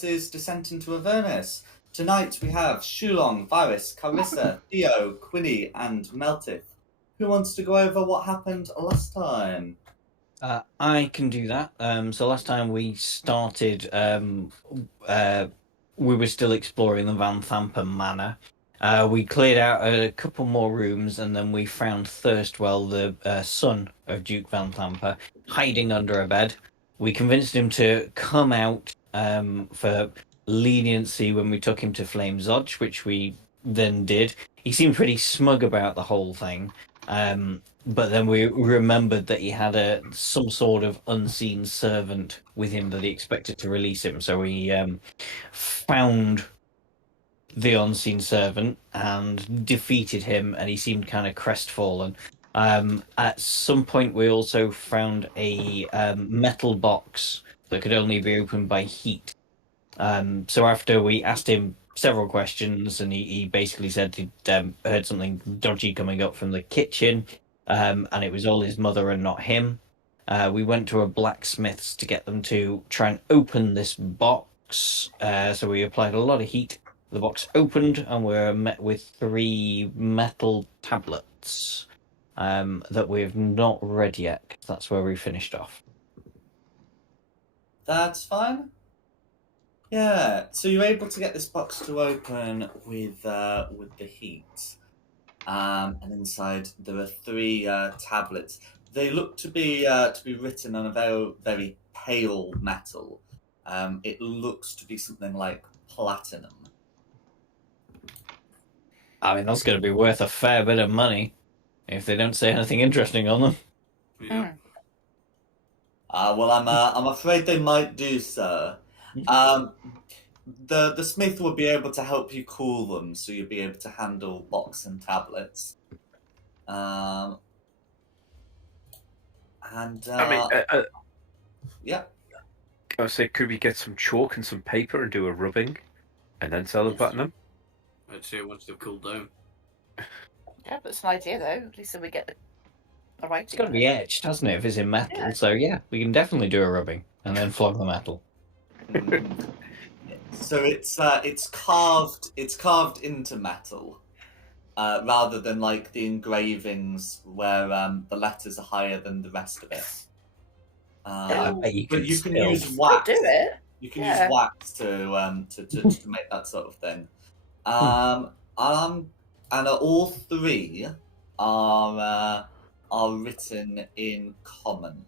this is Descent into Avernus. Tonight we have Shulong, Varys, Carissa, Theo, Quinny, and Meltith. Who wants to go over what happened last time? I can do that. So last time we started, we were still exploring the Van Thampen Manor. We cleared out a couple more rooms, and then we found Thirstwell, the son of Duke Van Thamper, hiding under a bed. We convinced him to come out for leniency when we took him to Flame Zodge, which we then did. He seemed pretty smug about the whole thing. But then we remembered that he had some sort of unseen servant with him that he expected to release him. So we found the unseen servant and defeated him, and he seemed kind of crestfallen. At some point, we also found a metal box that could only be opened by heat. So after we asked him several questions, and he basically said he'd heard something dodgy coming up from the kitchen, and it was all his mother and not him. We went to a blacksmith's to get them to try and open this box. So we applied a lot of heat. The box opened, and we were met with 3 metal tablets that we've not read yet. 'Cause that's where we finished off. That's fine. Yeah, so you're able to get this box to open with the heat, and inside there are 3 tablets. They look to be written on a very very pale metal. It looks to be something like platinum. I mean, that's going to be worth a fair bit of money if they don't say anything interesting on them. Yeah. Well, I'm afraid they might do so. The smith will be able to help you cool them, so you'll be able to handle box and tablets. And yeah. I was say, could we get some chalk and some paper and do a rubbing, and then sell the platinum? Let's see once they've cooled down. Yeah, that's an idea though. At least then we get a writing. It's got to be etched, hasn't it, if it's in metal? Yeah. So yeah, we can definitely do a rubbing and then flog the metal. So it's carved into metal, rather than like the engravings where the letters are higher than the rest of it. But you can use wax. Do it. You can use wax to make that sort of thing. And all 3 are written in common.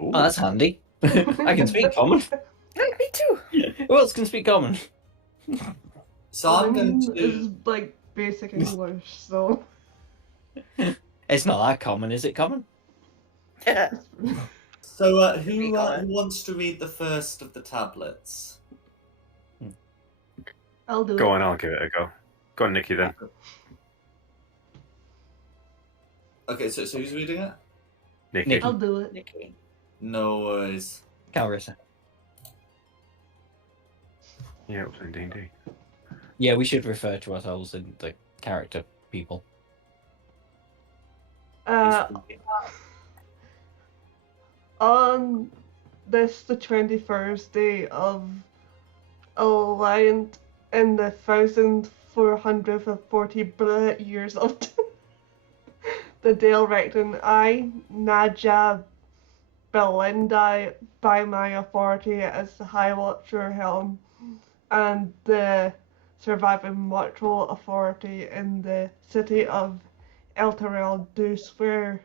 Ooh. Oh, that's handy. I can speak common. Me too. Who else can speak common? So I'm going to. It's like basic English, so. It's not that common, is it common? Yeah. So who wants to read the first of the tablets? I'll do it. Go on, I'll give it a go. Go on, Nikki, then. Okay, so who's reading it? Nikki. I'll do it. Nikki. No worries. Carissa. Yeah, it was in D&D. Yeah, we should refer to ourselves in the character people. On this, the 21st day of Alliant in the 1440 brilliant years of the Dale Recton, I, Nadja Belindi, by my authority as the High Watcher Helm, and the surviving watchful authority in the city of Elturel, do swear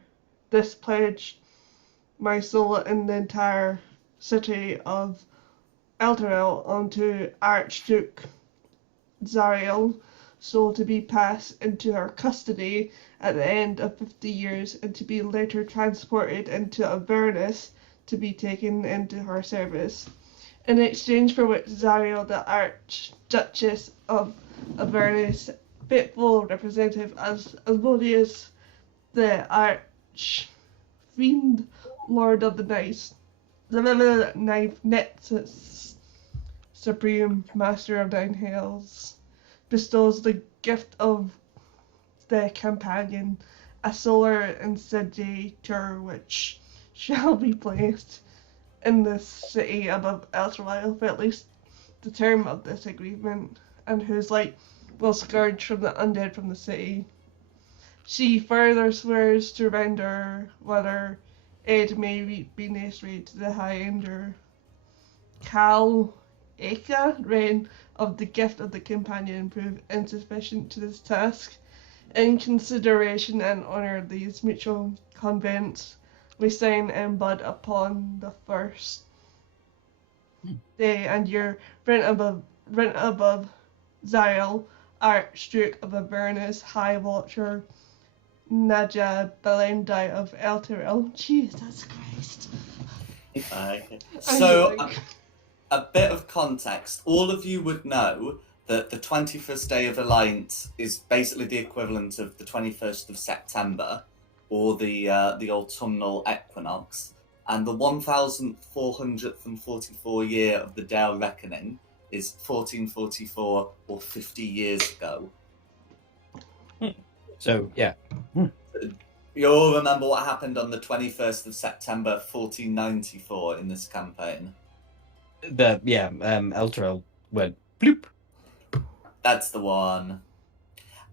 this pledge my soul and the entire city of Elturel unto Archduke Zariel, so to be passed into her custody at the end of 50 years, and to be later transported into Avernus to be taken into her service. In exchange for which Zariel, the Archduchess of Avernus, faithful representative as Asmodeus, the Archfiend, Lord of the Ninth Nexus, Supreme Master of 9 Hells, bestows the gift of the companion, a solar incendiator which shall be placed in the city above Elturel for at least the term of this agreement, and whose light will scourge from the undead from the city. She further swears to render whether aid may be necessary to the high-ender Cal Eka reign of the gift of the companion prove insufficient to this task. In consideration and honour of these mutual convents, we sign and bud upon the first day, and your rent above Zyle, Archduke of Avernus, High Watcher, Naja Belendai of Elturel. Jesus Christ. Okay. I So, like- a bit of context. All of you would know that the 21st day of Alliance is basically the equivalent of the 21st of September, or the autumnal equinox, and the 1444 year of the Dale Reckoning is 1444, or 50 years ago. So yeah, You all remember what happened on the 21st of September 1494 in this campaign? Elturel went bloop. That's the one.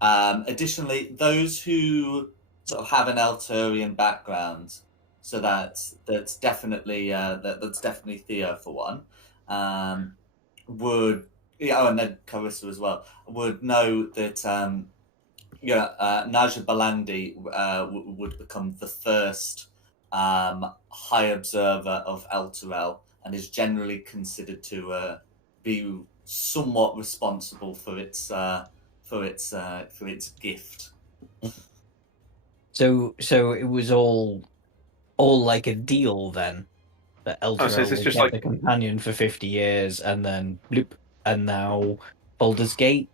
Additionally, those who sort of have an Elturian background, so that's definitely that's definitely Theo for one, would and then Carissa as well would know that Naja Balandi would become the first High Observer of Elturel, and is generally considered to be somewhat responsible for its gift. So it was all like a deal then. That so Elturel it's would just get like- the companion for 50 years, and then bloop, and now Baldur's Gate.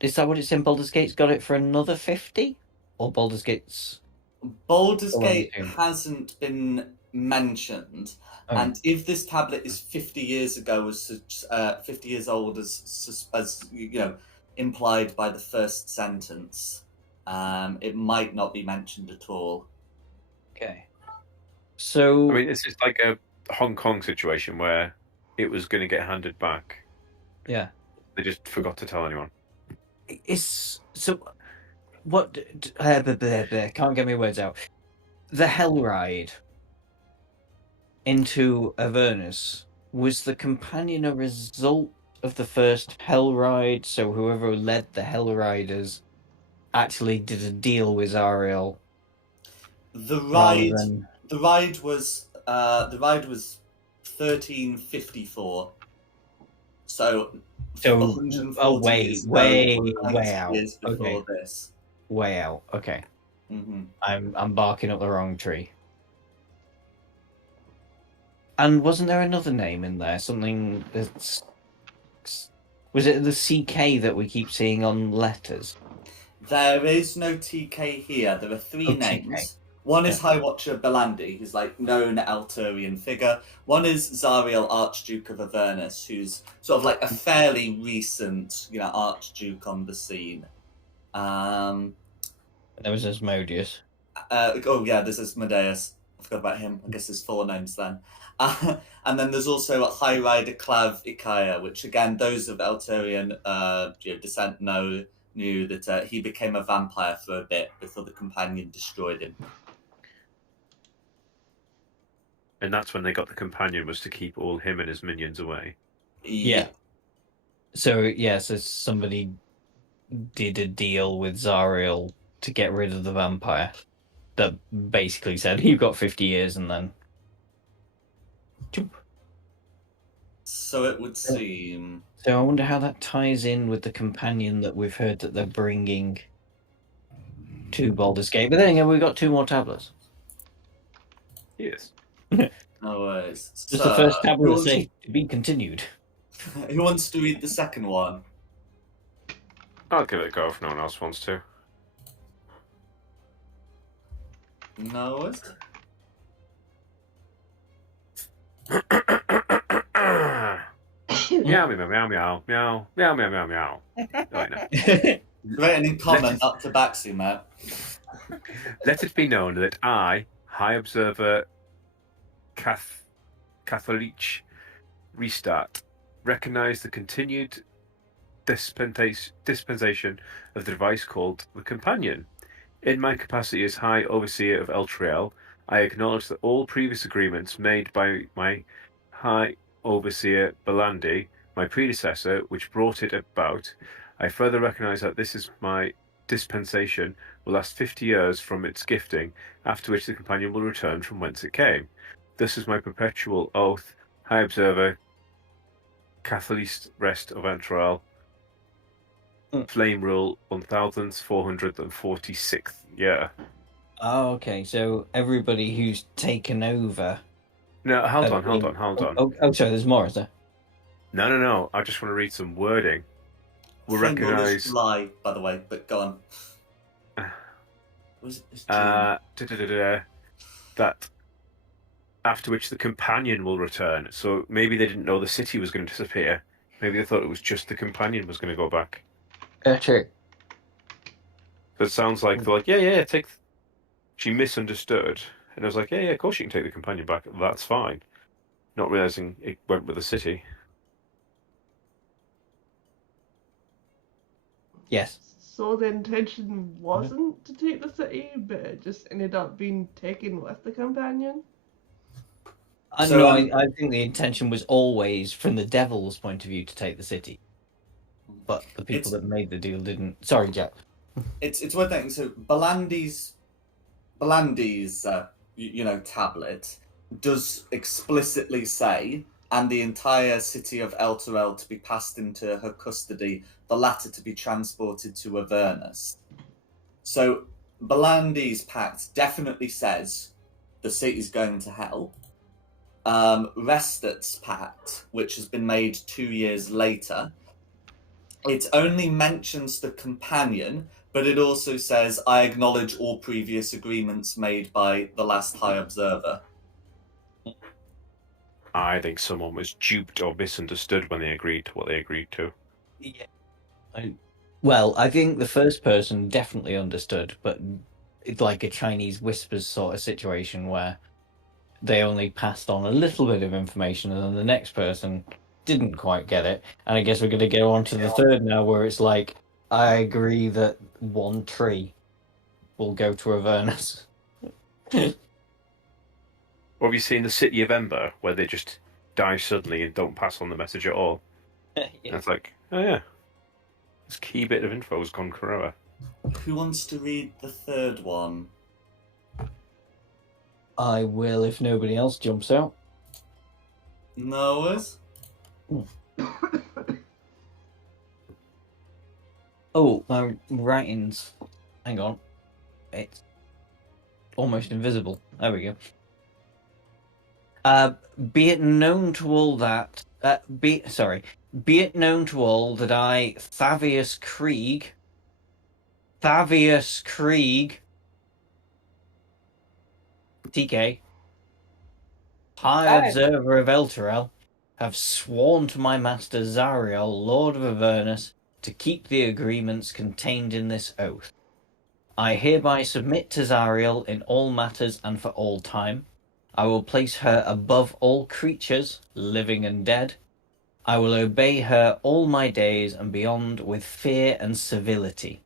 Is that what it's in? Baldur's Gate's got it for another 50, or Baldur's Gate's. Baldur's Go on, Gate Tim. hasn't been mentioned, Oh. and if this tablet is 50 years ago, 50 years old, as you know, implied by the first sentence, it might not be mentioned at all. Okay. So I mean, it's just like a Hong Kong situation where it was going to get handed back. yeah, They just forgot to tell anyone. it's so. What? Can't get my words out. The Hell Ride into Avernus, was the companion a result of the first Hell Ride? So whoever led the Hell Riders actually did a deal with Ariel. The rather ride, than- the ride was 1354. So, So, 140 way years ago, 90 out. years before Okay. this. Way out. Okay, Hmm. I'm barking up the wrong tree. And wasn't there another name in there? Something that's. Was it the CK that we keep seeing on letters? There is no TK here. There are three Oh, TK. names. One is High Watcher Belandi, who's like known Elturian figure. One is Zariel, Archduke of Avernus, who's sort of like a fairly recent, Archduke on the scene. There was Asmodeus. This is Medeus. I forgot about him. I guess there's four names then. And then there's also High Rider Clav Ikaya, which again, those of Elturian descent knew that he became a vampire for a bit before the companion destroyed him. And that's when they got the companion, was to keep all him and his minions away. Yeah. So somebody did a deal with Zariel to get rid of the vampire. That basically said, "You've got 50 years," and then. So it would seem. So I wonder how that ties in with the companion that we've heard that they're bringing to Baldur's Gate. But then again, we've got 2 more tablets. Yes. No worries. Just the first tablet say to be continued. Who wants to read the second one? I'll give it a go if no one else wants to. No worries. Meow, meow, meow, meow, meow, meow, meow, meow, meow. Right now. Written in common, not to Baxi, Matt. Let it be known that I, High Observer Catholic restart. Recognize the continued dispensation of the device called the Companion. In my capacity as High Overseer of Elturel, I acknowledge that all previous agreements made by my High Overseer Belandi, my predecessor, which brought it about. I further recognize that this is my dispensation will last 50 years from its gifting, after which the Companion will return from whence it came. This is my perpetual oath, High Observer, Catholic Rest of Elturel, Flame Rule 1446th year. Oh, okay. So everybody who's taken over. No, hold Oh, on. Sorry. There's more, is there? No. I just want to read some wording. We'll Flame Rule is recognise July, by the way, but go on. It's June. that after which the Companion will return. So maybe they didn't know the city was going to disappear. Maybe they thought it was just the Companion was going to go back. True. But it sounds like they're like, yeah, take. She misunderstood, and I was like, yeah, of course you can take the Companion back. That's fine. Not realizing it went with the city. Yes. So the intention wasn't to take the city, but it just ended up being taken with the Companion? I So, know. I think the intention was always, from the devil's point of view, to take the city, but the people that made the deal didn't. Sorry, Jack. It's worth noting. So Belandi's tablet does explicitly say, and the entire city of Elturel to be passed into her custody, the latter to be transported to Avernus. So Belandi's pact definitely says the city's going to hell. Restat's pact, which has been made 2 years later, it only mentions the Companion, but it also says, I acknowledge all previous agreements made by the last High Observer. I think someone was duped or misunderstood when they agreed to what they agreed to. Yeah. Well, I think the first person definitely understood, but it's like a Chinese whispers sort of situation where they only passed on a little bit of information and then the next person didn't quite get it. And I guess we're going to go on to the third now, where it's like, I agree that one tree will go to Avernus. Or have you seen the City of Ember, where they just die suddenly and don't pass on the message at all? And it's like, oh yeah, this key bit of info has gone forever. Who wants to read the third one? I will if nobody else jumps out. Noah's? Oh, my writing's... Hang on. It's almost invisible. There we go. Be it known to all that... Be it known to all that I, Thavius Krieg, TK, High Observer of Elturel, have sworn to my master Zariel, Lord of Avernus, to keep the agreements contained in this oath. I hereby submit to Zariel in all matters and for all time. I will place her above all creatures, living and dead. I will obey her all my days and beyond with fear and civility.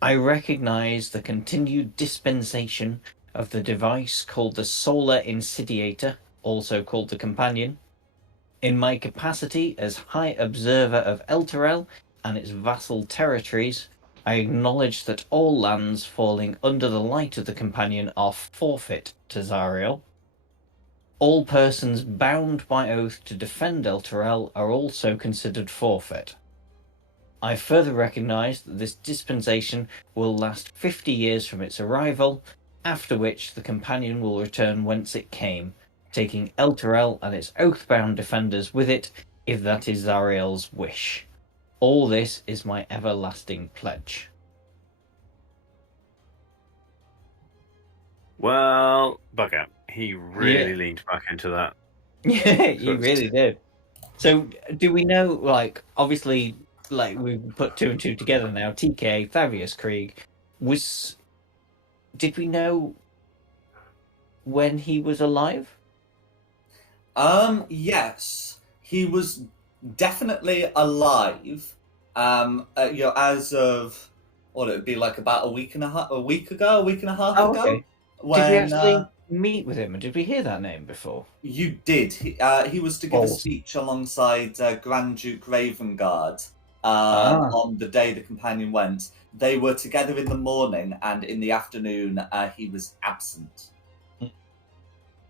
I recognize the continued dispensation of the device called the Solar Insidiator, also called the Companion. In my capacity as High Observer of Elturel and its vassal territories, I acknowledge that all lands falling under the light of the Companion are forfeit to Zariel. All persons bound by oath to defend Elturel are also considered forfeit. I further recognise that this dispensation will last 50 years from its arrival, after which the Companion will return whence it came, taking Elturel and its oath-bound defenders with it, if that is Zariel's wish. All this is my everlasting pledge. Well, bugger. He really leaned back into that. Yeah, he really did. So, do we know, like, obviously, like, we've put two and two together now, TK, Thavius Krieg, did we know when he was alive? Yes, he was definitely alive. As of what it would be like about a week ago, a week and a half Oh, ago, okay. Did we when actually meet with him, or did we hear that name before? you did. He was to give a Balls. speech alongside Grand Duke Ravengard Ah. on the day the companion went. They were together in the morning, and in the afternoon, he was absent.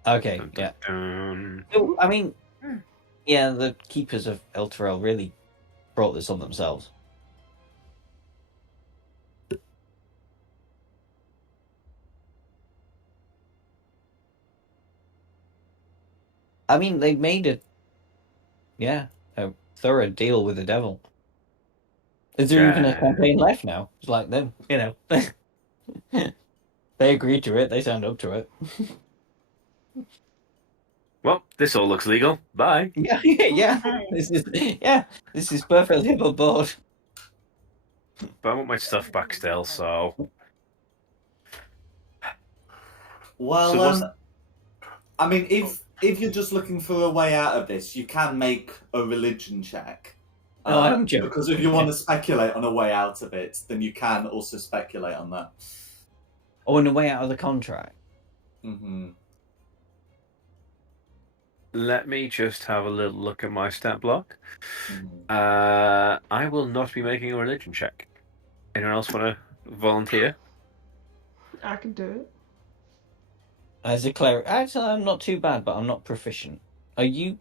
Okay, Dun, yeah. dun. So, I mean, Hmm. yeah, the keepers of Elturel really brought this on themselves. I mean, they made a thorough deal with the devil. Is there even a Yeah. campaign left now? It's like them, they agreed to it. They signed up to it. Well, this all looks legal. Bye. Yeah, this is perfectly above board. But I want my stuff back still, so. Well, So what's- I mean, if you're just looking for a way out of this, you can make a religion check. No, I'm joking. Because if you want to speculate on a way out of it, then you can also speculate on that. Oh, and a way out of the contract. Mm-hmm. Let me just have a little look at my stat block. Mm-hmm. I will not be making a religion check. Anyone else want to volunteer? I can do it. As a cleric, actually, I'm not too bad, but I'm not proficient. Are you?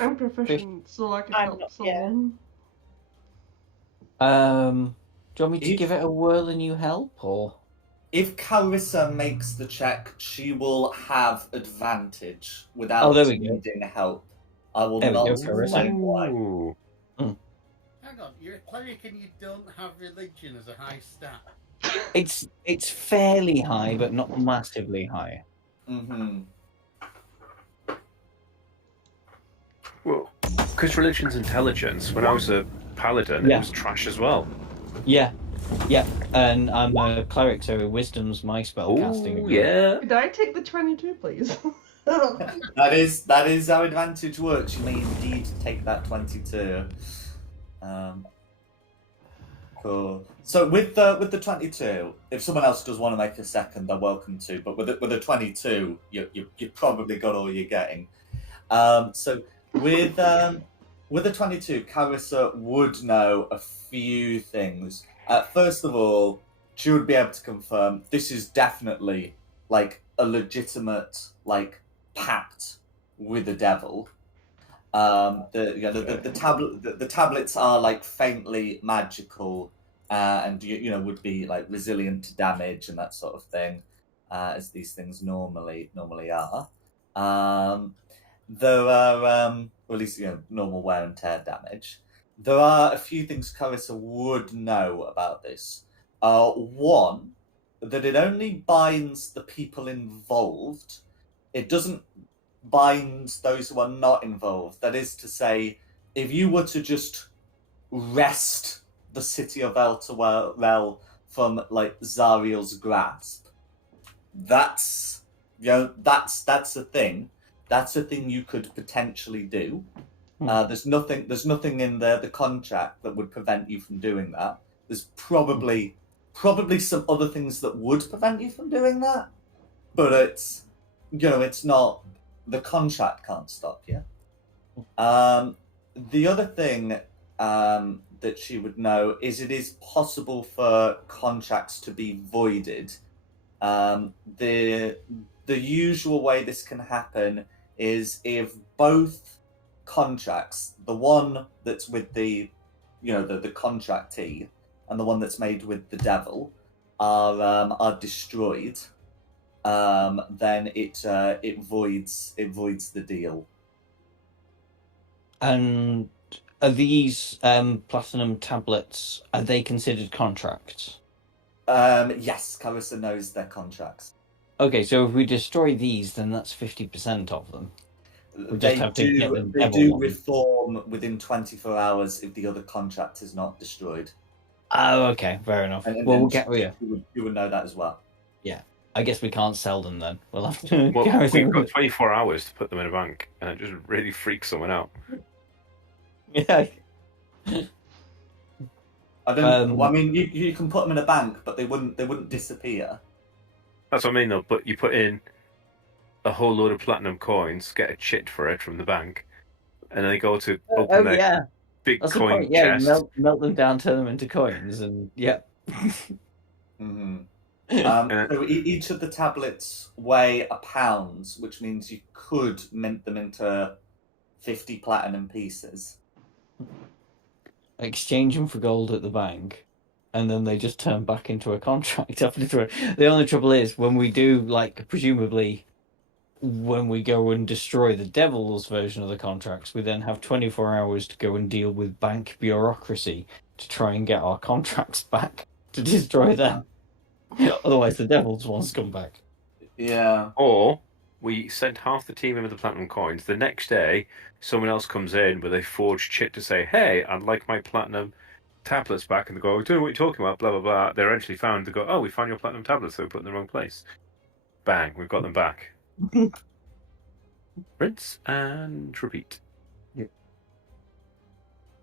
I'm proficient, so I can I'm help not- yeah. someone. Do you want me to If- give it a whirl and you help, or? If Carissa makes the check, she will have advantage without there we go. needing help. I will There we not go, Carissa. explain why. Ooh. Hang on, you're a cleric and you don't have religion as a high stat. It's fairly high, but not massively high. Mm-hmm. Well, because religion's intelligence. When I was a paladin, Yeah. it was trash as well. Yeah, and I'm a cleric, so wisdom's my spell casting. Oh yeah. Could I take the 22, please? That is how advantage works. You may indeed take that 22. Cool. So with the 22, if someone else does want to make a second, they're welcome to. But with the 22, you probably got all you're getting. So with the 22, Carissa would know a few things. First of all, she would be able to confirm this is definitely like a legitimate pact with the devil. The tablets are like faintly magical, and would be like resilient to damage and that sort of thing, as these things normally are. There are, or at least normal wear and tear damage. There are a few things Carissa would know about this. One, that it only binds the people involved. It doesn't bind those who are not involved. That is to say, if you were to just wrest the city of Elturel from like Zariel's grasp, that's a thing. That's a thing you could potentially do. There's nothing in the contract that would prevent you from doing that. There's probably some other things that would prevent you from doing that, but it's not. The contract can't stop you. The other thing that she would know is it is possible for contracts to be voided. The usual way this can happen is if both contracts, the one that's with the contractee and the one that's made with the devil, are destroyed, then it voids the deal. And are these platinum tablets? Are they considered contracts? Yes, Carissa knows their contracts. Okay, so if we destroy these, then that's 50% of them. We just have to get the They devil do one. reform within 24 hours if the other contract is not destroyed. Oh, okay, fair enough. And Well, we'll get you. You would know that as well. I guess we can't sell them then. We'll have to Well, carry we've them. got 24 hours to put them in a bank, and it just really freaks someone out. Yeah. I mean, you can put them in a bank, but they wouldn't disappear. That's what I mean, though. But you put in a whole load of platinum coins, get a chit for it from the bank, and then they go to open their yeah. big That's the coin point. Yeah, chest. melt them down, turn them into coins, and yeah. Mm-hmm. So each of the tablets weigh a pound, which means you could mint them into 50 platinum pieces. Exchange them for gold at the bank, and then they just turn back into a contract after. The only trouble is when we do, like, presumably, when we go and destroy the devil's version of the contracts, we then have 24 hours to go and deal with bank bureaucracy to try and get our contracts back to destroy them. Otherwise, the devil's ones come back. Yeah. Or we send half the team in with the platinum coins. The next day, someone else comes in with a forged chit to say, "Hey, I'd like my platinum tablets back." And they go, "I don't know what you're talking about." Blah blah blah. They're eventually found. They go, "Oh, we found your platinum tablets. They were put in the wrong place." Bang! We've got them back. Rinse and repeat.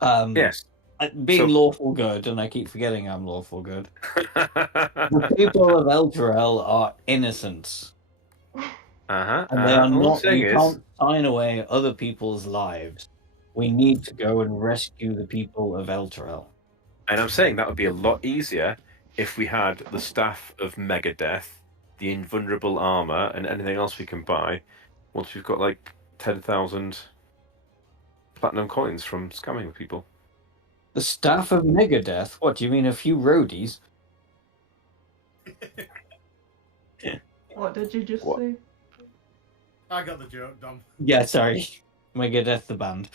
Yes. Being So- lawful good, and I keep forgetting I'm lawful good. The people of Elturel are innocents, and they are All I'm not. saying You is, can't sign away other people's lives. We need to go and rescue the people of Elturel. and I'm saying that would be a lot easier if we had the staff of Megadeth, the invulnerable armor, and anything else we can buy. Once we've got like 10,000 platinum coins from scamming with people. The staff of Megadeth? What, do you mean a few roadies? What did you just What? say? I got the joke, Dom. Yeah, sorry. Megadeth the band.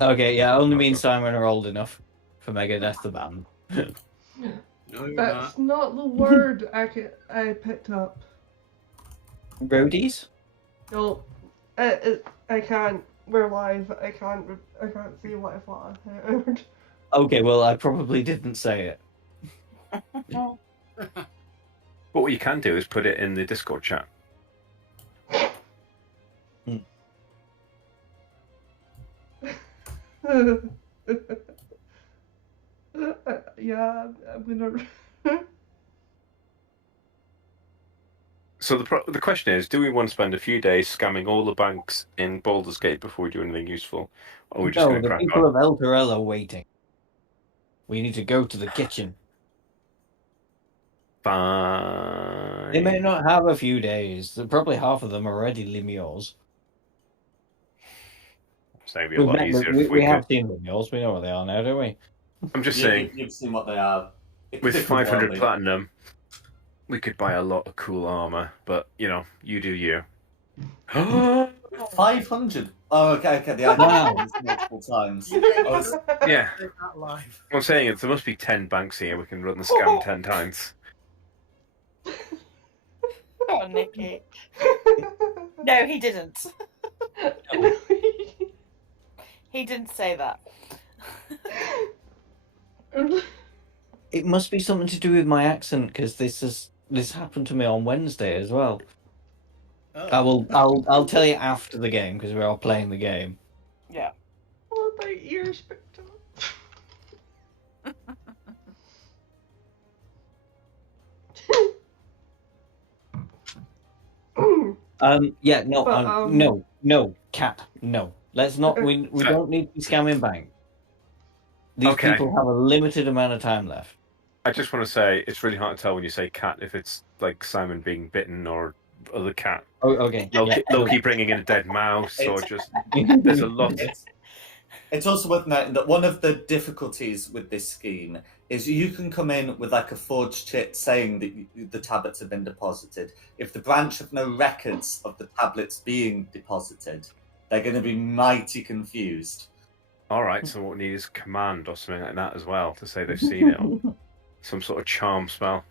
Okay, yeah, only me and Simon are old enough for Megadeth the band. No, you're That's not. not the word I picked up. Roadies? No, I can't. We're live. I can't see what I thought I heard. Okay, well, I probably didn't say it. But what you can do is put it in the Discord chat. Yeah, I'm gonna. So the question is, do we want to spend a few days scamming all the banks in Baldur's Gate before we do anything useful? Or are we just No, going to the crack people on? of Elturel are waiting. We need to go to the kitchen. Fine. They may not have a few days. Probably half of them are already Limios. So it'd be a lot easier if we we have could. seen Limios. We know what they are now, don't we? I'm just saying, You've seen what they are. with They could 500 well be. platinum, we could buy a lot of cool armor. But, you know, you do you. 500. Oh, okay. The idea Wow. is multiple times. Yeah. That live. What I'm saying is there must be 10 banks here. We can run the scam 10 times. Oh, Nicky. No, he didn't. He didn't say that. It must be something to do with my accent because this happened to me on Wednesday as well. Oh. I'll tell you after the game because we're all playing the game. Yeah. Oh, my ears picked up. Yeah, no, But, no, cat, no. Let's not. We don't need to be scamming bank. These Okay. people have a limited amount of time left. I just want to say it's really hard to tell when you say cat if it's like Simon being bitten or other cat. Oh, okay. Loki bringing in a dead mouse or just there's a lot. It's also worth noting that one of the difficulties with this scheme is you can come in with like a forged chit saying that the tablets have been deposited. If the branch have no records of the tablets being deposited, they're going to be mighty confused. All right, so what we need is command or something like that as well to say they've seen it. Or some sort of charm spell.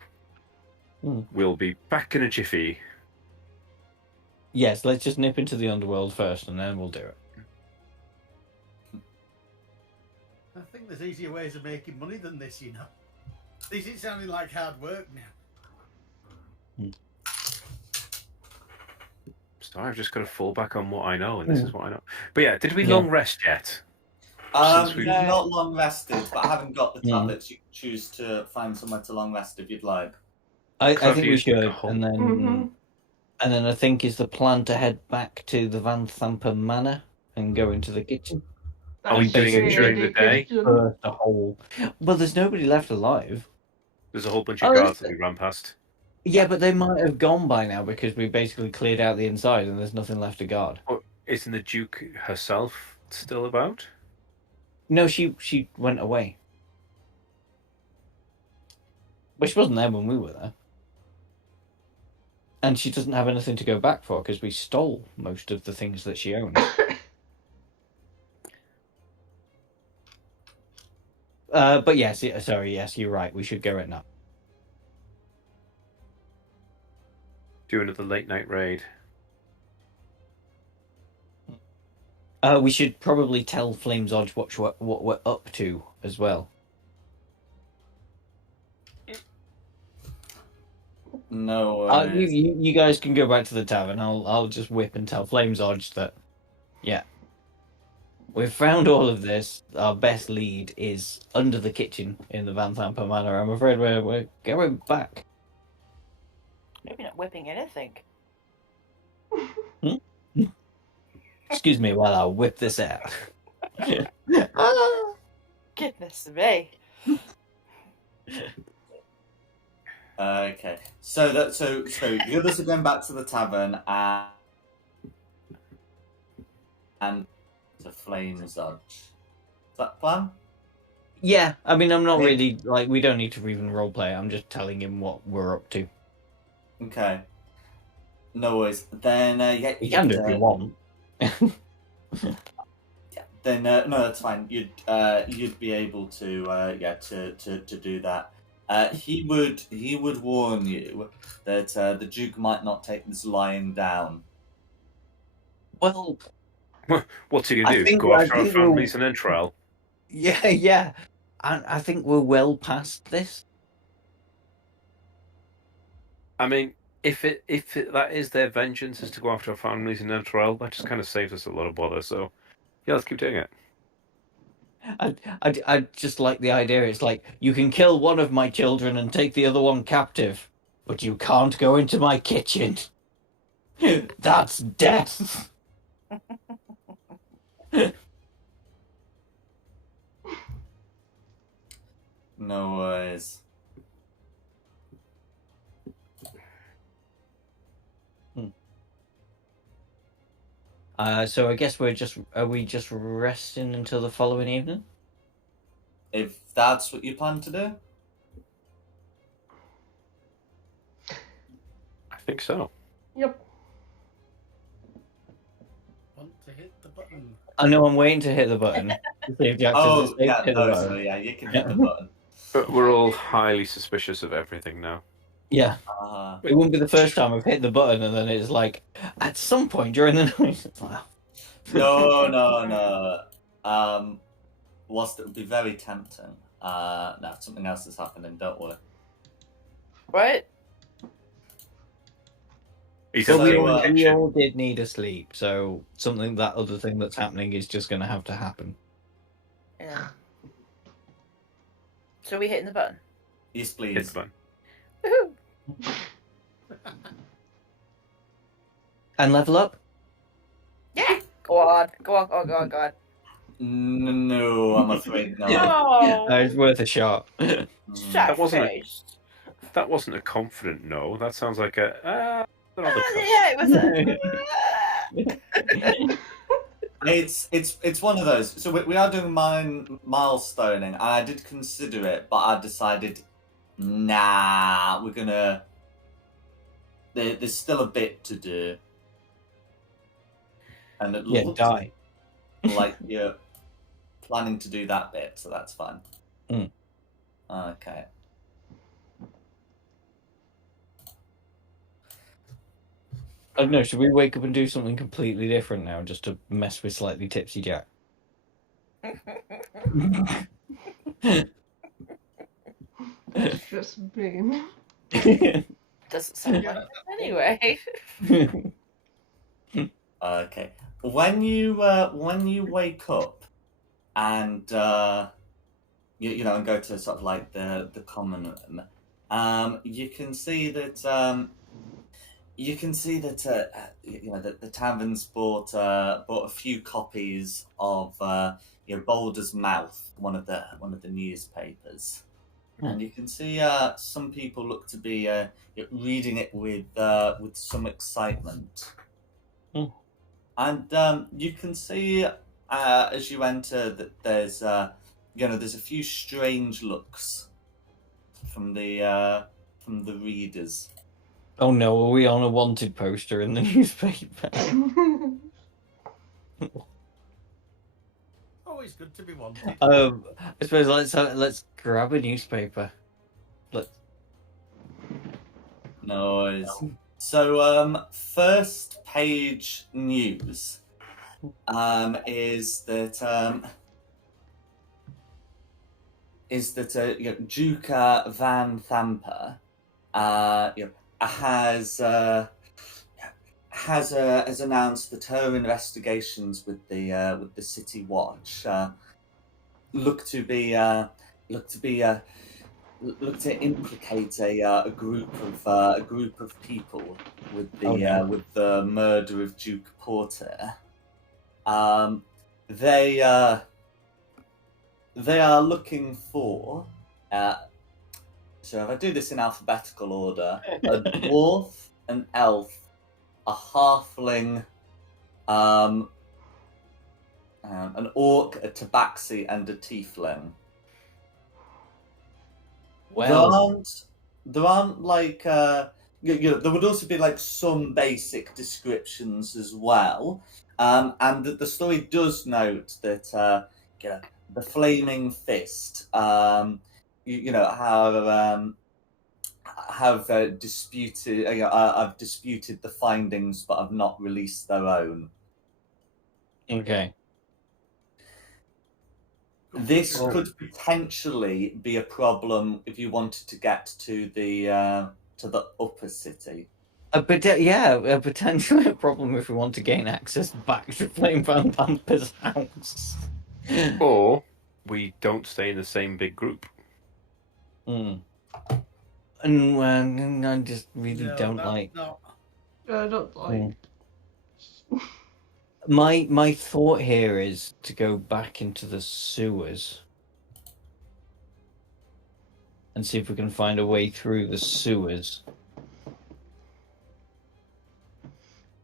We'll be back in a jiffy. Yes, let's just nip into the underworld first, and then we'll do it. I think there's easier ways of making money than this, you know. This is sounding like hard work now. So I've just got to fall back on what I know, and this is what I know. But yeah, did we Yeah. long rest yet? Since You've we- not long rested, but I haven't got the tablets. You can choose to find somewhere to long rest if you'd like. I I've think we used the should, whole- and then Mhm. and then I think is the plan to head back to the Van Thamper Manor and go into the kitchen. Are we And doing it basically during the day? Education. Burst a hole. Well, there's nobody left alive. There's a whole bunch of Oh, guards is that we ran past. Yeah, but they might have gone by now because we basically cleared out the inside and there's nothing left to guard. Oh, isn't the Duke herself still about? No, she went away. But she wasn't there when we were there. And she doesn't have anything to go back for because we stole most of the things that she owned. But yes, sorry, yes, you're right. We should go right now. Do another late night raid. We should probably tell Flames Odge what we're up to as well. No worries. You guys can go back to the tavern. I'll just whip and tell Flames Odge that, yeah, we've found all of this. Our best lead is under the kitchen in the Van Thamper Manor. I'm afraid we're going back. Maybe not whipping anything. Excuse me while I whip this out. Goodness me. Okay, so the others are going back to the tavern and the Flames Odge. Is that the plan? Yeah, I mean, I'm not really like we don't need to even roleplay. I'm just telling him what we're up to. Okay. No worries. Then yeah, You can do if you want. Then no, that's fine. You'd be able to to do that. He would warn you that the Duke might not take this lying down. Well, What's he I going to do? think- Go I after our think we'll- families and then trial? yeah. I think we're well past this. I mean, if that is their vengeance, is to go after our families and then trial, that just kind of saves us a lot of bother. So yeah, let's keep doing it. I just like the idea. It's like you can kill one of my children and take the other one captive, but you can't go into my kitchen. That's death. No worries. So I guess are we just resting until the following evening? If that's what you plan to do. I think so. Yep. Want to hit the button. I know I'm waiting to hit the button. To see if Jack Oh hit yeah, the no, button. so yeah, you can hit the button. But we're all highly suspicious of everything now. Yeah, Uh, it wouldn't be the first time I've hit the button and then it's like at some point during the night. It's like, no. Whilst it would be very tempting, no, something else is happening. Don't worry. Right? He So said we they all- were in the we kitchen. all did need a sleep, so that other thing that's happening is just going to have to happen. Yeah. So are we hitting the button? Yes, Hit please. the button. Woohoo! And level up? Yeah! Go on. Go on. No, I'm afraid not. No! It's worth a shot. Mm. Sad wasn't a- face. That wasn't a confident no. That sounds like a another cuss. Yeah, it was a... It's one of those. So we are doing milestoning, and I did consider it, but I decided, nah, we're gonna. There's still a bit to do, and it Yeah, looks die. like you're planning to do that bit, so that's fine. Mm. Okay. I don't know, should we wake up and do something completely different now just to mess with slightly tipsy Jack? It's just me. Doesn't sound like it anyway. Okay. When you wake up and and go to sort of like the common room, you can see that that the tavern's bought a few copies of Boulder's Mouth, one of the newspapers, and you can see some people look to be reading it with some excitement. Hmm. And you can see as you enter that there's there's a few strange looks from the readers. Oh no, are we on a wanted poster in the newspaper? Always good to be wanted. I suppose let's grab a newspaper. Let's. Noise. So, first page news is that Duke Van Thamper has announced that her investigations with the City Watch look to implicate a group of people with Oh, no. with the murder of Duke Porter. They are looking for. So if I do this in alphabetical order, a dwarf, an elf, a halfling, an orc, a tabaxi, and a tiefling. Well, There aren't like there would also be like some basic descriptions as well, and that the story does note that the Flaming Fist, have disputed have disputed the findings, but have not released their own. okay. This Oh. could potentially be a problem if you wanted to get to the upper city. A potential problem if we want to gain access back to Flame Van Vamper's house. Or we don't stay in the same big group. Mm. And I just really No, don't that's like. not. I don't like. My thought here is to go back into the sewers and see if we can find a way through the sewers.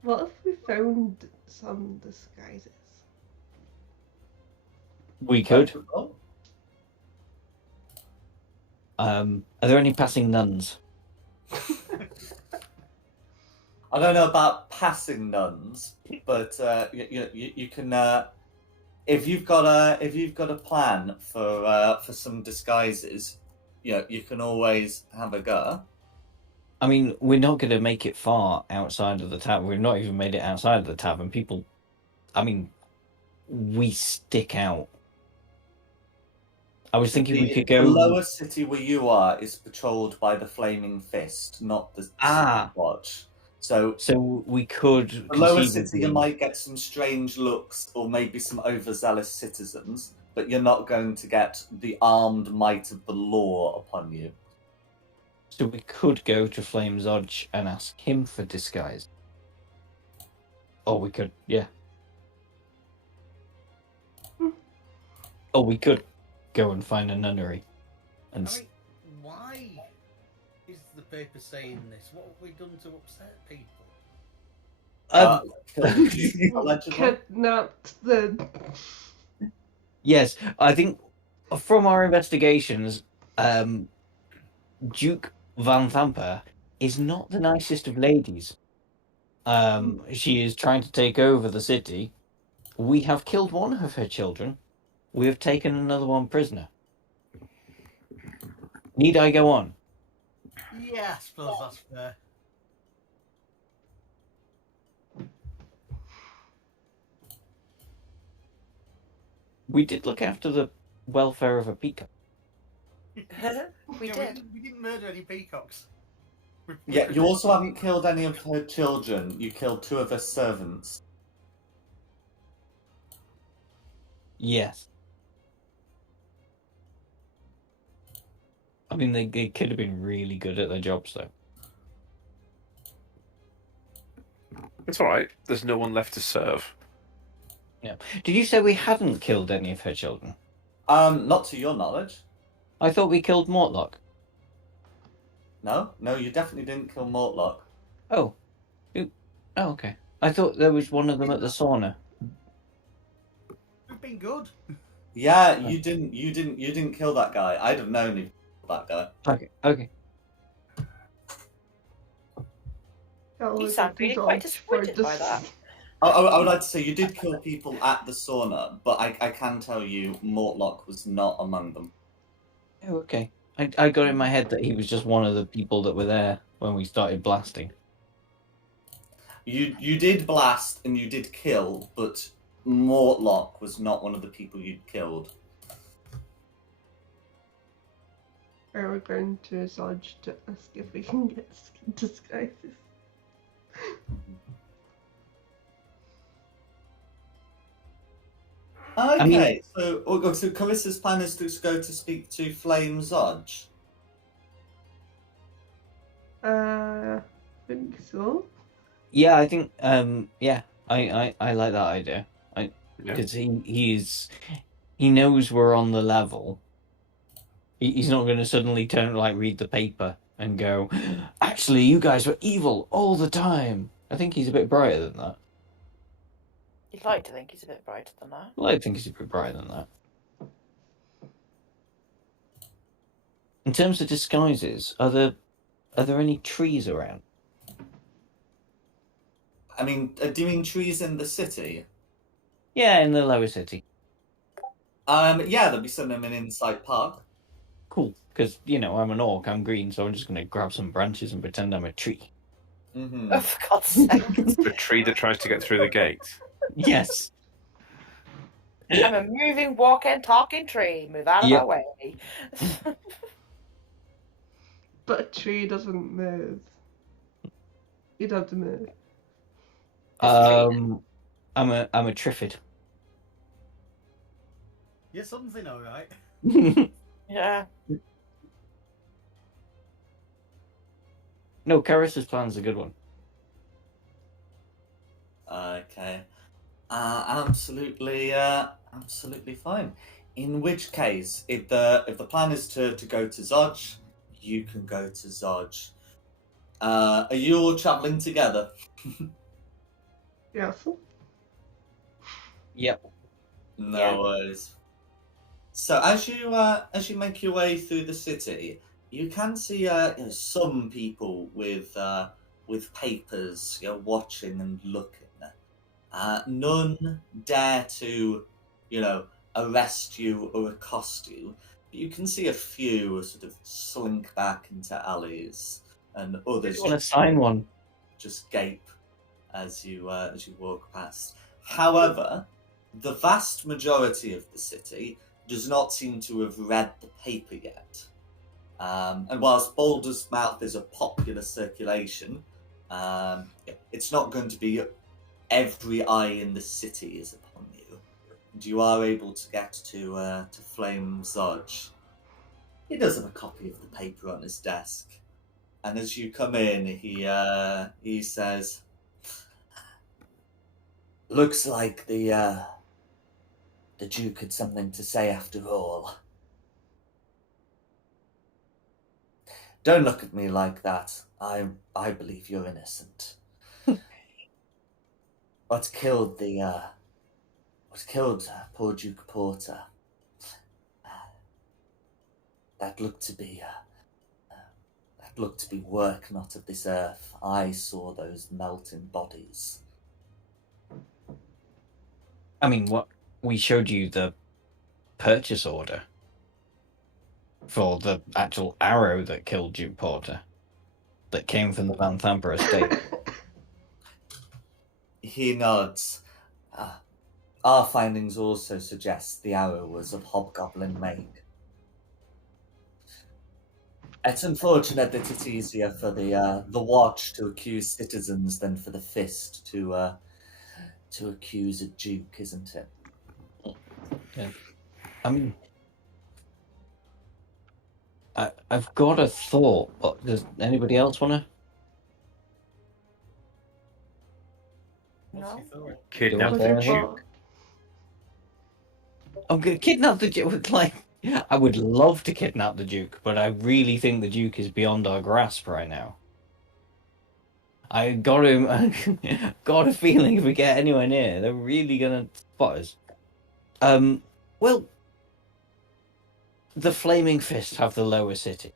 What if we found some disguises? We could. Oh, Are there any passing nuns? I don't know about passing nuns, but you can if you've got a plan for some disguises, you can always have a go. I mean, we're not going to make it far outside of the tavern. We've not even made it outside of the tavern. People, I mean, we stick out. I was thinking we could go. The lower city where you are is patrolled by the Flaming Fist, not the City Watch. So we could. the lower city, you might get some strange looks or maybe some overzealous citizens, but you're not going to get the armed might of the law upon you. So we could go to Flame's Odge and ask him for disguise. Or we could, yeah. Or we could go and find a nunnery. And I mean, why is the paper saying this? What have we done to upset people? Allegedly. Kidnapped the. yes, I think from our investigations, Duke Van Thamper is not the nicest of ladies. She is trying to take over the city. We have killed one of her children. We have taken another one prisoner. Need I go on? Yeah, I suppose that's fair. We did look after the welfare of a peacock. We Yeah, did. We didn't murder any peacocks. Yeah, you also haven't killed any of her children. You killed 2 of her servants. Yes. I mean, they could have been really good at their jobs, though. It's all right. There's no one left to serve. Yeah. Did you say we hadn't killed any of her children? Not to your knowledge. I thought we killed Mortlock. No, you definitely didn't kill Mortlock. Oh. Oh, okay. I thought there was one of them at the sauna. We've been good. Yeah, you didn't kill that guy. I'd have known you killed that guy. Okay. You sound really quite disappointed by that. I would like to say you did kill people at the sauna, but I can tell you Mortlock was not among them. Oh, okay. I got in my head that he was just one of the people that were there when we started blasting. You did blast and you did kill, but Mortlock was not one of the people you'd killed. Are we going to Zodge to ask if we can get skin disguises? Okay, I mean- so Carissa's plan is to go to speak to Flame Zodge. I think so. Yeah, I think. Yeah, I like that idea. Yeah. Because he knows we're on the level. He's not going to suddenly read the paper and go, actually, you guys were evil all the time. I think he's a bit brighter than that. You'd like to think he's a bit brighter than that. Well, I think he's a bit brighter than that. In terms of disguises, are there any trees around? I mean, do you mean trees in the city? Yeah, in the lower city. Yeah, there'll be some in Insight Park. Cool, because, I'm an orc, I'm green, so I'm just going to grab some branches and pretend I'm a tree. Mm-hmm. Oh, for God's sake. The tree that tries to get through the gate. Yes. I'm a moving, walking, talking tree. Move out of Yep. my way. But a tree doesn't move. You'd have to move. I'm a triffid. You're something, all right. Yeah. No, Carissa's plan's a good one. Okay. Absolutely fine. In which case, if the plan is to go to Zodge, you can go to Zodge. Are you all traveling together? Yes. Yep. No Yeah. worries. So as you make your way through the city, you can see some people with papers, watching and looking. None dare to, arrest you or accost you. But you can see a few sort of slink back into alleys, and others I want to sign one. just gape as you walk past. However, the vast majority of the city does not seem to have read the paper yet. And whilst Baldur's Mouth is a popular circulation, it's not going to be every eye in the city is upon you. And you are able to get to Flame Zodge. He does have a copy of the paper on his desk. And as you come in, he says, "Looks like the Duke had something to say after all. Don't look at me like that. I believe you're innocent. What killed poor Duke Porter? That looked to be work not of this earth. I saw those melting bodies." I mean, what we showed you the purchase order for the actual arrow that killed Duke Porter, that came from the Van Thamper estate. He nods. Our findings also suggest the arrow was of hobgoblin make. It's unfortunate that it's easier for the watch to accuse citizens than for the fist to accuse a duke, isn't it? I mean, I've got a thought. But does anybody else want to? What's No. your thought? Kidnap What's the your Okay. thought? I'm gonna kidnap the Duke. Like, I would love to kidnap the Duke, but I really think the Duke is beyond our grasp right now. I got him. Got a feeling if we get anywhere near, they're really gonna spot us. Well, the Flaming Fist have the lower city.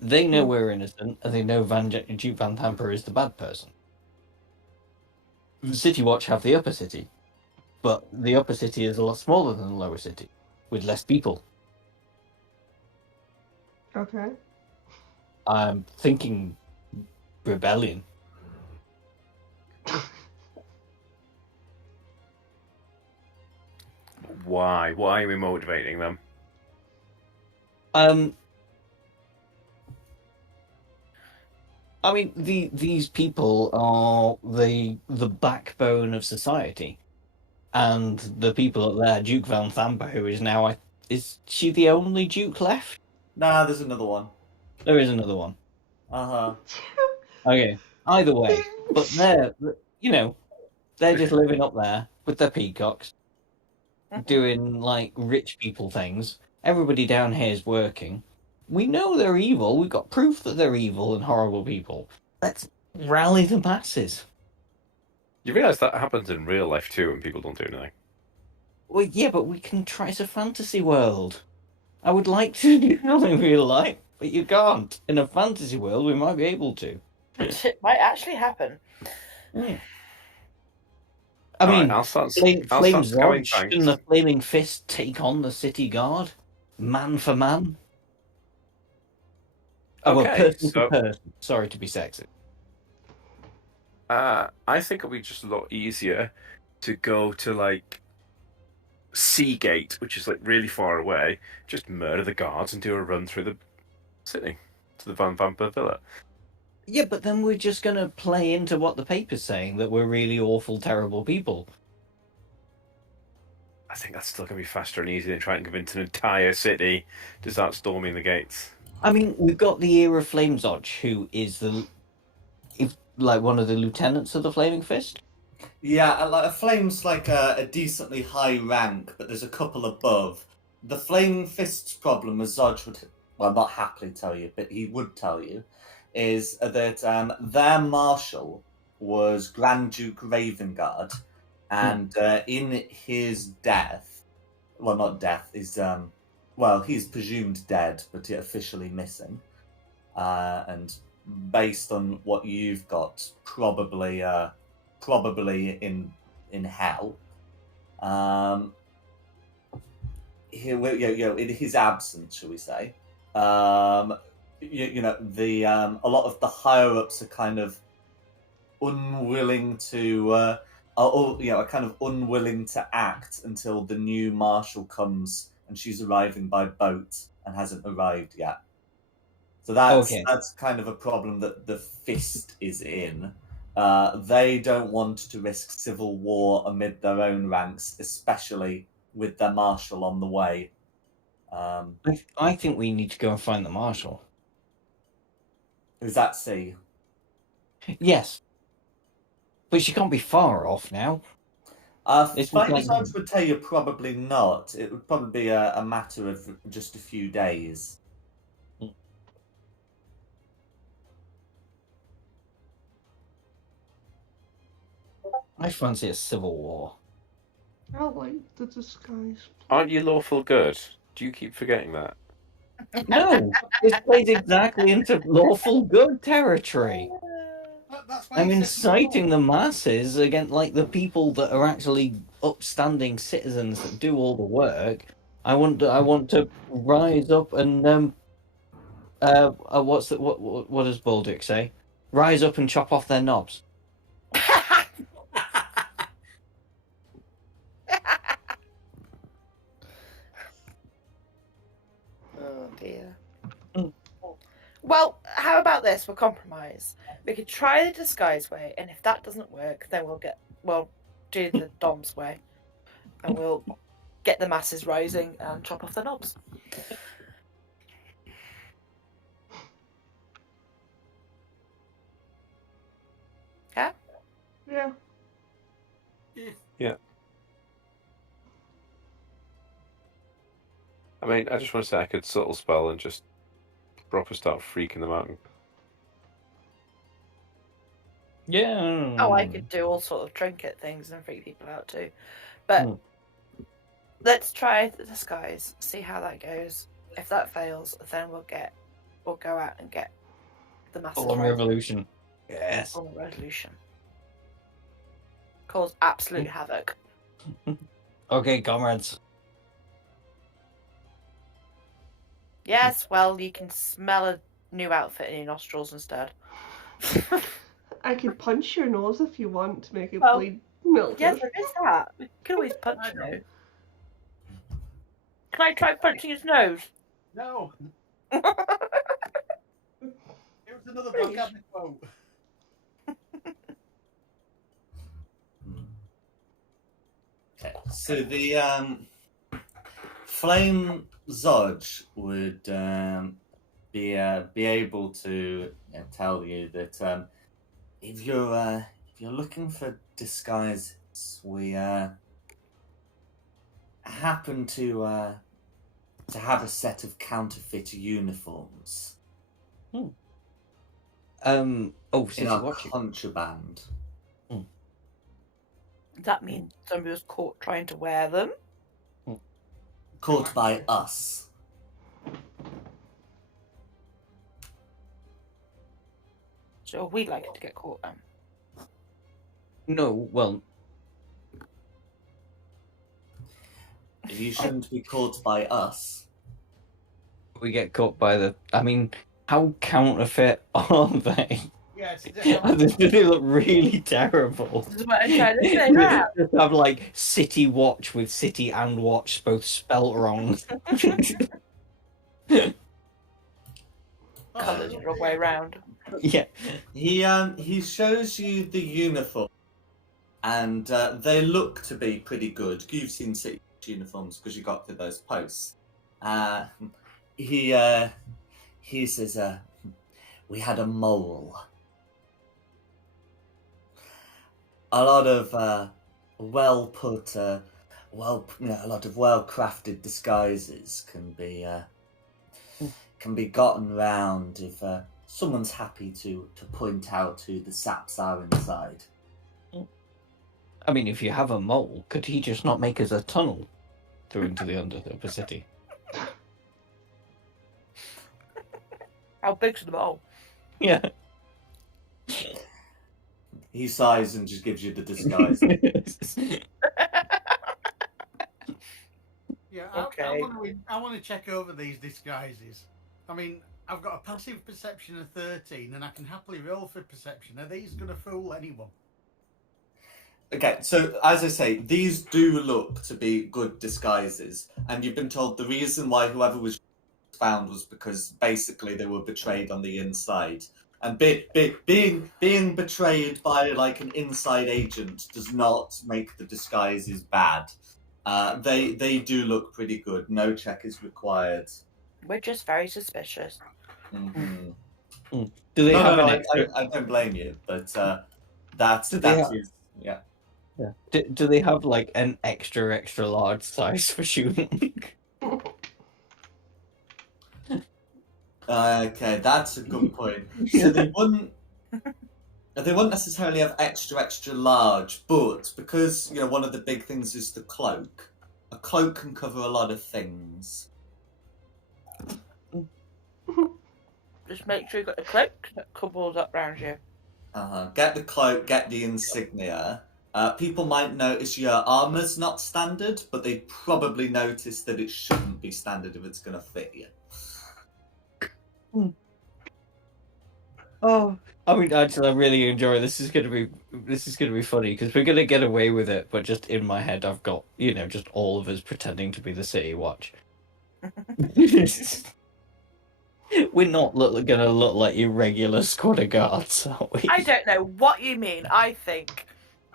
They know we're innocent, and they know Duke Van Tamper is the bad person. The City Watch have the upper city, but the upper city is a lot smaller than the lower city, with less people. Okay. I'm thinking rebellion. Why? Why are we motivating them? I mean, these people are the backbone of society, and the people up there, Duke Van Thamper, who is now, is she the only Duke left? Nah, there's another one. There is another one. Uh-huh. Okay. Either way, but they're they're just living up there with their peacocks, doing like rich people things. Everybody down here is working. We know they're evil. We've got proof that they're evil and horrible people. Let's rally the masses. You realise that happens in real life too, and people don't do anything. Well, yeah, but we can try. It's a fantasy world. I would like to do that in real life, but you can't. In a fantasy world, we might be able to. It might actually happen. Yeah. I All right, mean, I'll start. Flame I'll start going. Zod, shouldn't the Flaming Fist take on the city guard, man for man? Oh, well, Okay, person so for person. Sorry to be sexist. I think it'll be just a lot easier to go to like Seagate, which is like really far away. Just murder the guards and do a run through the city to the Van Vamper Villa. Yeah, but then we're just going to play into what the paper's saying, that we're really awful, terrible people. I think that's still going to be faster and easier than trying to convince an entire city to start storming the gates. I mean, we've got the ear of Flamezodge, who is like one of the lieutenants of the Flaming Fist. Yeah, like a flame's like a decently high rank, but there's a couple above. The Flaming Fist's problem, as Zodge would, well, not happily tell you, but he would tell you, is that their marshal was Grand Duke Ravengard, and in his death, well, not death, he's presumed dead, but officially missing, and based on what you've got, probably in hell. In his absence, shall we say? A lot of the higher ups are kind of unwilling to, are kind of unwilling to act until the new marshal comes, and she's arriving by boat and hasn't arrived yet. So that's kind of a problem that the Fist is in. They don't want to risk civil war amid their own ranks, especially with their marshal on the way. I think we need to go and find the marshal. Is that C? Yes. But she can't be far off now. Flamezodge would tell you probably not. It would probably be a matter of just a few days. I fancy a civil war. I like the disguise. Aren't you lawful good? Do you keep forgetting that? No, this plays exactly into lawful good territory. That's why I'm he said inciting the masses against, like, the people that are actually upstanding citizens that do all the work. I want to rise up and what does Baldic say? Rise up and chop off their knobs. Oh dear. how about this? We'll compromise. We could try the disguise way, and if that doesn't work, then we'll do the Dom's way, and we'll get the masses rising and chop off the knobs. Yeah. Yeah. I mean, I just want to say I could subtle spell and just proper start freaking them out. Yeah. Oh, I could do all sort of trinket things and freak people out too. But let's try the disguise, see how that goes. If that fails, then we'll go out and get the masses. Full-on revolution. Yes. Full-on revolution. Cause absolute havoc. Okay, comrades. Yes, well, you can smell a new outfit in your nostrils instead. I could punch your nose if you want to make it Well, bleed milk. Yes, there is that. We can always punch I his know. nose. Can I try punching his nose? No. It was another Blackadder quote. Okay, so the Flame Zodge would be able to tell you that if you're looking for disguises, we happen to have a set of counterfeit uniforms Oh, in since our you watch it. contraband. That means somebody was caught trying to wear them. Caught by us. So we'd like it to get caught then. No, well, You shouldn't be caught by us. we get caught by the. I mean, how counterfeit are they? Yes. They look really terrible. This is what I'm trying to say. Right? Just have like City Watch with City and Watch both spelt wrong. Colours are all way round. Yeah. He shows you the uniform, and they look to be pretty good. You've seen city uniforms because you got to those posts. He says, "We had a mole. A lot of a lot of well-crafted disguises can be gotten round if someone's happy to point out who the saps are inside." I mean, if you have a mole, could he just not make us a tunnel through into the underside of the city? How big's the mole? Yeah. He sighs and just gives you the disguise. Yeah, Okay. I want to check over these disguises. I mean, I've got a passive perception of 13, and I can happily roll for perception. Are these going to fool anyone? Okay, so as I say, these do look to be good disguises, and you've been told the reason why whoever was found was because basically they were betrayed on the inside. And being betrayed by like an inside agent does not make the disguises bad. They do look pretty good. No check is required. We're just very suspicious. Mm-hmm. Do they have an I extra? I don't blame you, but that Do they have- is yeah. Yeah. Do they have like an extra large size for shooting? Okay, that's a good point. So they wouldn't necessarily have extra large, but because one of the big things is the cloak. A cloak can cover a lot of things. Just make sure you got the cloak that cobbles up round you. Get the cloak, get the insignia. People might notice your armor's not standard, but they probably notice that it shouldn't be standard if it's going to fit you. Oh, I mean, actually, I really enjoy this. Is gonna be funny because we're gonna get away with it. But just in my head, I've got just all of us pretending to be the City Watch. We're not gonna look like irregular squad of guards, are we? I don't know what you mean. I think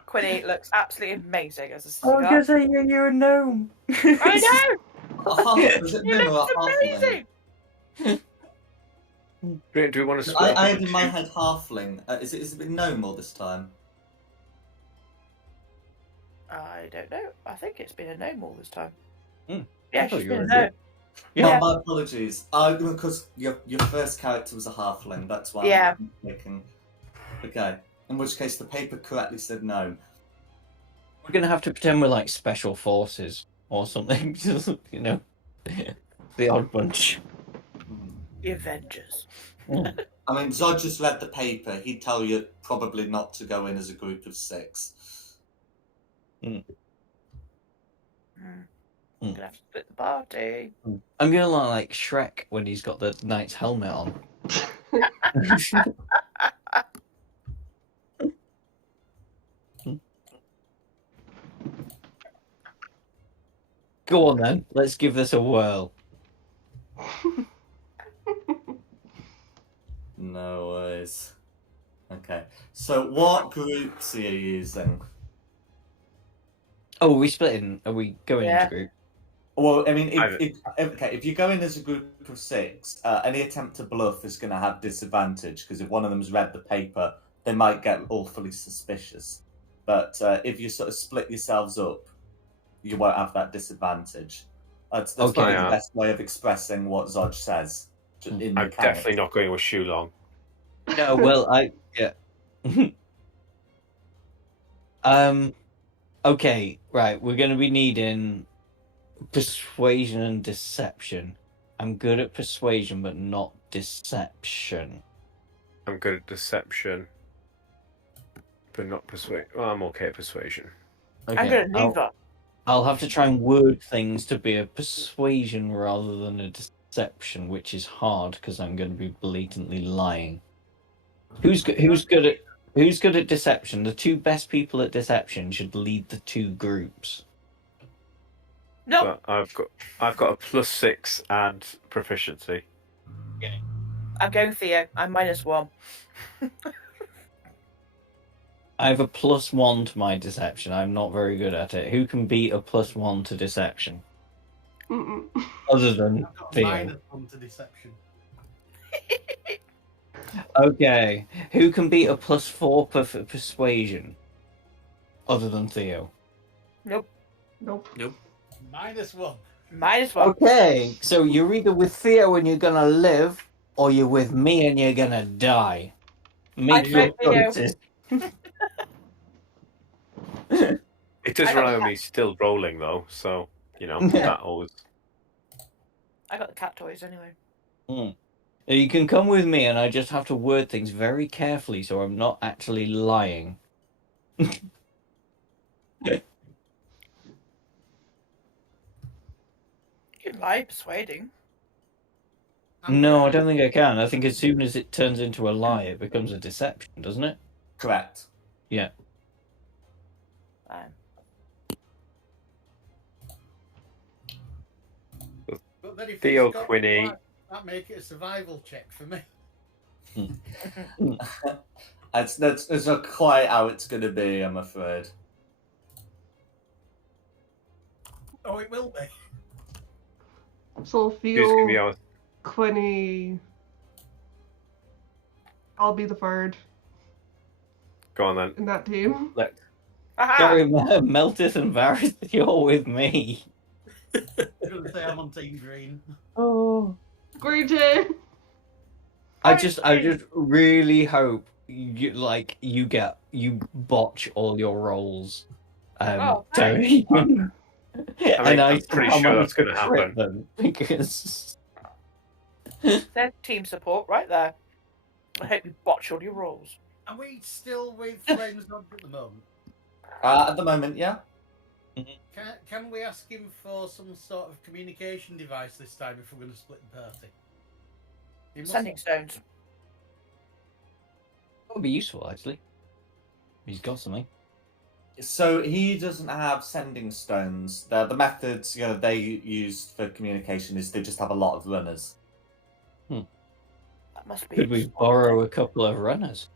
Quinny looks absolutely amazing as a Oh, cigar. you're a gnome. I know. Was it He gnome or looks halfling? amazing. Do we want to split up I had into in my two? head halfling. Is it been gnome all this time? I don't know. I think it's been a gnome all this time. Hmm. Yeah, I thought she's you been were a a gnome. Yeah. My apologies. Because your first character was a halfling. That's why Yeah. I'm thinking. Okay. In which case, the paper correctly said gnome. We're gonna have to pretend we're like special forces or something. Just, you know, the odd bunch. The Avengers. I mean, Zod just read the paper. He'd tell you probably not to go in as a group of 6. I'm gonna have to split the party. I'm gonna look like Shrek when he's got the knight's helmet on. Go on then, let's give this a whirl. No worries. Okay. So, what groups are you using? Oh, are we splitting? Are we going Yeah. into group? Well, I mean, if you go in as a group of 6, any attempt to bluff is going to have disadvantage because if one of them's read the paper, they might get awfully suspicious. But if you sort of split yourselves up, you won't have that disadvantage. That's probably the best way of expressing what Zod says. I'm definitely not going with Shulong. No, well, okay, right. We're going to be needing persuasion and deception. I'm good at persuasion, but not deception. I'm good at deception, but not persuasion. Well, I'm okay at persuasion. Okay, I'm good at neither. I'll have to try and word things to be a persuasion rather than a deception, which is hard because I'm going to be blatantly lying. Who's good at deception? The 2 best people at deception should lead the 2 groups. Nope. But I've got a +6 and proficiency. I'm going Theo. I'm -1. I have a +1 to my deception. I'm not very good at it. Who can beat a +1 to deception? Other than I've got Theo. -1 to deception. Okay. Who can beat a +4 for persuasion? Other than Theo. Nope. Nope. -1. -1. Okay, so you're either with Theo and you're gonna live, or you're with me and you're gonna die. Make your choices. It does I got rely the on me still rolling though, so you know Yeah. that always. I got the cat toys anyway. You can come with me, and I just have to word things very carefully so I'm not actually lying. You can lie persuading. No, I don't think I can. I think as soon as it turns into a lie, it becomes a deception, doesn't it? Correct. Yeah. But then if Theo, he's got Quinny. black, that make it a survival check for me. That's not quite how it's going to be, I'm afraid. Oh, it will be. So Who's gonna be Theo, our? Quinny, I'll be the 3rd Go on then. in that team. Aha! Sorry, Meltis and Varys, you're with me. I'm going to say I'm on Team Green. Oh. Green team! I just really hope you botch all your rolls. Terry. I'm pretty sure that's going to happen. Them because There's team support right there. I hope you botch all your rolls. Are we still with Flames Dog at the moment? At the moment, yeah. Can we ask him for some sort of communication device this time if we're going to split the party? He must- Sending stones. that would be useful actually. He's got something. So he doesn't have sending stones. The methods they use for communication is they just have a lot of runners. Must be. Could we borrow a couple of runners?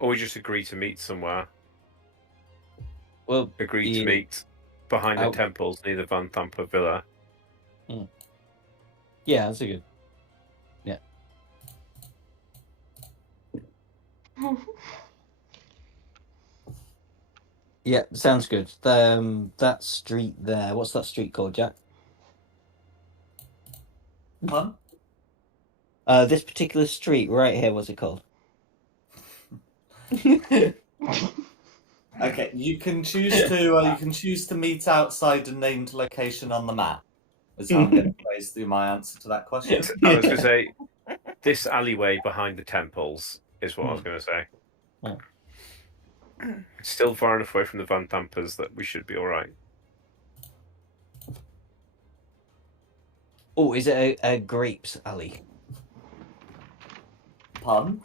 Or we just agree to meet somewhere. Well, Agree yeah. to meet behind the Out. temples near the Van Thamper Villa. Yeah, that's a good. Yeah. Yeah, sounds good. That street there. What's that street called, Jack? Pun? This particular street right here. What's it called? Okay, you can choose to meet outside a named location on the map. Is how I'm going to phrase through my answer to that question. I was going to say, this alleyway behind the temples is what I was going to say. Oh. It's still far enough away from the Van Thampers that we should be all right. Oh, is it a grapes alley? Pun?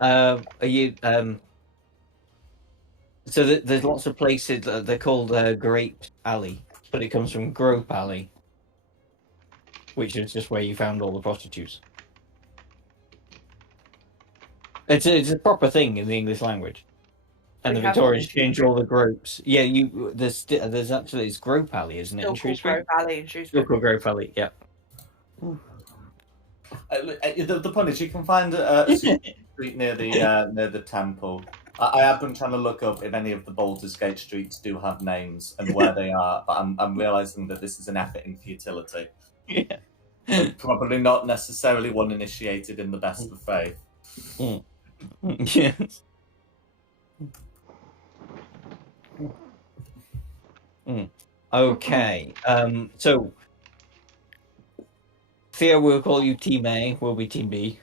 Are you So there's lots of places that they're called Grape Alley, but it comes from Grope Alley, which is just where you found all the prostitutes. It's a proper thing in the English language, and We the have Victorians one. changed all the gropes. Yeah, there's actually it's Grope Alley, isn't it? Still In called Shrewsbury. Grove Valley in Still Shrewsbury. called Grope Alley. Yeah. The point is, you can find a street near the temple. I have been trying to look up if any of the Baldur's Gate streets do have names and where they are, but I'm realizing that this is an effort in futility. Yeah. Probably not necessarily one initiated in the best of faith. Yes. Okay. So Theo will call you Team A. We'll be Team B.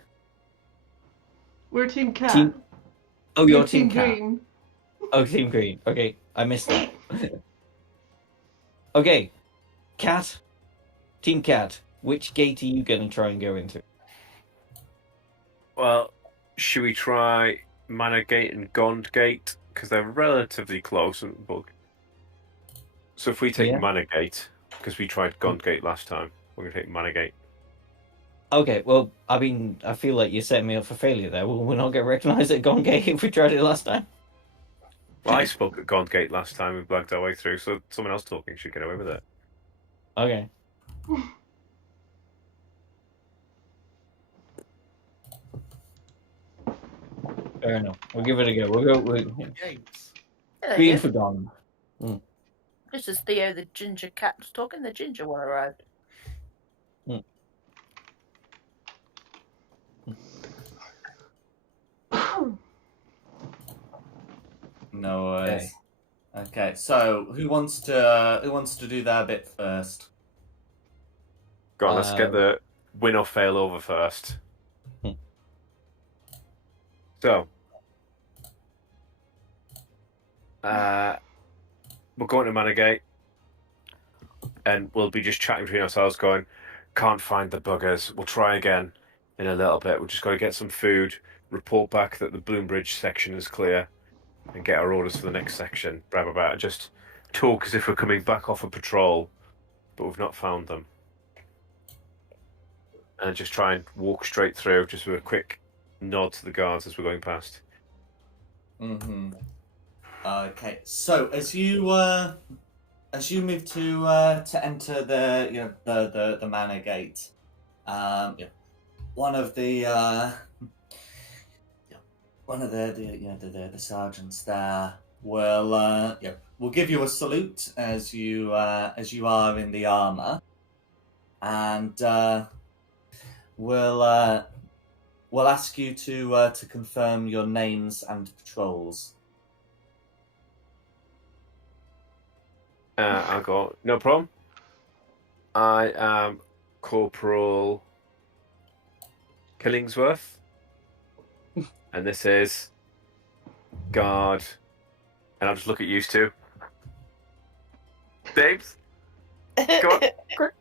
We're Team Cat. Oh, you're You're Team Cat. Green. Oh, Team Green. Okay, I missed that. Okay, Cat. Team Cat. Which gate are you going to try and go into? Well, should we try Manor Gate and Gond Gate? Because they're relatively close. So if we take Yeah. Manor Gate, because we tried Gond Gate last time, we're going to take Manor Gate. Okay, well, I mean, I feel like you're setting me up for failure there. Will we not get recognised at Gone Gate if we tried it last time? Well, I spoke at Gond Gate last time. We blagged our way through, so someone else talking should get away with it. Okay. Fair enough. We'll give it a go. We'll go Gates. There you Green go. for Gone. Just as Theo the ginger cat was talking, the ginger one arrived. No worries. Okay, so who wants to do their bit first? Go on, let's get the win or fail over first. So, we're going to Manor Gate, and we'll be just chatting between ourselves, going, "Can't find the buggers. We'll try again in a little bit. We've just got to get some food, report back that the Bloombridge section is clear, and get our orders for the next section." Blah blah blah. Just talk as if we're coming back off a patrol, but we've not found them, and just try and walk straight through, just with a quick nod to the guards as we're going past. Mm-hmm. Okay, so as you move to enter the manor gate, one of the sergeants there will give you a salute as you are in the armor, and we'll ask you to confirm your names and patrols. I'll go, no problem. I am Corporal Killingsworth, and this is Guard, and I'll just look at you two. Babes, go on. Quick.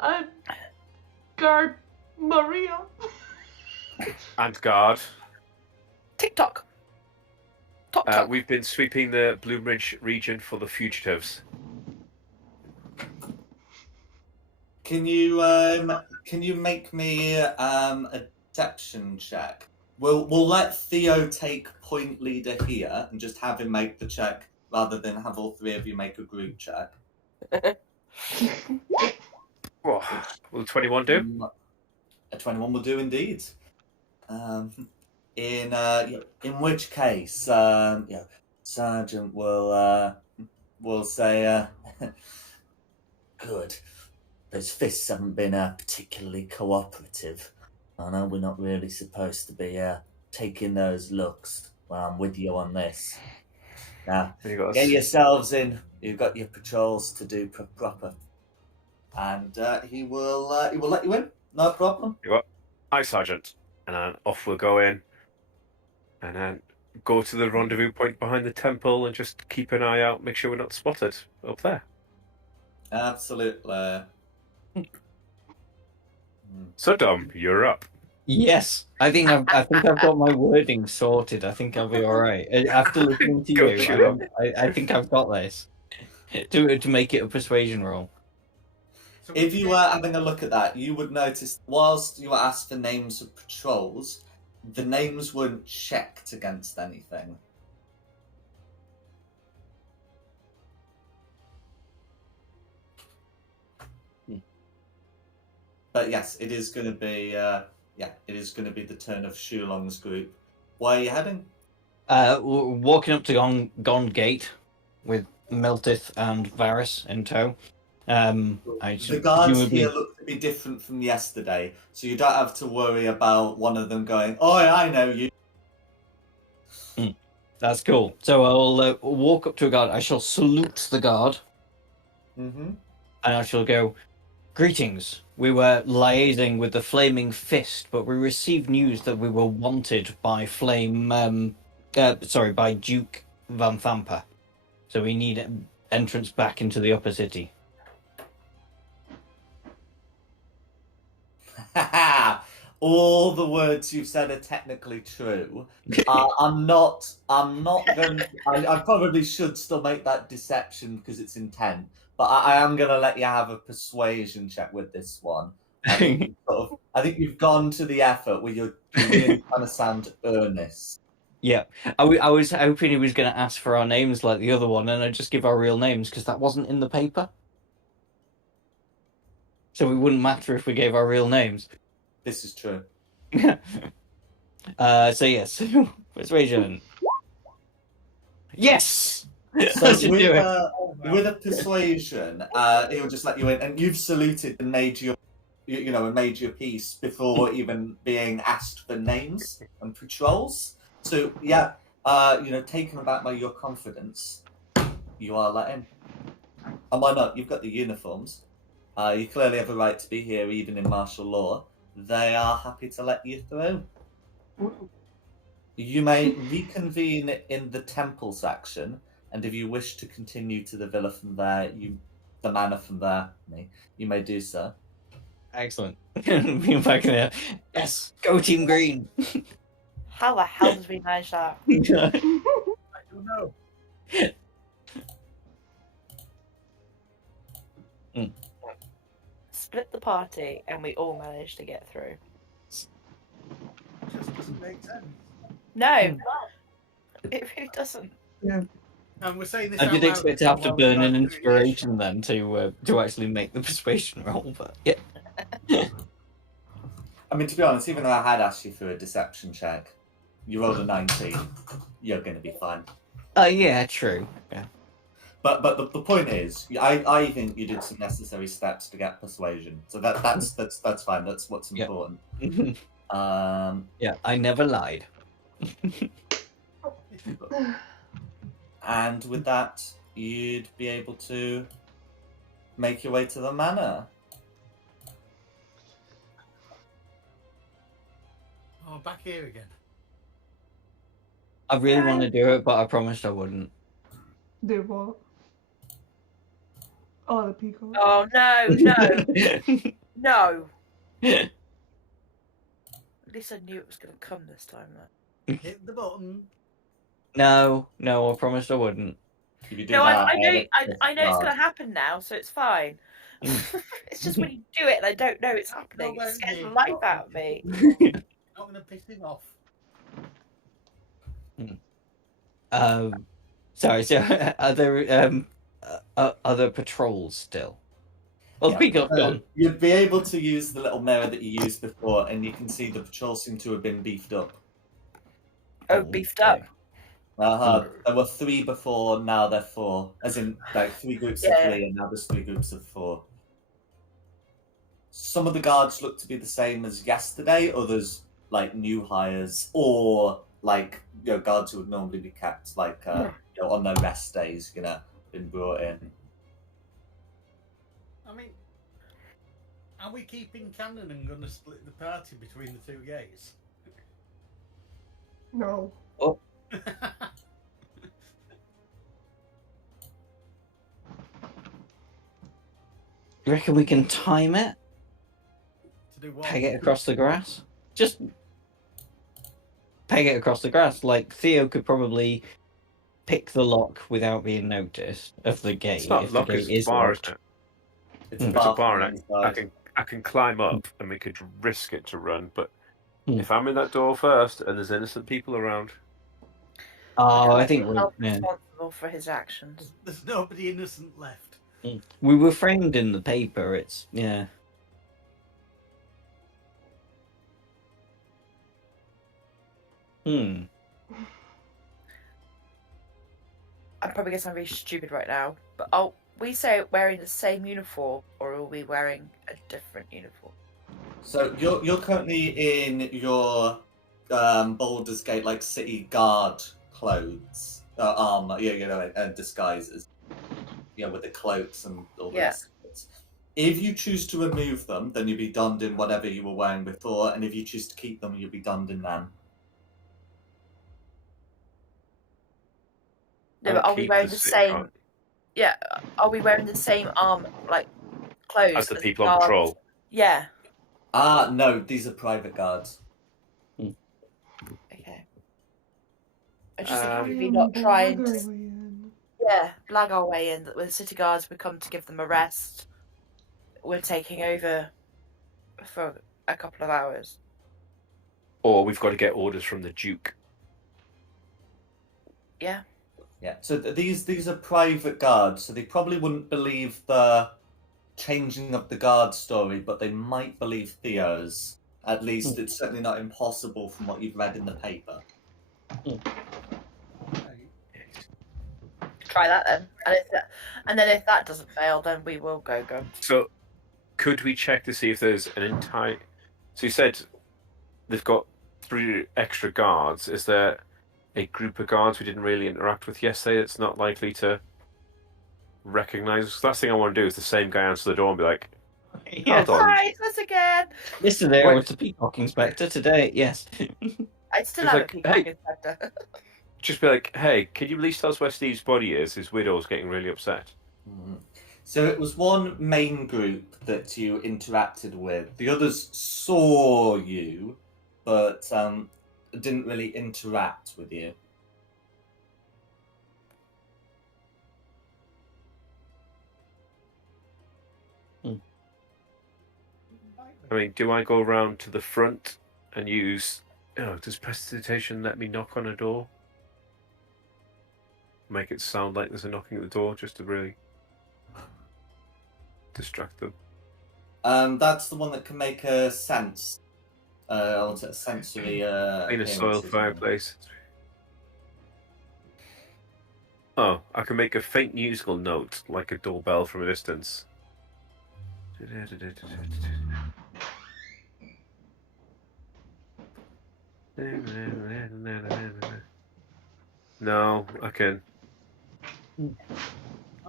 I'm Guard Maria. And Guard. TikTok. Talk. We've been sweeping the Bloombridge region for the fugitives. Can you make me a deception check? We'll let Theo take point leader here and just have him make the check rather than have all three of you make a group check. Oh, will 21 do? A 21 will do indeed. In which case, Sergeant will say, "Good. Those fists haven't been particularly cooperative. I know we're not really supposed to be taking those looks. Well, I'm with you on this. Now, And you got get us. yourselves in. You've got your patrols to do proper, and he will let you in. No problem." You got, aye, Sergeant. And then off we'll go in. And then go to the rendezvous point behind the temple and just keep an eye out, make sure we're not spotted up there. Absolutely. So, Dom, you're up. Yes, I think I've got my wording sorted. I think I'll be all right. After listening to Go you, chew I think I've got this to make it a persuasion roll. So If you were having a look at that, you would notice whilst you were asked for names of patrols, the names weren't checked against anything. But yes, it is going to be the turn of Shulong's group. Where are you heading? Walking up to Gond Gate with Meltith and Varys in tow. The guards here look to be different from yesterday, so you don't have to worry about one of them going, "Oh, I know you." That's cool. So I'll walk up to a guard. I shall salute the guard, Mm-hmm. and I shall go, "Greetings. We were liaising with the Flaming Fist, but we received news that we were wanted by by Duke Van Thamper. So we need entrance back into the upper city." All the words you've said are technically true. I'm not going. I probably should still make that deception because it's intent, but I am going to let you have a persuasion check with this one. I think you've gone to the effort where you're really trying to sound earnest. Yeah, I was hoping he was going to ask for our names like the other one, and I'd just give our real names because that wasn't in the paper. So it wouldn't matter if we gave our real names. This is true. So yes, persuasion. So Yes. Let's just do it. with a persuasion, he'll just let you in, and you've saluted and made your piece before even being asked for names and patrols. So yeah, taken aback by your confidence, you are let in. And why not? You've got the uniforms. You clearly have a right to be here, even in martial law. They are happy to let you through. You may reconvene in the temple section, and if you wish to continue to the villa from there, the manor from there, you may do so. Excellent. Being back in there. Yes, go Team Green. How the hell did we manage that? I don't know. Split the party and we all managed to get through. Just doesn't make sense. No, it really doesn't. And we're saying this. I out did loud expect to have to while burn we're an doing inspiration then to actually make the persuasion roll, but yeah. I mean, to be honest, even though I had asked you for a deception check, you rolled a 19. You're going to be fine. Yeah, true. Yeah. But the point is, I think you did some necessary steps to get persuasion, so that's fine. That's what's Yeah. important. Yeah, I never lied. And with that, you'd be able to make your way to the manor. Oh, back here again. I really want to do it, but I promised I wouldn't. Do what? Oh, the peacock. Oh no, no. At least I knew it was going to come this time. Though. Hit the button. No, I promised I wouldn't. If you do No, that, I know it's going to happen now, so it's fine. It's just when you do it and I don't know it's happening, it scares the life out of me. Not going to piss him off. Sorry. So are there patrols still? Well, Yeah. we got gone. You'd be able to use the little mirror that you used before, and you can see the patrols seem to have been beefed up. Oh, beefed up. There were 3 before, now they're 4. As in, like 3 groups of 3, and now there's 3 groups of 4. Some of the guards look to be the same as yesterday, others like new hires, or like guards who would normally be kept like on their rest days, been brought in. I mean, are we keeping canon and going to split the party between the 2 gays? No. Oh. You reckon we can time it? To do what? Peg it across the grass? Just peg it across the grass. Like, Theo could probably pick the lock without being noticed of the gate. It's not if locked, the gate it's is a bar, locked. isn't it? It's It's a bar, from and inside. I can climb up and we could risk it to run, but Hmm. if I'm in that door first and there's innocent people around, Oh, I think I'll be yeah. responsible for his actions. There's nobody innocent left. We were framed in the paper. It's yeah. I'm probably going to sound really stupid right now, but are we wearing the same uniform, or are we wearing a different uniform? So you're currently in your Baldur's Gate like city guard clothes, armor, disguises, with the cloaks and all the rest of it. If you choose to remove them, then you'll be donned in whatever you were wearing before, and if you choose to keep them, you'll be donned in them. No, but are we wearing the same? Yeah, are we wearing the same clothes as the as people on patrol? Yeah. No, these are private guards. Okay. I just think we not trying to blag our way in. That with the city guards, we come to give them a rest. We're taking over for a couple of hours. Or we've got to get orders from the Duke. Yeah. Yeah. So these are private guards, so they probably wouldn't believe the changing of the guard story, but they might believe Theo's. At least it's certainly not impossible from what you've read in the paper. Try that then, and then if that doesn't fail, then we will go. So, could we check to see if there's an entire? So you said they've got 3 extra guards. Is there a group of guards we didn't really interact with yesterday that's not likely to recognize? The last thing I want to do is the same guy answer the door and be like, "Hold on, Hi, it's us again." Yesterday I was the Peacock Inspector. Today, yes. I still It's have like, a Peacock hey. Inspector. just be like, hey, can you at least tell us where Steve's body is? His widow's getting really upset." Mm-hmm. So it was one main group that you interacted with. The others saw you, but didn't really interact with you. I mean, do I go around to the front and use? Does prestidigitation let me knock on a door? Make it sound like there's a knocking at the door, just to really distract them. That's the one that can make a sense. I want a sensory. In a soiled fireplace. Oh, I can make a faint musical note, like a doorbell from a distance. No, I can. I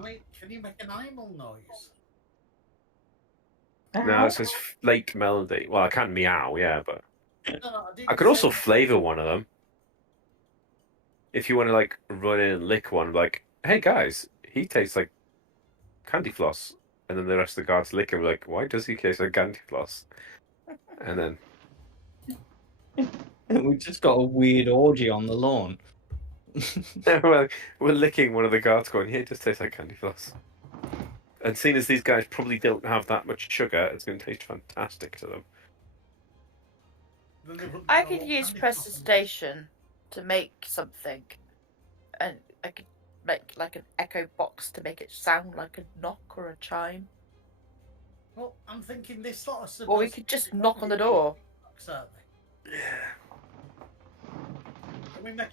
mean, can you make an animal noise? No, it says late melody. Well, I can meow, yeah, but No, I could also flavour one of them. If you want to like run in and lick one, like, hey guys, he tastes like candy floss, and then the rest of the guards lick him, like, why does he taste like candy floss? And then We just got a weird orgy on the lawn. we're licking one of the guards going, yeah, it does taste like candy floss. And seeing as these guys probably don't have that much sugar, it's going to taste fantastic to them. Then they wouldn't I know could what use candy floss is. prestidigitation to make something, and I could make like an echo box to make it sound like a knock or a chime. Well, I'm thinking this sort of. Or we could just knock on the door.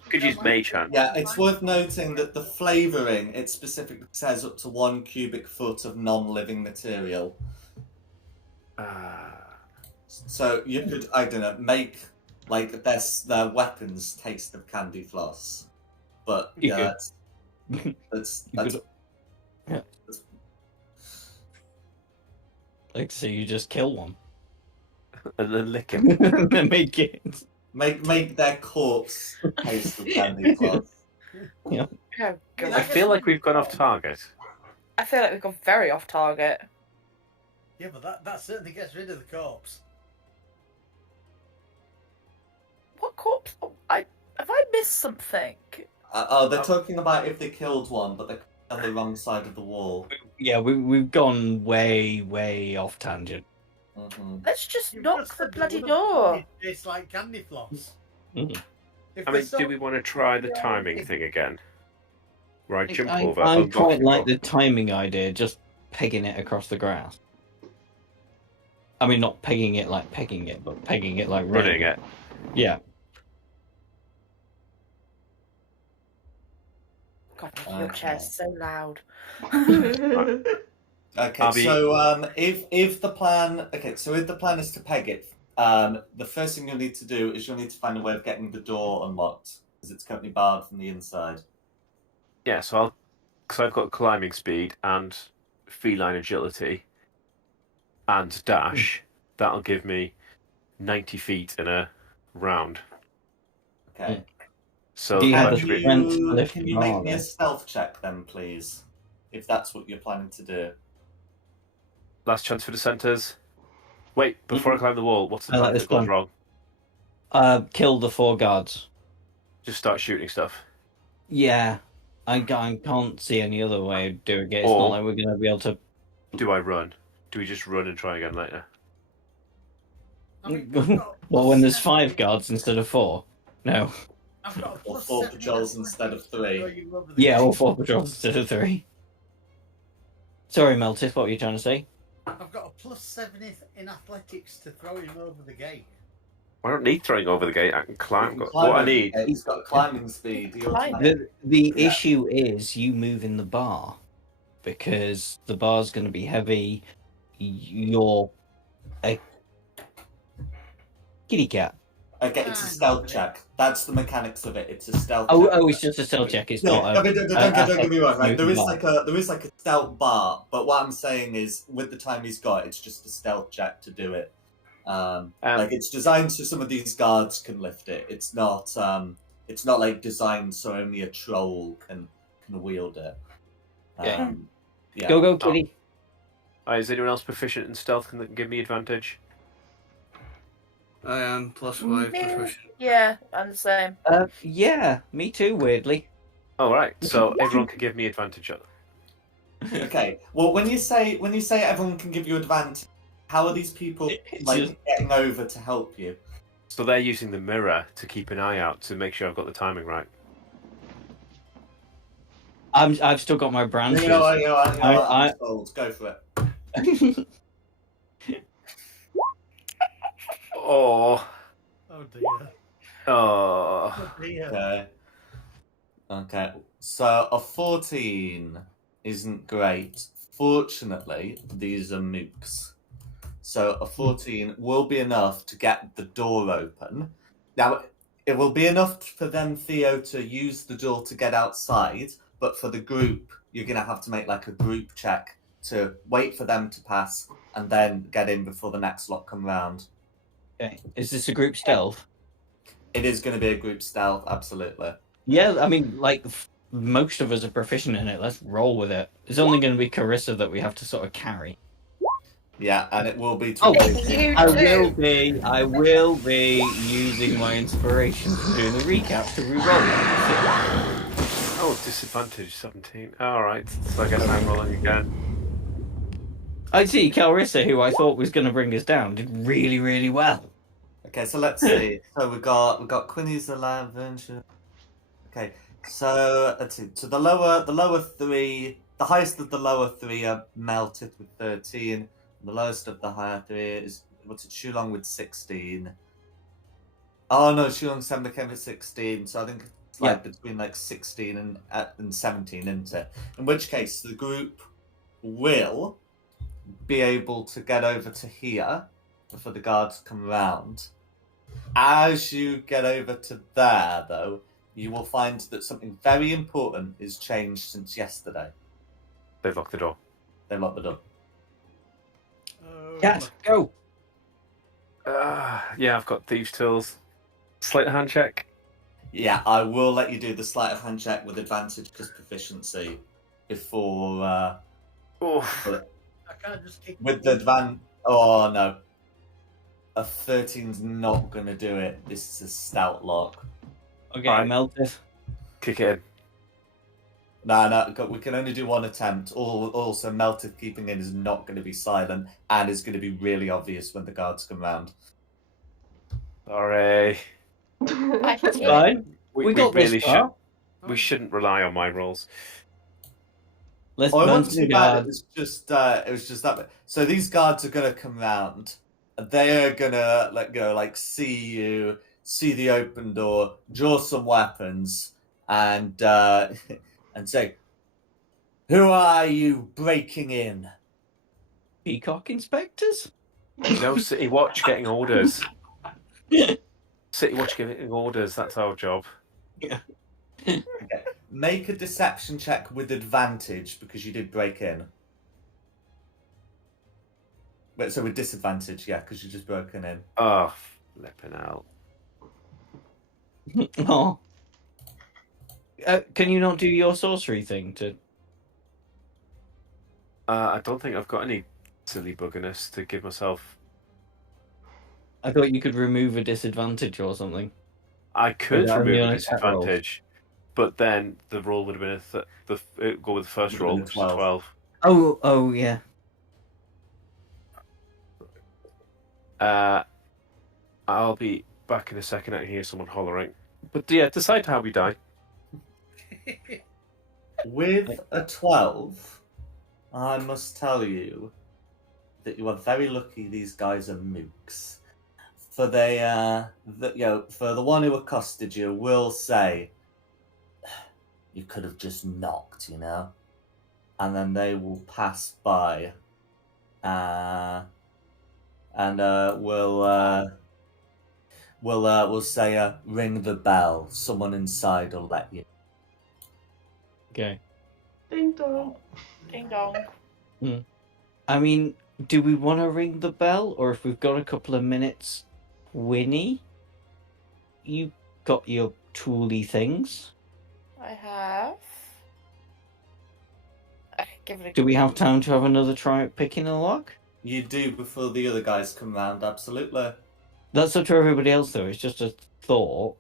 Could use mage hand. Yeah, it's worth noting that the flavouring, it specifically says up to 1 cubic foot of non-living material. So you could, I don't know, make like their weapons taste of candy floss. But You yeah, could. that's Yeah. Like, so you just kill one. And then lick him. And then make it. make their corpse taste of candy floss. Oh, God. I feel like we've gone off target. I feel like we've gone very off target. Yeah, but that certainly gets rid of the corpse. What corpse? Oh, have I missed something? They're talking about if they killed one, but they're on the wrong side of the wall. Yeah, we've gone way off tangent. Mm-hmm. Let's just You've knock just the said they bloody wouldn't door. find it tastes like candy floss. Mhm. If I they're mean, so- do we want to try the timing thing again? Where I jump over, I unlock quite it, like go- the timing idea, just pegging it across the grass. I mean, not pegging it like pegging it, but pegging it like running it. Yeah. God, your chair's so loud. Okay, I'll be- so if the plan is to peg it, the first thing you'll need to do is you'll need to find a way of getting the door unlocked because it's currently barred from the inside. Yeah, so because I've got climbing speed and feline agility and dash, that'll give me 90 feet in a round. Okay. So Do you have that a should be... strength to lift Can the you make bar, me a then? stealth check then, please? If that's what you're planning to do. Last chance for dissenters. Wait, before I climb the wall, what's the I like plan this that goes plan. wrong? Kill the 4 guards. Just start shooting stuff. Yeah. I can't see any other way of doing it. It's Or- not like we're going to be able to... Do I run? Do we just run and try again later? I mean, I've got a Well, when there's +7. 5 guards instead of 4. No. I've got a Or +7 4 patrols in instead of athletics to 3. throw you over the Yeah, gate. or 4 patrols instead of 3. Sorry, Meltis, what were you trying to say? I've got a +7 in athletics to throw him over the gate. I don't need throwing over the gate. I can climb. You can What I climb need... it. He's got climbing speed. He Climb. automatically- The Yeah. issue is you move in the bar because the bar's going to be heavy. You're a kitty cat. Okay, it's a stealth check. That's the mechanics of it. It's a stealth Oh, check. oh, it's just a stealth check. It's No, not. I mean, don't get me wrong. Right? There is moving like a stealth bar, but what I'm saying is, with the time he's got, it's just a stealth check to do it. Like it's designed so some of these guards can lift it. It's not like designed so only a troll can wield it. Okay. Yeah. Go, kitty. Is anyone else proficient in stealth and that can give me advantage? I am +5 proficient. Yeah, I'm the same. Yeah, me too. Weirdly. All right, so everyone can give me advantage. Okay. Well, when you say everyone can give you advantage, how are these people like getting over to help you? So they're using the mirror to keep an eye out to make sure I've got the timing right. I've still got my branches. You know what, I- I'm sold. Go for it. Oh, Oh dear. oh. Oh dear. Okay. Okay. So a 14 isn't great. Fortunately, these are mooks. So a 14 will be enough to get the door open. Now, it will be enough for them, Theo, to use the door to get outside, but for the group, you're going to have to make like a group check to wait for them to pass and then get in before the next lot come round. Okay. Is this a group stealth? It is going to be a group stealth, absolutely. Yeah, I mean, like most of us are proficient in it. Let's roll with it. It's only going to be Carissa that we have to sort of carry. Yeah, and it will be... Oh, You I too. will be using my inspiration from doing the recap to re-roll it. Oh, disadvantage 17. Alright, so I guess I'm rolling again. I see Calrissa, who I thought was going to bring us down, did really, really well. Okay, so let's see. So we got Quinny's 11. Okay, so let's see. So the lower three, the highest of the lower three are melted with 13. The lowest of the higher three is what's it? Shulong with 16. Oh no, Shulong 7 became a 16. So I think it's like between like 16 and 17, isn't it? In which case the group will be able to get over to here before the guards come around. As you get over to there, though, you will find that something very important is changed since yesterday. They've locked the door. They locked the door. Yes, go. Yeah, I've got thieves' tools. Sleight of hand check. Yeah, I will let you do the sleight of hand check with advantage because proficiency before. Oh, I can't just kick With the advan. Oh no. A 13's not going to do it. This is a stout lock. Okay, Alright. melted. kick it in. No, we can only do one attempt. Also, melted keeping in is not going to be silent and is going to be really obvious when the guards come round. Sorry. That's fine. We got really this far. we shouldn't rely on my rolls. Let's Oh, it burn wasn't some too bad. guards. It was just that bit. So these guards are gonna come round. And they are gonna see you, see the open door, draw some weapons, and and say, "Who are you breaking in?" Peacock inspectors? No, City Watch getting orders. City Watch getting orders. That's our job. Okay. Make a deception check with advantage because you did break in. Wait, so with disadvantage, yeah, because you just broken in. Oh, flipping out. Oh. Can you not do your sorcery thing to? I don't think I've got any silly buggerness to give myself. I thought you could remove a disadvantage or something. I could that only remove on a attack rolls? disadvantage, but then the roll would have been go with the first Would have roll, been which 12. is 12. Oh yeah. I'll be back in a second. I can hear someone hollering. But yeah, decide how we die. With a 12, I must tell you that you are very lucky these guys are mooks. For for the one who accosted you will say, you could have just knocked, and then they will pass by, and we'll say, ring the bell. Someone inside will let you. Okay. Ding dong. Ding dong. I mean, do we want to ring the bell, or if we've got a couple of minutes, Winnie? You got your tooly things. I have. I could give it a Do we have time to have another try at picking a lock? You do before the other guys come round, absolutely. That's up to everybody else, though. It's just a thought.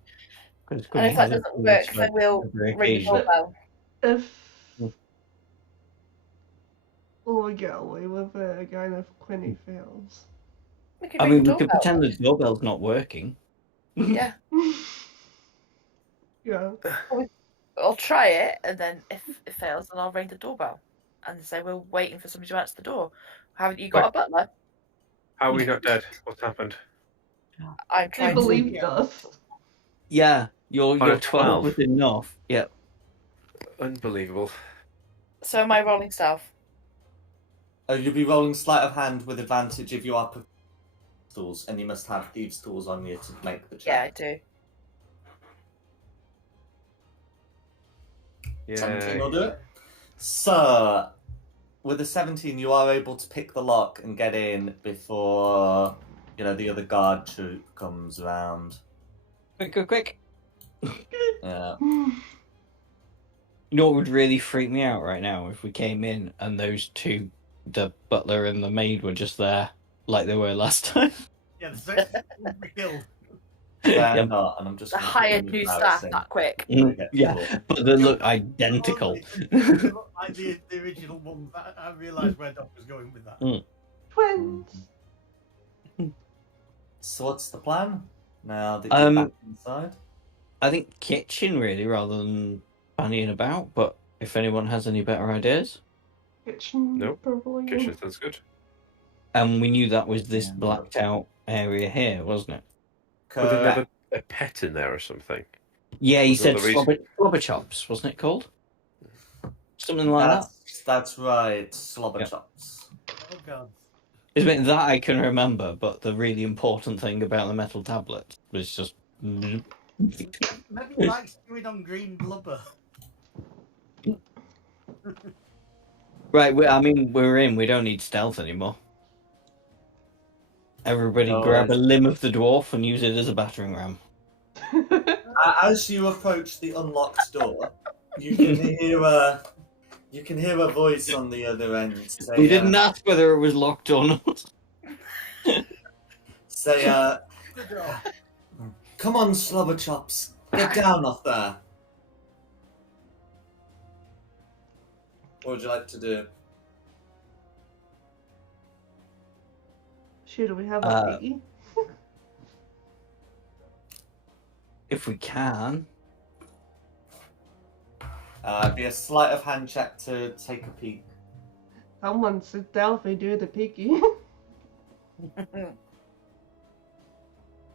And if that doesn't work, then we'll ring the doorbell. If will we get away with it again if Quinny fails? We could I ring mean, the we could doorbell. pretend the doorbell's not working. Yeah. Yeah. I'll try it, and then if it fails, then I'll ring the doorbell and say we're waiting for somebody to answer the door. Haven't you got a butler? How are we not dead? What's happened? I'm They trying believed to. us. Yeah, your On a 12 was enough. Yeah. Unbelievable. So am I rolling stealth? You'll be rolling sleight of hand with advantage if you are tools, and you must have thieves' tools on you to make the Yeah, I check. do. Yeah. 17 will do it. So, with a 17, you are able to pick the lock and get in before the other guard troop comes around. Quick. Yeah. You know what would really freak me out right now if we came in and those two, the butler and the maid, were just there like they were last time. Yeah, the sex will be killed. They're Yeah. not, and I'm just The going to hired new staff that quick. Yeah, but they look identical. They look like the original ones. I realised where Doc was going with that. Twins. So what's the plan now that you're back inside? I think kitchen really, rather than fannying about. But if anyone has any better ideas, Kitchen, Nope. probably. Kitchen sounds good. and we knew that was this Yeah. blacked out area here, wasn't it? Would they Correct. have a pet in there or something? Yeah, he Was that said the reason? slobber chops, wasn't it called? Something like that. That's right, slobber Yeah. chops. Oh god. I mean, that I can remember, but the really important thing about the metal tablet was just. Maybe he likes chewing on green blubber. Right, we're in. We don't need stealth anymore. Everybody No, grab a limb of the dwarf and use it as a battering ram. As you approach the unlocked door, you can hear a voice on the other end say, We didn't ask whether it was locked or not. say, Good job. "Come on, slobber chops, get down off there." What would you like to do? Should we have a piggy? If we can. Be a sleight of hand check to take a peek. Someone should definitely do the piggy.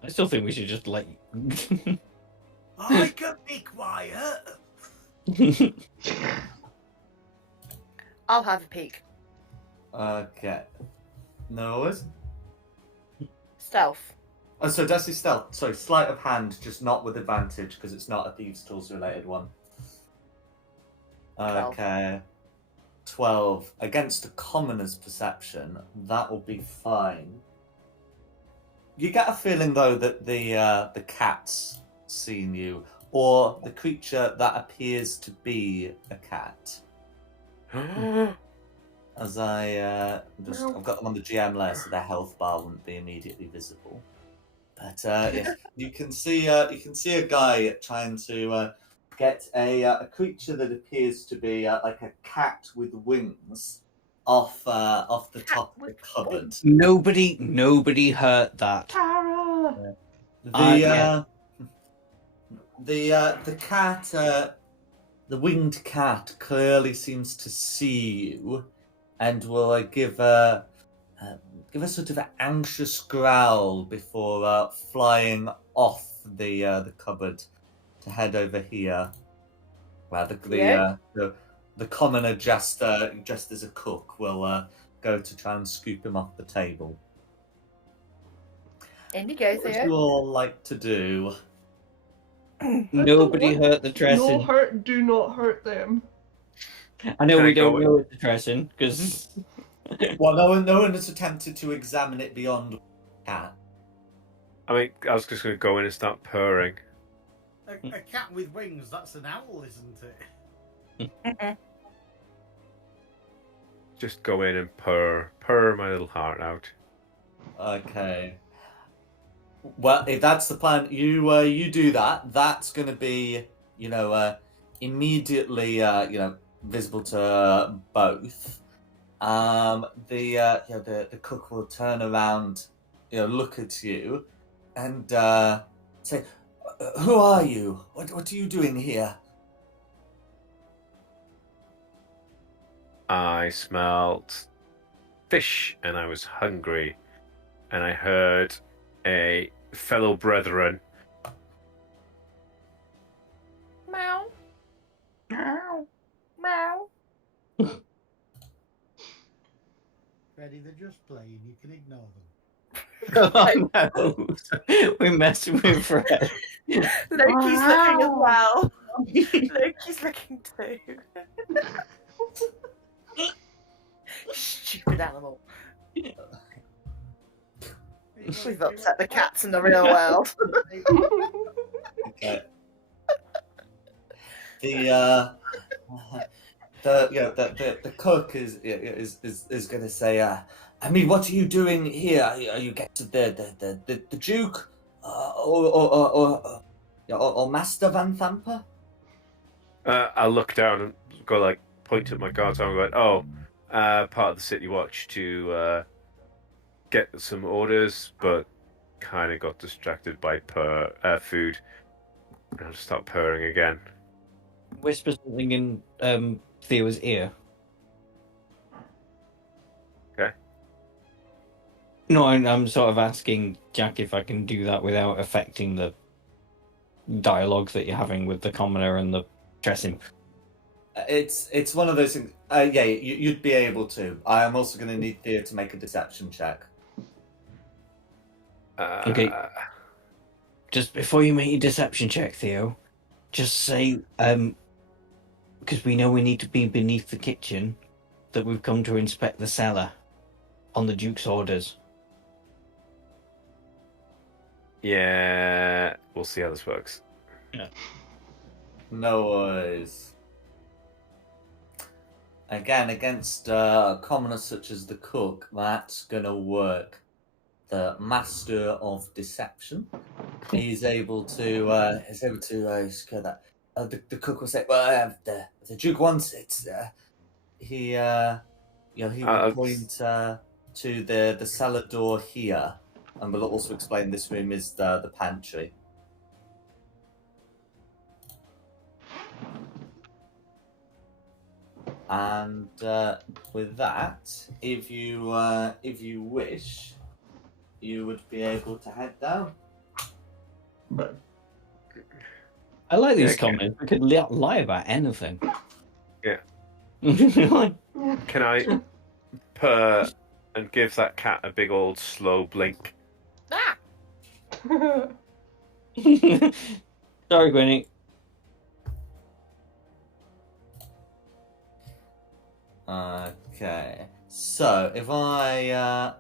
I still think we should just let you. I can be quiet. I'll have a peek. Okay. No worries. Stealth. Oh, so that's his stealth. Sorry, sleight of hand, just not with advantage because it's not a thieves' tools related one. 12. Okay. 12 against a commoner's perception. That will be fine. You get a feeling though that the cat's seen you, or the creature that appears to be a cat. As I've got them on the GM list, so their health bar wouldn't be immediately visible. But yeah, you can see a guy trying to get a creature that appears to be like a cat with wings off the top of the cupboard. Nobody hurt that. Tara! The cat, the winged cat, clearly seems to see you, and will give a sort of an anxious growl before flying off the cupboard to head over here, where the commoner just as a cook will go to try and scoop him off the table. In you go, What would Theo. you all like to do? Nobody hurt the dressing. No hurt, do not hurt them. I know Can I we don't go know it's the dressing because. Well, no one has attempted to examine it beyond cat. I mean, I was just going to go in and start purring. A cat with wings, that's an owl, isn't it? Just go in and purr my little heart out. Okay. Well, if that's the plan, you do that. That's going to be, immediately, visible to both. The cook will turn around, look at you, and say, "Who are you? What are you doing here?" I smelt fish and I was hungry, and I heard a fellow brethren. Meow. Meow. Meow. Ready, they're just playing, you can ignore them. Oh no! We're messing with Fred. Loki's looking as well. Loki's looking too. Stupid animal. We've upset the cats in the real world. Okay. The cook is going to say, "I mean, what are you doing here? Are you get to the Duke? or Master Van Thamper? I look down and go like point at my guards. I'm going, oh, part of the city watch to get some orders, but kind of got distracted by food. And I'll start purring again. Whisper something in Theo's ear. Okay. No, I'm sort of asking Jack if I can do that without affecting the dialogue that you're having with the commoner and the Tressim. It's one of those things. Yeah, you'd be able to. I am also going to need Theo to make a deception check. Okay. Just before you make your deception check, Theo, just say, because we know we need to be beneath the kitchen, that we've come to inspect the cellar on the Duke's orders. Yeah, we'll see how this works. Yeah. No worries. Again, against commoners such as the cook, that's gonna work. The master of deception is able to secure that. The cook will say, "Well, the Duke wants it." He will point to the cellar door here, and we'll also explain this room is the pantry. And with that, if you wish, you would be able to head down. But I like these Okay. comments. We could lie about anything. Yeah. Like, Can I purr and give that cat a big old slow blink? Ah! Sorry, Gwynny. Okay, so if I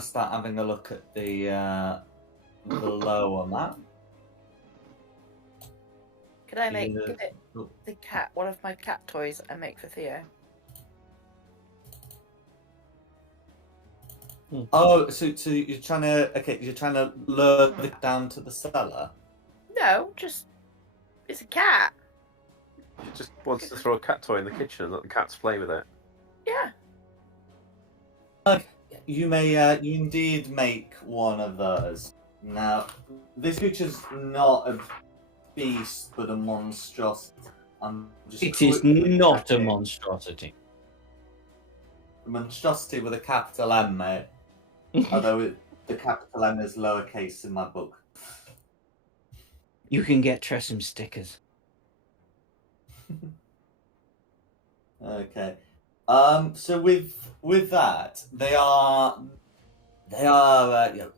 start having a look at the lower map. Could I Yeah. give it the cat, one of my cat toys I make for Theo? Oh, so you're trying to lure it down to the cellar? No, just it's a cat. She just wants to throw a cat toy in the kitchen and let the cats play with it. Yeah. You may you indeed make one of those. Now, this creature's not a beast, but a monstrosity. It is not a monstrosity. A monstrosity with a capital M, mate. Although the capital M is lowercase in my book. You can get Tressim stickers. Okay. So with that, they are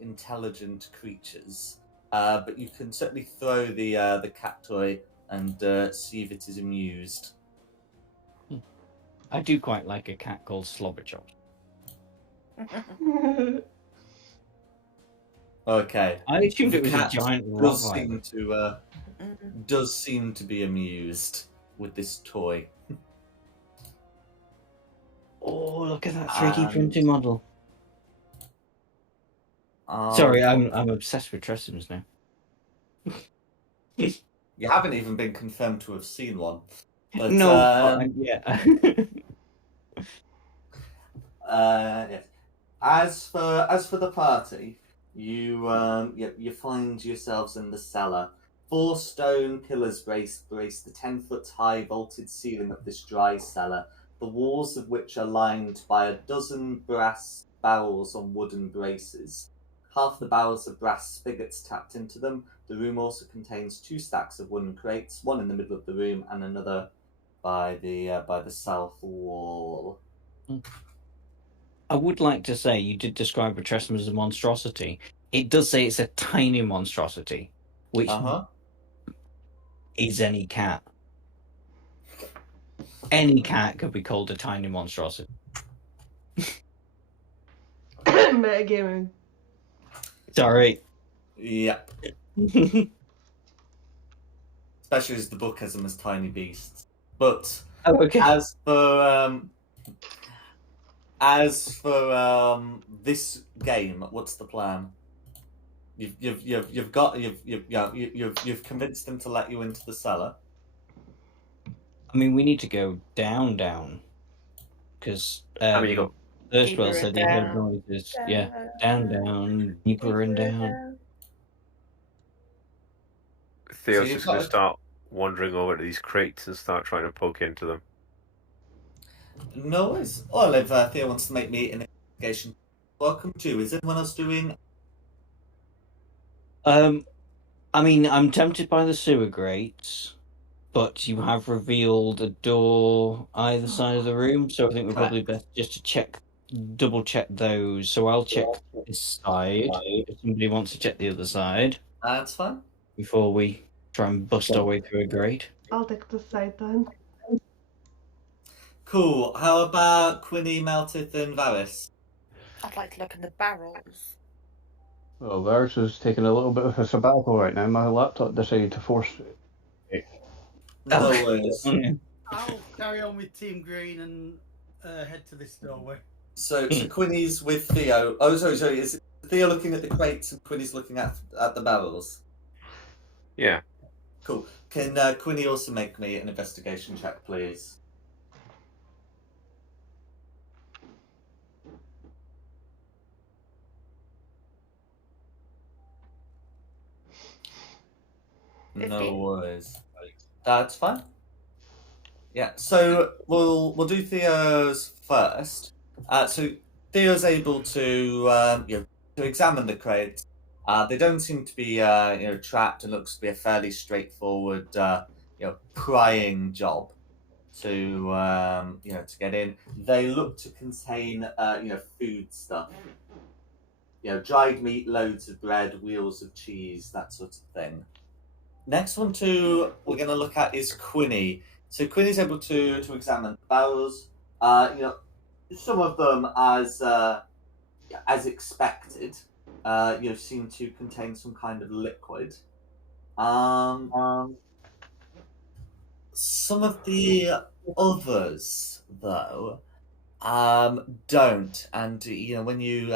intelligent creatures. But you can certainly throw the cat toy and see if it is amused. I do quite like a cat called Slobberchops. Okay. I assumed The it was a cat giant Rottweiler. does seem to be amused with this toy. Oh, look at that 3D printing model. Oh, Sorry, I'm obsessed with Tressims now. You haven't even been confirmed to have seen one. But, No, yeah. Yes. As for the party, you find yourselves in the cellar. 4 stone pillars brace the 10-foot high vaulted ceiling of this dry cellar, the walls of which are lined by a dozen brass barrels on wooden braces. Half the barrels have brass spigots tapped into them. The room also contains 2 stacks of wooden crates, one in the middle of the room and another by the south wall. I would like to say you did describe a Tressim as a monstrosity. It does say it's a tiny monstrosity, which is any cat. Any cat could be called a tiny monstrosity. Metagaming. Sorry. Yeah. Especially as the book has them as tiny beasts. But Oh, okay. as for as for this game, what's the plan? You've convinced them to let you into the cellar. I mean, we need to go down, because I mean, you got Thirstwell Deeper said and he heard down. noises. Yeah, down, deeper and down. Theo's you've just going got to start wandering over to these crates and start trying to poke into them. No worries. Well, if Theo wants to make me an investigation, welcome to. Is anyone else doing? I mean, I'm tempted by the sewer grates, but you have revealed a door either side of the room, so I think we're probably best just to double check those. So I'll check this side if somebody wants to check the other side That's fine. before we try and bust our way through a grate. I'll take the side then. Cool. How about Quinny, Meltith, and Varys? I'd like to look in the barrels. Well, Varys is taking a little bit of a sabbatical right now. My laptop decided to force it. No Oh. worries. I'll carry on with Team Green and head to this doorway. So Quinny's with Theo. Oh, sorry. Is Theo looking at the crates and Quinny's looking at the barrels? Yeah. Cool. Can Quinny also make me an investigation check, please? No 15. worries. That's fine. Yeah. So we'll do Theo's first. So Theo's able to to examine the crates. They don't seem to be trapped. It looks to be a fairly straightforward prying job to to get in. They look to contain food stuff. Dried meat, loads of bread, wheels of cheese, that sort of thing. Next one we're going to look at is Quinny. So Quinny's able to examine the barrels. Some of them as expected. Seem to contain some kind of liquid. Some of the others, though, don't. And when you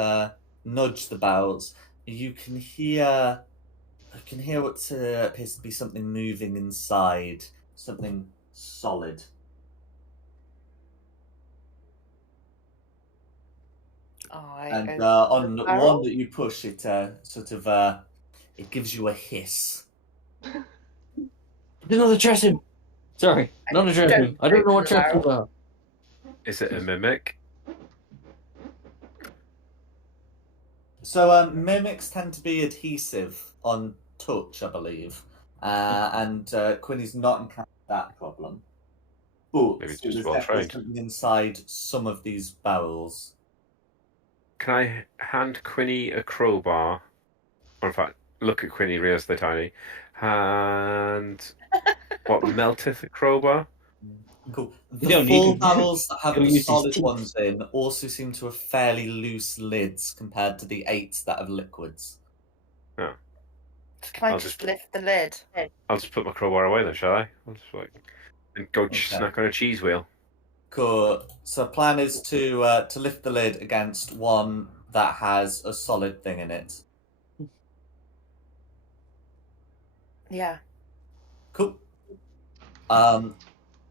nudge the barrels, you can hear what appears to be something moving inside, something solid. And on one that you push, it it gives you a hiss. Another Tressim! Sorry, not a Tressim. I don't know what Tressims are. Is it a mimic? So mimics tend to be adhesive on touch, I believe, and Quinny's not encountered that problem. But Maybe it's there's just well definitely trained. something inside some of these barrels. Can I hand Quinny a crowbar? Or in fact, look at Quinny, realize they're tiny. And what, Meltith a crowbar? Cool. You The don't need full to- barrels that have He'll the use his solid teeth. ones in also seem to have fairly loose lids compared to the 8 that have liquids. Can I I'll just just- lift the lid? I'll just put my crowbar away then, shall I? I'll just and go Okay. snack on a cheese wheel. Cool. So plan is to lift the lid against one that has a solid thing in it. Yeah. Cool.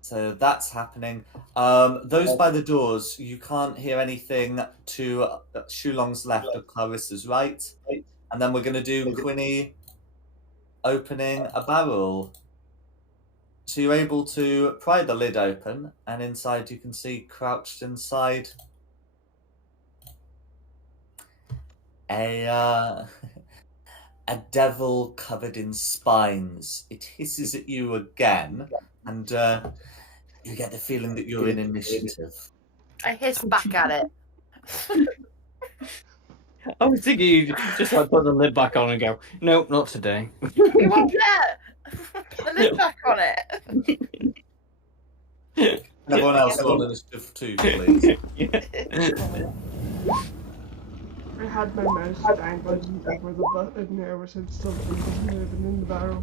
So that's happening. Those by the doors, you can't hear anything to Shulong's left or Clarissa's right. And then we're going to do Quinny opening a barrel. So you're able to pry the lid open, and inside you can see, crouched inside, a devil covered in spines. It hisses at you again, and you get the feeling that you're in initiative. I hiss back at it. I was thinking you just like put the lid back on and go, nope, not today. You won't dare! Put the lid back on it. And everyone else roll initiative too, please. I had my mouse dangling over the button ever since something was moving in the barrel.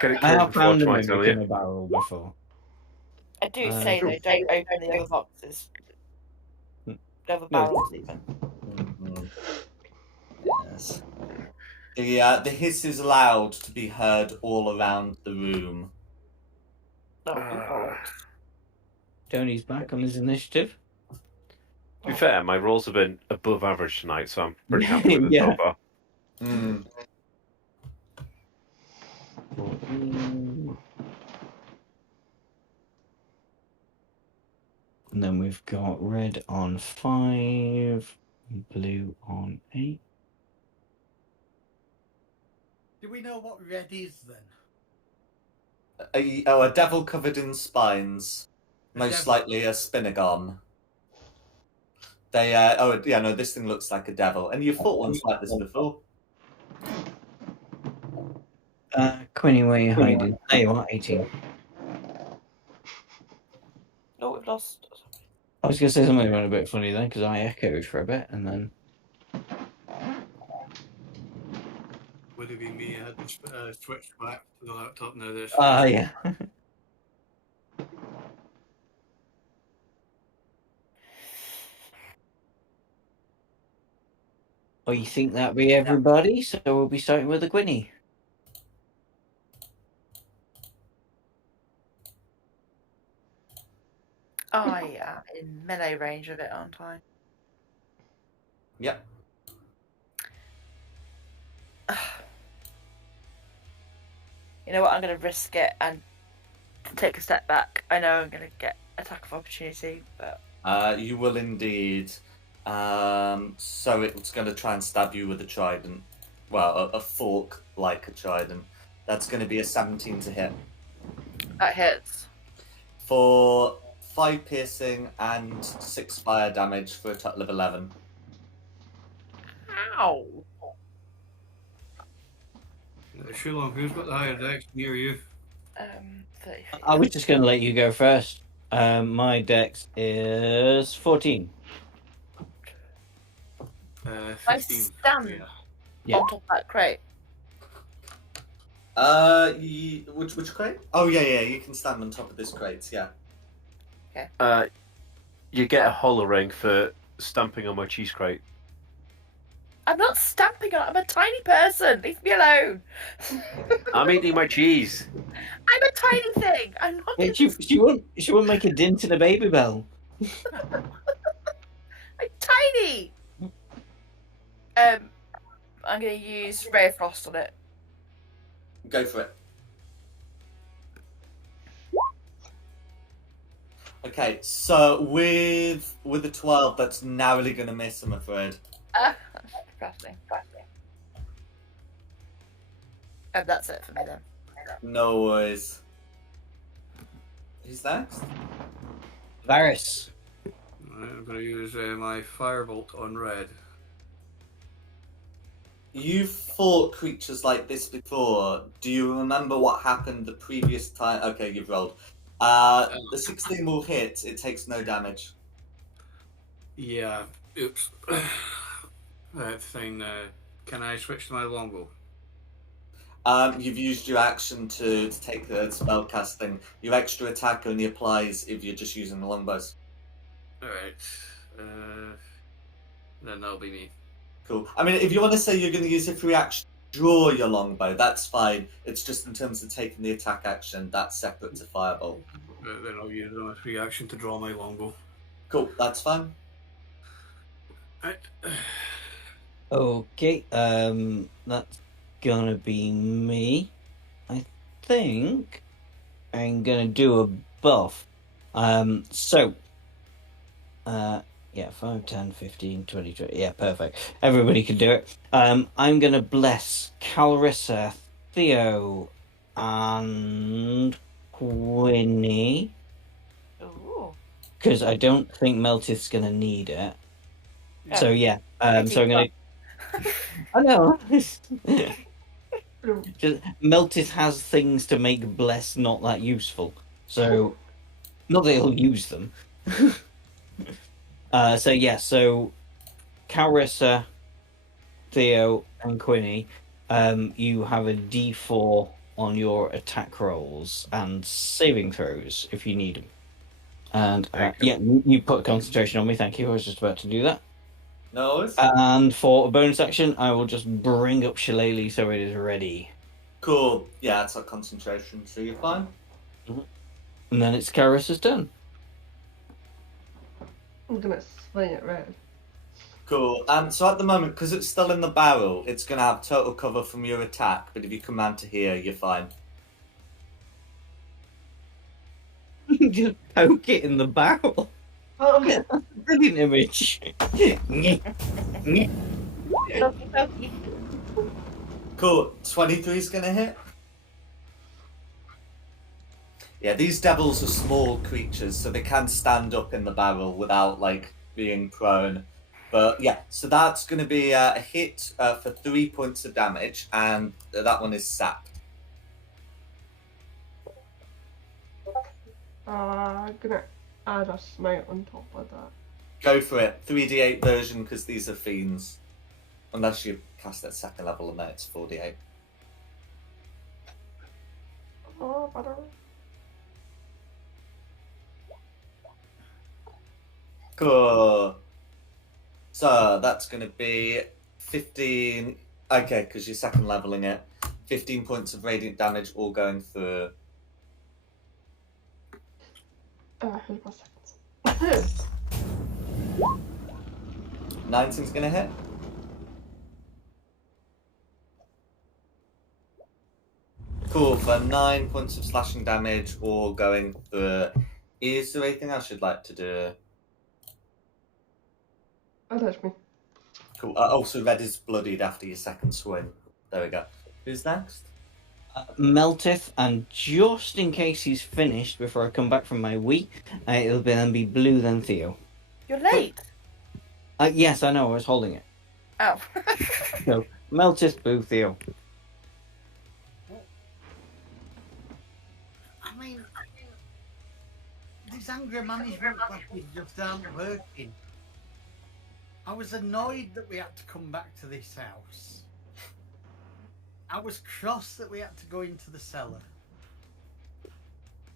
Get it I killed have before found a twice, mimic will in you? a barrel before. I do say though, don't open the other boxes. The other barrels even. Mhm. Yes. The hiss is loud to be heard all around the room. Oh, bollocks. Tony's back on his initiative. To be fair, my rolls have been above average tonight, so I'm pretty happy with it Yeah. so far. Mm. 14. And then we've got red on 5, blue on 8. Do we know what red is then? A devil covered in spines. A Most devil. likely a spinagon. No, this thing looks like a devil. And you've fought ones like this before. Quinny, where are you hiding? There you are, 18. Oh, we've lost. I was going to say something a bit funny then, because I echoed for a bit, and then... Would have been me. I had to switch back to the laptop now. This. yeah. Well, you think that'd be everybody? So we'll be starting with the Quinny. I am in melee range of it, aren't I? Yep. You know what? I'm going to risk it and take a step back. I know I'm going to get attack of opportunity, but You will indeed. So it's going to try and stab you with a trident. Well, a fork like a trident. That's going to be a 17 to hit. that hits. For 5 piercing and 6 fire damage for a total of 11. Ow! Shulong, who's got the higher dex near you? 30 feet. I was just going to let you go first. My dex is 14. 15. I stand Yeah. on top of that crate. Which crate? Oh yeah, you can stand on top of this crate. Yeah. You get a hollow ring for stamping on my cheese crate. I'm not stamping on it. I'm a tiny person. Leave me alone. I'm eating my cheese. I'm a tiny thing. I'm not. Yeah, she won't make a dint in a baby bell. I'm tiny. I'm going to use Ray of Frost on it. Go for it. Okay, so with the 12, that's narrowly going to miss, I'm afraid. Fascinating. And that's it for me then. No worries. Who's next? Varys. Right, I'm going to use my firebolt on red. You've fought creatures like this before. Do you remember what happened the previous time? Okay, you've rolled. The 16 will hit. It takes no damage. Yeah. Oops. That thing. Can I switch to my longbow? You've used your action to take the spell casting. Your extra attack only applies if you're just using the longbows. Alright. Then that'll be me. Cool. I mean, if you want to say you're going to use a free action, draw your longbow, that's fine. It's just in terms of taking the attack action, that's separate to Firebolt. Then I'll use my free action to draw my longbow. Cool, that's fine. Right. Okay, that's gonna be me. I think I'm gonna do a buff. Yeah, 5, 10, 15, 20, 20. Yeah, perfect. Everybody can do it. I'm gonna bless Calrissa, Theo, and Quinny. Ooh. Because I don't think Meltith's gonna need it. Yeah. So yeah, It's so I'm gonna. I know. Just, Meltith has things to make bless not that useful. So, not that he'll use them. So Calrissa, Theo, and Quinny, you have a D4 on your attack rolls and saving throws if you need them. And There you go. yeah, you put concentration on me. Thank you. I was just about to do that. No worries. And for a bonus action, I will just bring up Shillelagh so it is ready. Cool. Yeah, it's like concentration, so you're fine. And then it's Karis's turn. I'm gonna swing it red. Cool. So at the moment, because it's still in the barrel, it's going to have total cover from your attack, but if you come round to here, you're fine. Just poke it in the barrel. Oh, Brilliant image. Pokey, pokey. Cool. 23 is going to hit. Yeah, these devils are small creatures, so they can stand up in the barrel without, like, being prone. But, yeah, so that's going to be a hit for 3 points of damage, and that one is sapped. I'm gonna add a smite on top of that. Go for it. 3d8 version, because these are fiends. Unless you cast at second level, and then it's 4d8. Oh, better. Cool. So that's going to be 15. Okay, because you're second leveling it. 15 points of radiant damage, all going through. Who's my seconds? 19's going to hit. Cool, for 9 points of slashing damage, all going through. Is there anything else you'd like to do? Oh, touch me. Cool. Also, red is bloodied after your second swing. There we go. Who's next? Meltith, and just in case he's finished before I come back from my wee, it'll then be Blue, then Theo. You're late. Yes, I know, I was holding it. Oh. So, Meltith, Blue, Theo. I mean, these anger management classes just aren't working. I was annoyed that we had to come back to this house. I was cross that we had to go into the cellar.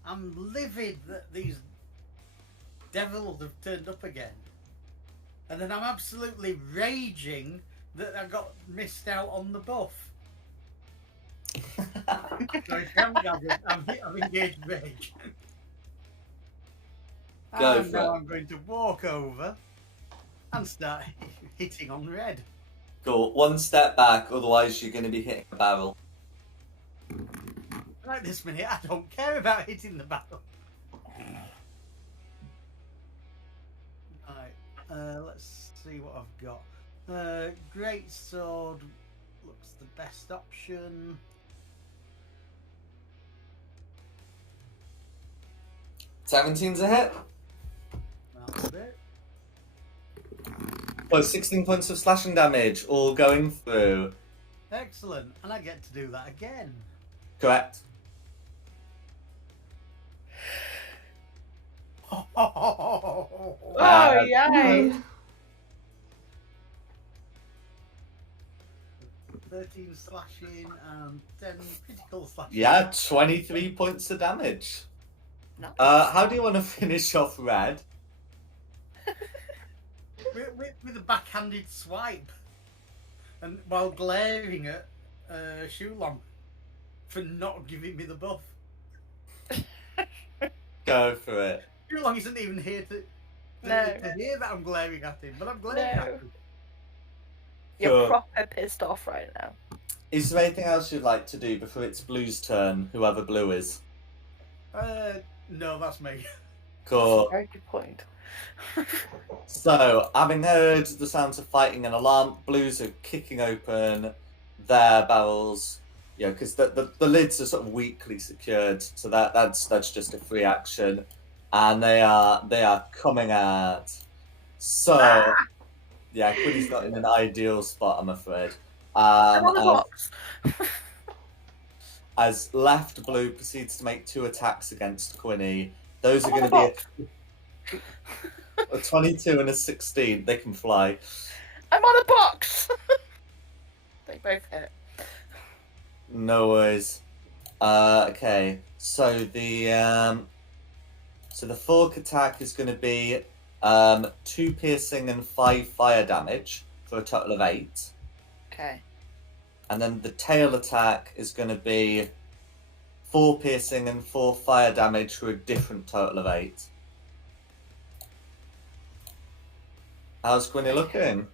I'm livid that these devils have turned up again. And then I'm absolutely raging that I got missed out on the buff. So if you haven't gathered, I'm engaged rage. Go And for now it. I'm going to walk over and start hitting on red. Cool. One step back, otherwise you're going to be hitting the barrel. Right this minute, I don't care about hitting the barrel. Right, let's see what I've got. Great sword looks the best option. Seventeen's a hit. That's it. Oh, 16 points of slashing damage, all going through. Excellent, and I get to do that again. Correct. Oh, Uh, yay. 13 slashing and 10 critical slashing. Yeah, 23 points of damage. Nice. How do you want to finish off red? With a backhanded swipe, and while glaring at Shulong for not giving me the buff. Go for it. Shulong isn't even here to No. hear that I'm glaring at him, but I'm glaring at No. him. You're Cool. proper pissed off right now. Is there anything else you'd like to do before it's Blue's turn, whoever Blue is? No, that's me. Cool. Very good point. So, having heard the sounds of fighting and alarm, Blues are kicking open their barrels. Yeah, because the lids are sort of weakly secured, so that's just a free action, and they are coming out. So, yeah, Quinny's not in an ideal spot, I'm afraid. I'm on the box. As left Blue proceeds to make 2 attacks against Quinny, those are I'm on going to the be a 22 and a 16. They can fly. I'm on a box. They both hit. No worries. Okay, so the So the fork attack is going to be 2 piercing and 5 fire damage for a total of 8. Okay. And then the tail attack is going to be 4 piercing and 4 fire damage for a different total of 8. How's Quinny looking?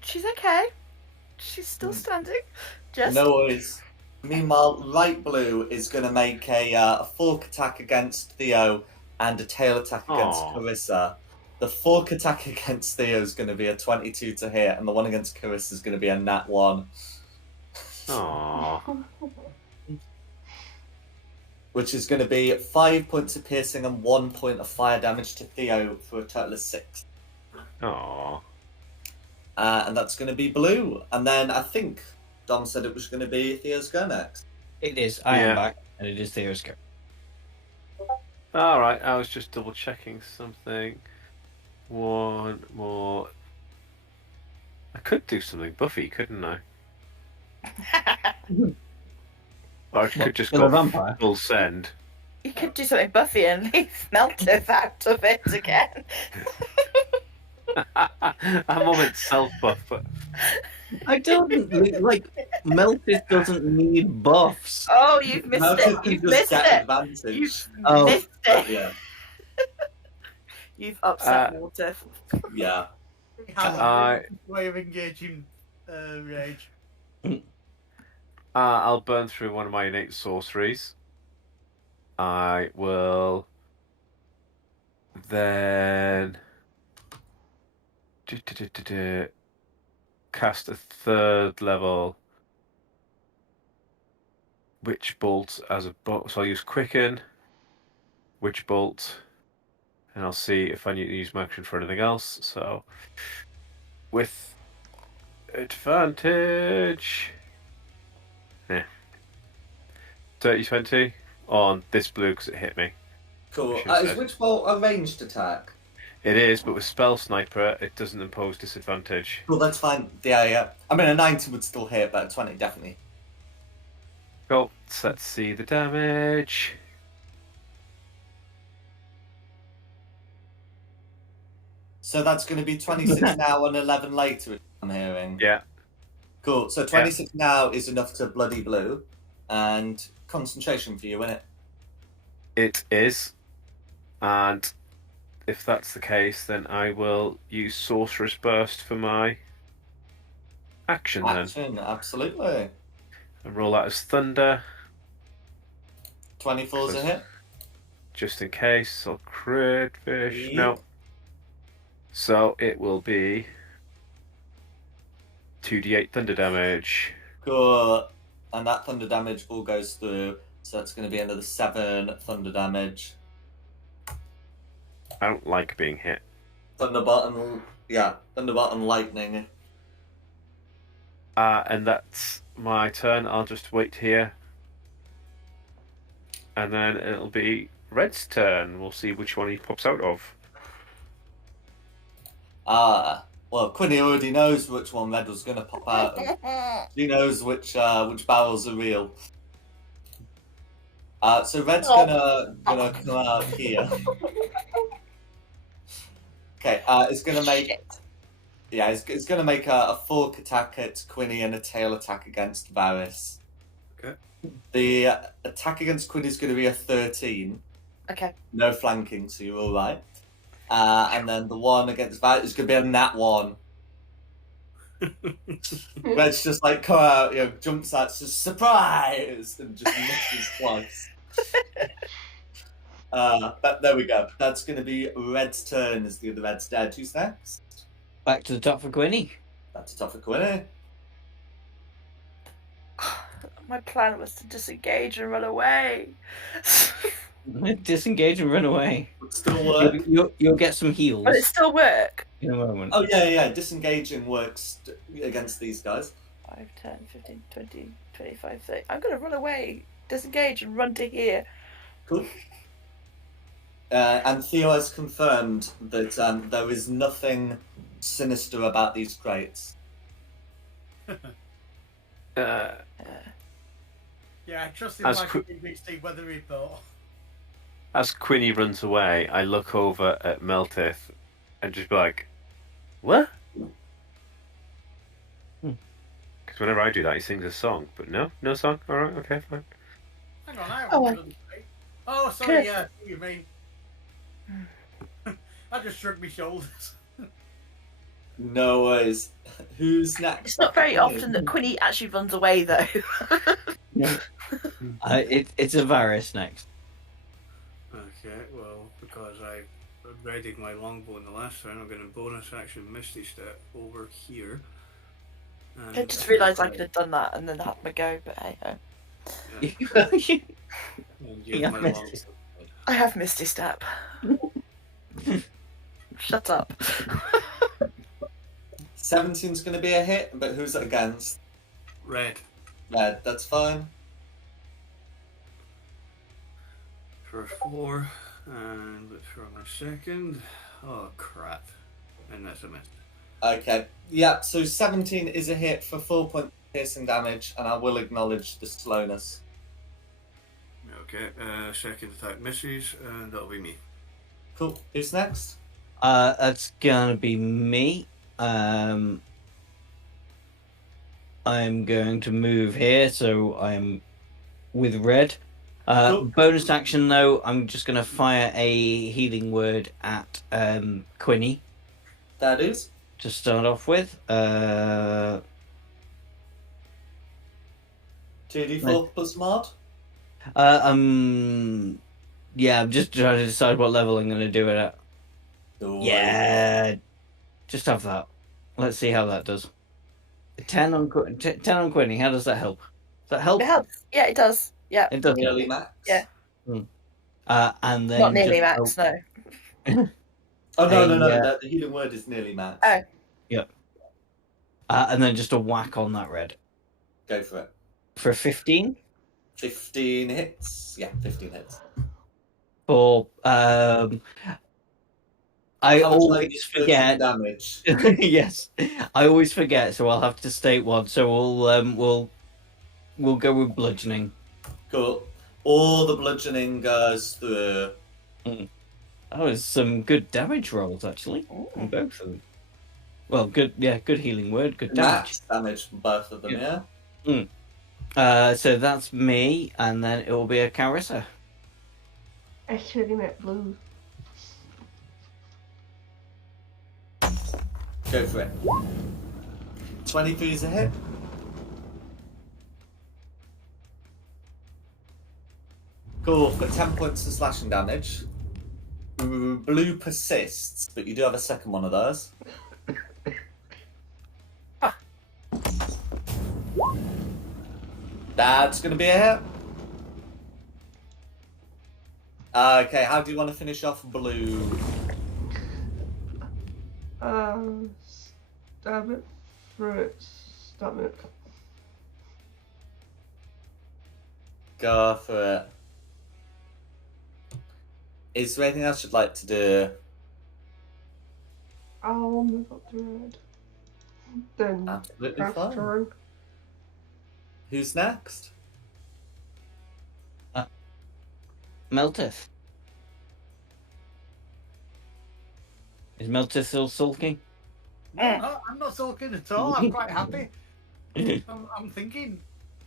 She's okay. She's still standing. Just No worries. Meanwhile, Light Blue is going to make a fork attack against Theo and a tail attack against Aw. Carissa. The fork attack against Theo is going to be a 22 to hit, and the one against Carissa is going to be a nat 1. Aww. Which is going to be 5 points of piercing and 1 point of fire damage to Theo for a total of 6. Aww. And that's going to be Blue. And then I think Dom said it was going to be Theo's go next. It is. I am Yeah. back, and it is Theo's go. Alright, I was just double checking something. One more. I could do something Buffy, couldn't I? Or I could just kill go a vampire? full send. you could do something Buffy and leave Meltive out of it again. I'm on it self buff, but I don't like Melted doesn't need buffs. Oh, you've missed How it. could you You've just missed get it. advantage? You've Oh. missed it. Yeah, You've upset Water. yeah. Way of engaging rage. I'll burn through one of my innate sorceries. I will then cast a 3rd level Witch Bolt as a bolt. So I'll use Quicken, Witch Bolt, and I'll see if I need to use my action for anything else. So, with advantage, 30-20 on this blue because it hit me. Cool. Should have Is said. Witch Bolt a ranged attack? It is, but with Spell Sniper, it doesn't impose disadvantage. Cool, that's fine. Yeah. I mean, a 90 would still hit, but a 20 definitely. Cool. So let's see the damage. So that's going to be 26 now and 11 later, I'm hearing. Yeah. Cool. So 26 now is enough to bloody blue, and concentration for you, innit? It is. And if that's the case, then I will use Sorcerer's Burst for my action then. Action, absolutely. And roll that as Thunder, 24's a hit. just in case. I'll crit fish. Yep. No. So it will be 2d8 thunder damage. Cool. And that thunder damage all goes through, so that's going to be another 7 thunder damage. I don't like being hit. Thunderbolt and lightning. And that's my turn. I'll just wait here. And then it'll be Red's turn. We'll see which one he pops out of. Well, Quinny already knows which one Red was going to pop out of. She knows which barrels are real. So Red's gonna come out here. Okay, it's gonna make it's gonna make a fork attack at Quinny and a tail attack against Varys. Okay. The attack against Quinny is gonna be a 13. Okay. No flanking, so you're all right. And then the one against Varys is gonna be a nat 1. Red's just like come out, jumps out, just surprise, and just misses twice. But there we go. That's going to be Red's turn as the other Red's dead. Who's next? Back to the top for Quinny. That's a tough for Quinny. My plan was to disengage and run away. Disengage and run away. Still work. You'll get some heals But it still work. in a moment. Oh, yeah. Disengaging works against these guys. 5, 10, 15, 20, 25, 30. I'm going to run away, disengage, and run to here. Cool. And Theo has confirmed that there is nothing sinister about these crates. Yeah, I trust him As like qu- a BBC weather report. As Quinny runs away, I look over at Meltith and just be like, "What?" Because whenever I do that, he sings a song. But no song. All right, okay, fine. Hang on, I haven't Oh, done it. Oh, sorry, Good. yeah, what you mean. I just shrugged my shoulders. No worries. Who's next? It's not very often that Quinny actually runs away, though. It's Avernus next. Okay, well, because I readied my longbow in the last round, I'm going to bonus action Misty Step over here. And I just realised I could have done that and then had my go, but hey ho. and use Yeah, my Misty longbow. Step. I have Misty Step. Shut up. 17's going to be a hit, but who's it against? Red. Red, that's fine. For 4, and let's throw my second. Oh crap. And that's a miss. Okay, yeah, so 17 is a hit for 4 point piercing damage, and I will acknowledge the slowness. Okay, second attack misses, and that'll be me. Cool. Who's next? That's gonna be me. I'm going to move here, so I'm with red. Cool. Bonus action though, I'm just gonna fire a healing word at Quinny That is. to start off with. 2d4 plus mod. Yeah, I'm just trying to decide what level I'm gonna do it at. Ooh, Yeah, just have that. Let's see how that does. 10 on 10 on Quinny. How does that help? Does that help? It helps. Yeah, it does. Yeah. It does. Nearly max. Yeah. And then Not nearly just- max, no. Oh, no, no, no. Yeah. The healing word is nearly max. Oh. Yep. And then just a whack on that red Go for it. for 15 15 hits. Yeah, 15 hits. for I How much always like forget. damage. Yes, I always forget, so I'll have to state one. So we'll go with bludgeoning. Cool. All the bludgeoning goes through. That was some good damage rolls actually. On both of them. Well, good. Yeah, good healing word. Good damage. Max damage from both of them, yeah? So that's me, and then it will be a Carissa. I should have met blue. Go for it. 23 is a hit. Cool, for 10 points of slashing damage. Blue persists, but you do have a second one of those. That's going to be a hit. Okay, how do you want to finish off blue? Stab it through its stomach. Go for it. Is there anything else you'd like to do? I'll move up to red. Then Absolutely pass fine. turn. Who's next? Meltith. Is Meltith still sulking? No, I'm not sulking at all. I'm quite happy. I'm thinking.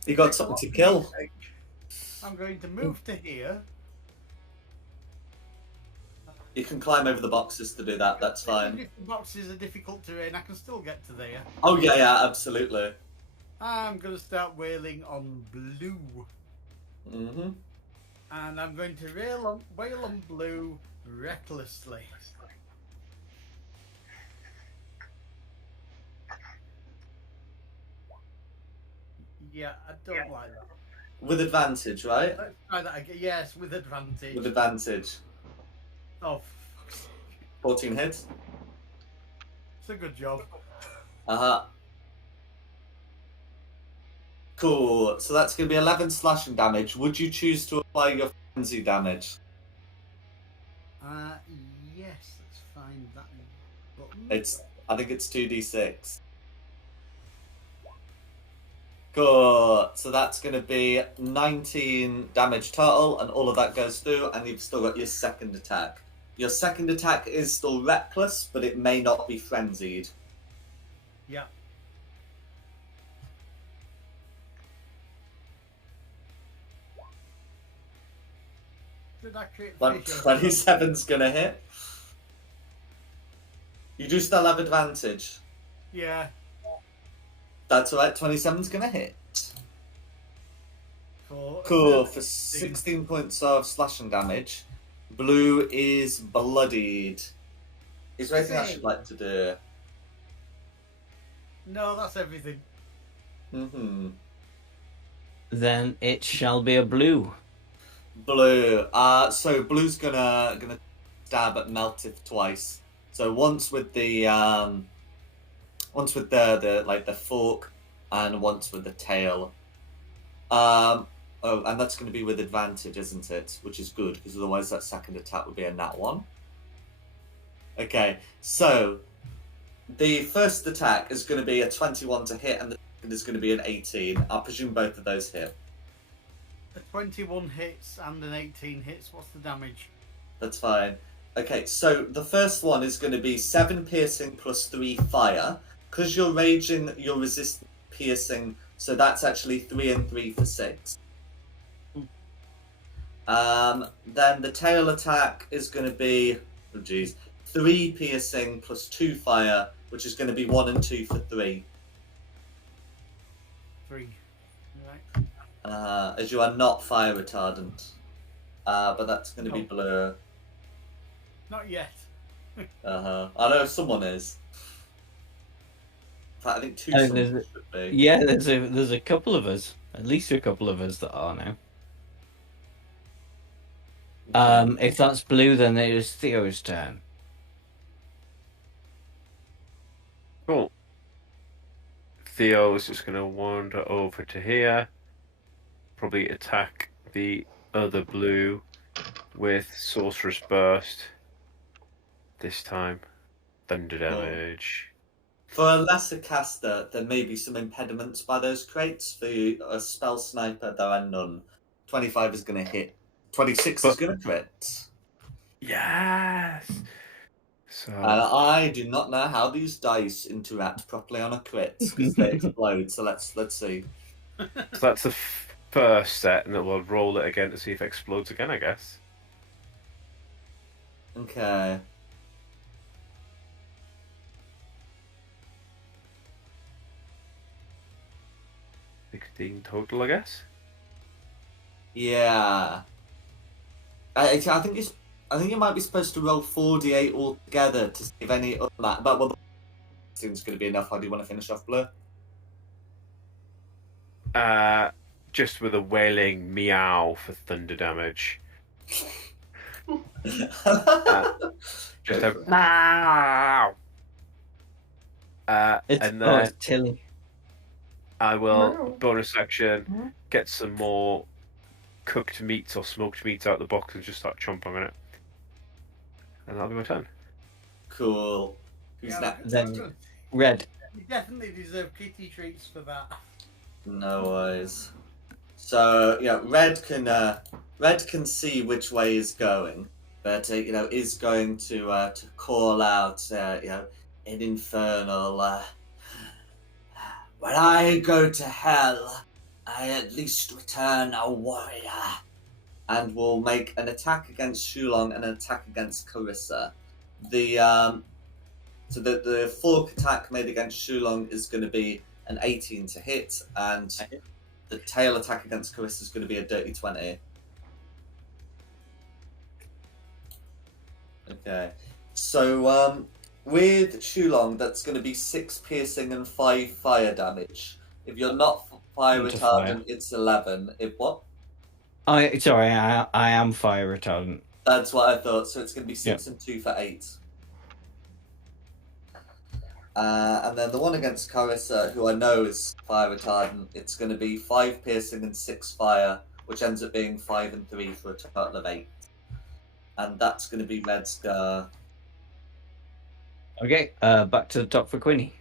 You got something to kill. I'm going to move to here. You can climb over the boxes to do that, that's fine. If the boxes are difficult terrain, I can still get to there. Oh, yeah, absolutely. I'm going to start wailing on blue. Mm-hmm. And I'm going to wail on blue recklessly. Yeah, I don't like that. With advantage, right? Let's try that again. Yes, with advantage. With advantage. Oh, fuck's sake. 14 hits. It's a good job. Uh-huh. Cool. So that's going to be 11 slashing damage. Would you choose to apply your frenzy damage? Yes, let's find that button. I think it's 2d6. Cool. So that's going to be 19 damage total, and all of that goes through, and you've still got your second attack. Your second attack is still reckless, but it may not be frenzied. Yeah. Did I create Like fish or 27's going to hit. You do still have advantage. Yeah. That's alright, 27's going to hit. For Cool, for 16 points of slashing damage. Blue is bloodied. Is there anything I should like to do? No, that's everything. Mm-hmm. Then it shall be a blue. Blue. So blue's gonna stab at Meltith twice. So once with the the fork, and once with the tail. Oh, and that's going to be with advantage, isn't it? Which is good, because otherwise that second attack would be a nat 1. Okay, so the first attack is going to be a 21 to hit, and the second is going to be an 18. I presume both of those hit. A 21 hits and an 18 hits. What's the damage? That's fine. Okay, so the first one is going to be 7 piercing plus 3 fire. Because you're raging, you're resistant piercing, so that's actually 3 and 3 for 6. Then the tail attack is going to be, 3 piercing plus 2 fire, which is going to be 1 and 2 for 3. 3. Right. As you are not fire retardant. But that's going to be No. blue. Not yet. I know someone is. In fact, I think 2 Oh, someone there's should be. Yeah, there's a couple of us, at least a couple of us that are now. If that's blue, then it is Theo's turn. Cool. Theo is just going to wander over to here. Probably attack the other blue with Sorcerer's Burst. This time, thunder damage. For a lesser caster, there may be some impediments by those crates. For a spell sniper, there are none. 25 is going to hit. 26 is going to crit. Yes! So, And I do not know how these dice interact properly on a crit, because they explode, so let's see. so that's the first set, and then we'll roll it again to see if it explodes again, I guess. Okay. $16 total, I guess. Yeah. I think you might be supposed to roll 4d8 altogether to see if any other that. But well, seems going to be enough. How do you want to finish off, Blue? Just with a wailing meow for thunder damage. Just a meow. It's and then it's Tilly. I will Meow. bonus action get some more cooked meat or smoked meat out of the box and just start chomping on it. And that'll be my turn. Cool. Who's Yeah, next? Then Red. You definitely deserve kitty treats for that. No worries. So yeah, Red can see which way is going, but is going to call out an infernal. When I go to hell, I at least return a warrior, and will make an attack against Shulong and an attack against Carissa. The fork attack made against Shulong is going to be an 18 to hit, and the tail attack against Carissa is going to be a dirty 20. Okay, so with Shulong, that's going to be 6 piercing and 5 fire damage. If you're not fire Into retardant, fire. it's 11. If what? Sorry, I am fire retardant. That's what I thought. So it's going to be 6 and 2 for 8. And then the one against Carissa, who I know is fire retardant, it's going to be 5 piercing and 6 fire, which ends up being 5 and 3 for a total of 8. And that's going to be Red Scar. Okay, back to the top for Quinny.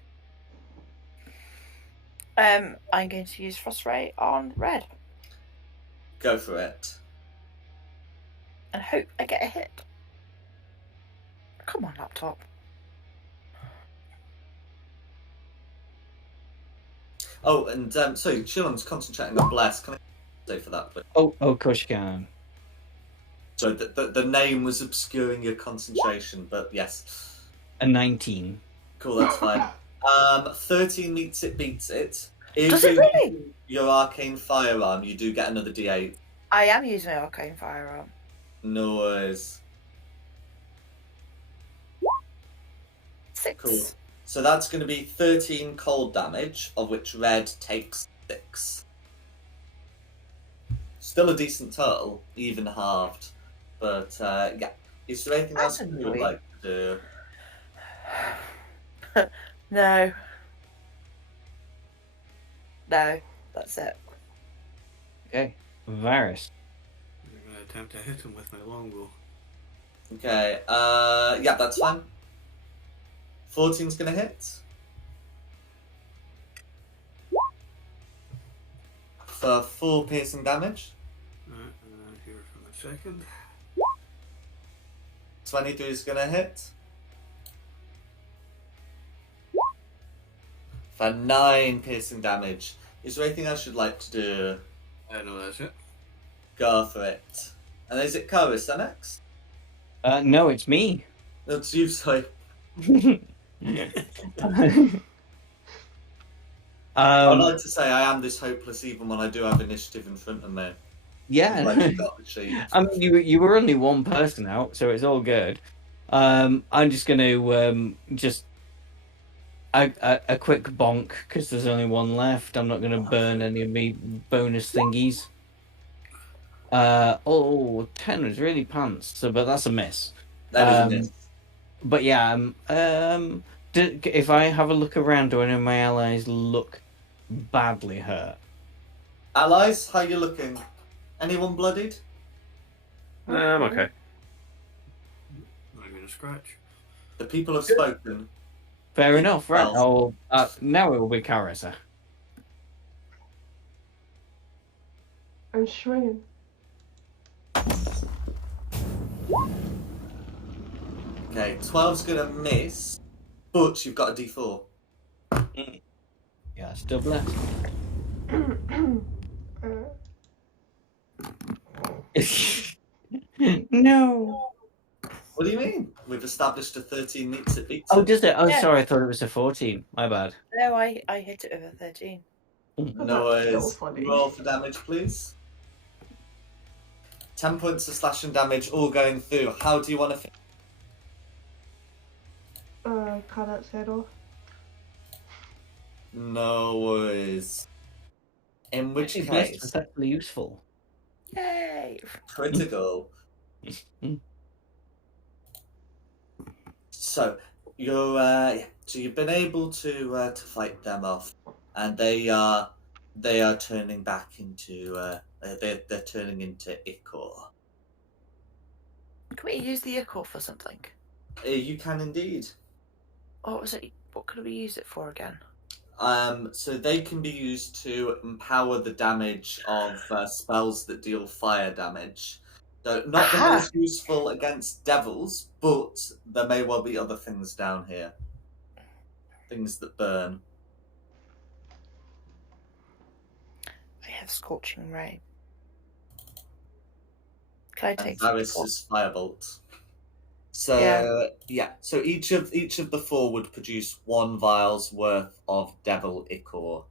I'm going to use Frost Ray on red Go for it. and hope I get a hit. Come on, laptop. Oh, and sorry, Chillon's concentrating on Bless. Can I say for that, please? Oh, of course you can. So the name was obscuring your concentration, but yes. A 19. Cool, that's fine. 13 meets it, beats it. If Does it you really? use your arcane firearm, you do get another D8. I am using my arcane firearm. No worries. 6. Cool. So that's going to be 13 cold damage, of which red takes 6. Still a decent total, even halved. But yeah, is there anything That's else you would annoying. like to do? No. No, that's it. Okay. Varys. I'm going to attempt to hit him with my longbow. Okay, yeah, that's fine. 14's going to hit. For 4 piercing damage. Alright, here for a second. 23 is going to hit. For 9 piercing damage. Is there anything else you'd like to do? No, that's it. Go for it. And is it Chorus next? No, it's me. It's you, sorry. I'd like to say I am this hopeless even when I do have initiative in front of me. Yeah. Like you got the sheet. I mean, you were only one person out, so it's all good. I'm just going to just a quick bonk because there's only one left. I'm not going to burn any of me bonus thingies. 10 was really pants, so but that's a miss. That is a miss. But yeah, if I have a look around, do any of my allies look badly hurt? Allies, how you looking? Anyone bloodied? I'm okay. Not even a scratch. The people have spoken. Fair enough, right? Well. Now it will be Carissa. I'm swinging. Okay, 12's gonna miss, but you've got a D4. Yeah, still blessed. No. What do you mean? We've established a 13 meets it beats Oh, it. does it? Oh, Yeah. sorry, I thought it was a 14. My bad. No, I hit it with a 13. No That's still worries. funny. Roll for damage, please. 10 points of slashing damage, all going through. How do you want to? Cut its head off. No worries. In which Actually, blessed case, was actually useful. Yay! critical. So you've been able to fight them off, and they are turning back into they're turning into Ichor. Can we use the Ichor for something? You can indeed. What was it? What could we use it for again? So they can be used to empower the damage of spells that deal fire damage. So not the Aha! most useful against devils, but there may well be other things down here. Things that burn. I have Scorching Ray. Can I And take some? Varys' firebolt. So so each of the 4 would produce 1 vial's worth of devil ichor.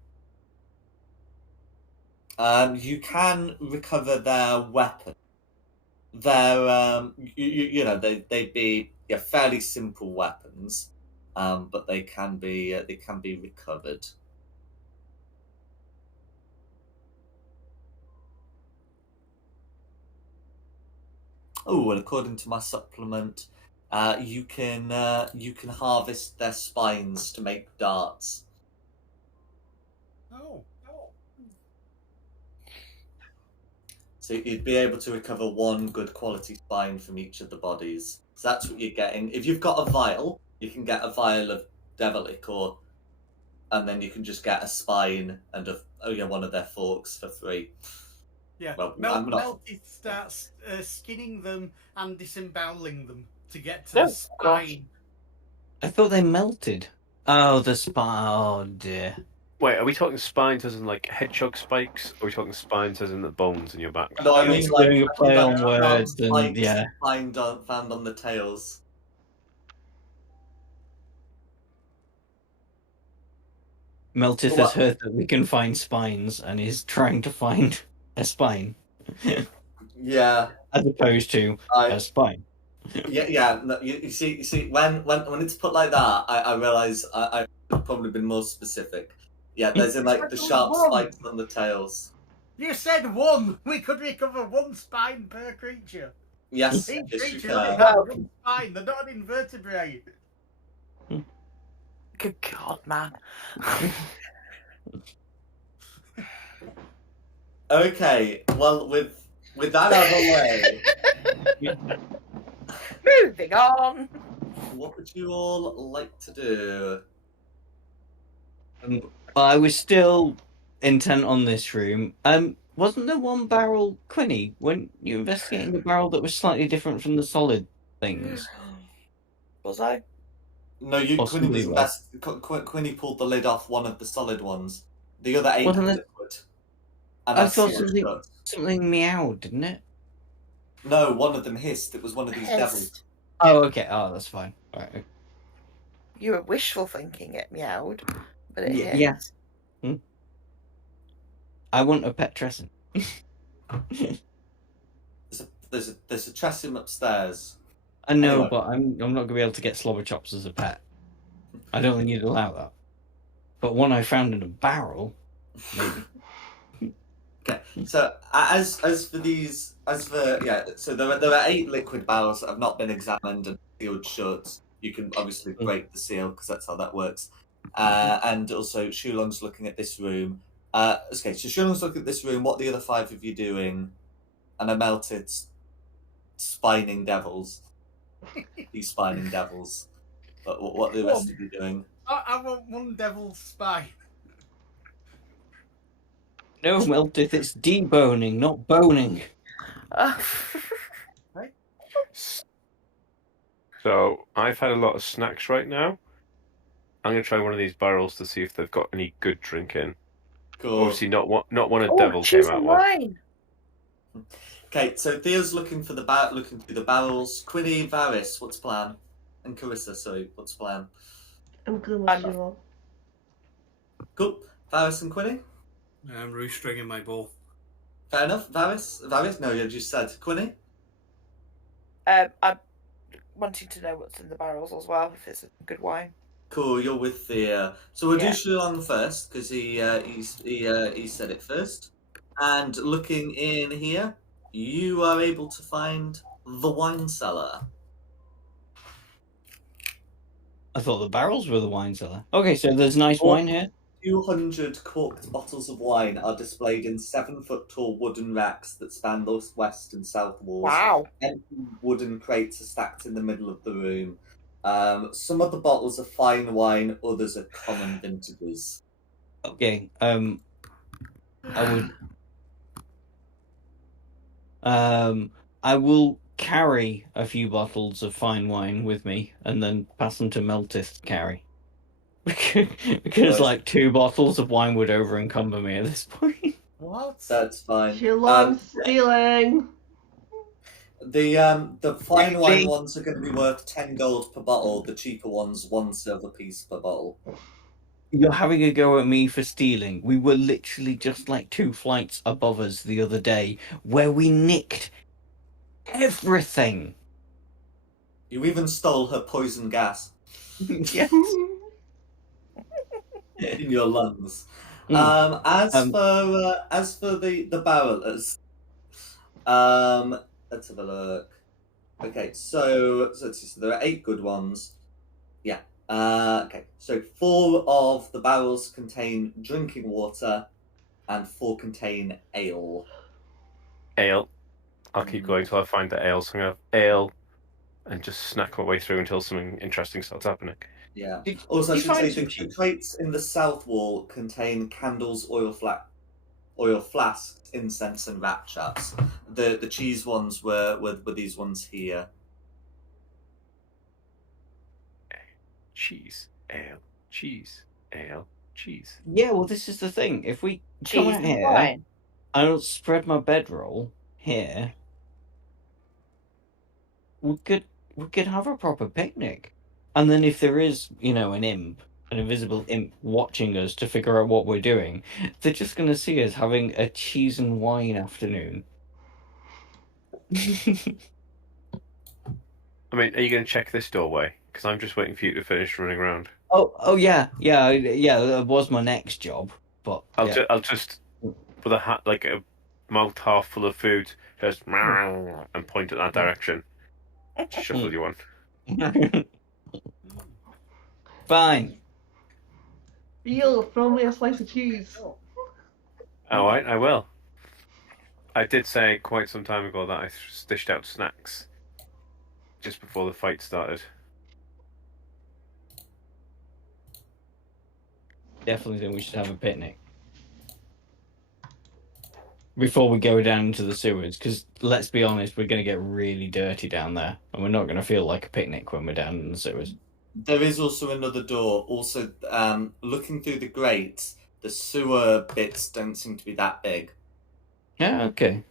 You can recover their weapon. They're they'd be fairly simple weapons, but they can be recovered. Oh, and according to my supplement, you can harvest their spines to make darts. Oh. So you'd be able to recover 1 good quality spine from each of the bodies. So that's what you're getting. If you've got a vial, you can get a vial of devil ichor. and then you can just get a spine and one of their forks for free. Yeah, Well, I'm not. Melty starts skinning them and disemboweling them to get to Oh, the spine. I thought they melted. Oh, the spine. Oh dear. Wait, are we talking spines as in like hedgehog spikes, or are we talking spines as in the bones in your back? No, I You're mean like doing a play on sharp words, and spikes yeah. found on the tails. Meltith Well, has heard that we can find spines and is trying to find a spine. Yeah. As opposed to a spine. Yeah. No, you see, when it's put like that, I realise I've probably been more specific. Yeah, there's like the sharp spikes on the tails. You said one. We could recover one spine per creature. Yes, Each yes, you creature only can. has one spine. They're not an invertebrate. Good God, man. Okay, well, with that out of the way, Moving on. what would you all like to do? I was still intent on this room. Wasn't there one barrel, Quinny, when you investigating the barrel that was slightly different from the solid things? Was I? No, Possibly Quinny pulled the lid off one of the solid ones. The other 8 Wasn't were it- liquid. And I that's thought sealed shut. something meowed, didn't it? No, one of them hissed. It was one of these devils. Oh, okay. Oh, that's fine. Right. You were wishful thinking it meowed, but it hit. Yeah. I want a pet Tresson. There's a Tressum upstairs. I know, Anyway. but I'm not going to be able to get slobber chops as a pet. I don't think you'd allow that. But one I found in a barrel, maybe. Okay, so so there are 8 liquid barrels that have not been examined and sealed shut. You can obviously break the seal because that's how that works. And also, Shulong's looking at this room. Okay, so Shulong's looking at this room. What are the other 5 of you doing? And I melted spining devils. These spining devils. But what are the rest of you doing? I want one devil's spine. No, Meltith, it's deboning, not boning. So I've had a lot of snacks right now. I'm gonna try one of these barrels to see if they've got any good drink in. Cool. Obviously, not one a Oh, devil choose came a out with. wine. Okay, so Thea's looking through the barrels. Quinny, Varys, what's the plan? And Carissa, sorry, what's the plan? I'm going with Sheila. Cool. Varys and Quinny? I'm restringing my bow. Fair enough. Varys? No, you just said Quinny? I'm wanting to know what's in the barrels as well, if it's a good wine. Cool, you're with Thea. So we'll do Yeah. Shulong first, because he said it first. And looking in here, you are able to find the wine cellar. I thought the barrels were the wine cellar. Okay, so there's nice wine here. 200 corked bottles of wine are displayed in 7-foot-tall wooden racks that span the west and south walls. Wow. Empty wooden crates are stacked in the middle of the room. Some of the bottles are fine wine, others are common vintages. Okay, I would. I will carry a few bottles of fine wine with me and then pass them to Meltith to carry. Because like 2 bottles of wine would over encumber me at this point. What? That's fine. Sheila, stealing. The fine wine ones are going to be worth 10 gold per bottle. The cheaper ones, 1 silver piece per bottle. You're having a go at me for stealing. We were literally just like 2 flights above us the other day where we nicked everything. You even stole her poison gas Yes. in your lungs. Mm. As for the barrelers, let's have a look. Okay, so let's see. So there are 8 good ones. Yeah. Okay, so 4 of the barrels contain drinking water, and 4 contain ale. Ale. I'll keep going till I find the ale. So I'm gonna have ale, and just snack my way through until something interesting starts happening. Yeah. Did, Also, I did you should say find some the cheese? crates in the south wall contain candles, oil flasks, incense, and rat traps. The cheese ones were these ones here. Cheese, ale, cheese, ale, cheese. Yeah, well, this is the thing. If we come Cheese out and here, wine. I'll spread my bedroll here. We could have a proper picnic, and then if there is, an invisible imp watching us to figure out what we're doing, they're just going to see us having a cheese and wine afternoon. I mean, are you going to check this doorway? Because I'm just waiting for you to finish running around. Oh yeah. That was my next job, but I'll just with a hat like a mouth half full of food, just and point at that direction. Shuffle you on. Fine. Eel, throw me a slice of cheese. All right, I will. I did say quite some time ago that I dished out snacks just before the fight started. Definitely think we should have a picnic before we go down into the sewers. Because let's be honest, we're going to get really dirty down there, and we're not going to feel like a picnic when we're down in the sewers. There is also another door. Also, looking through the grates, the sewer bits don't seem to be that big. Yeah. Okay.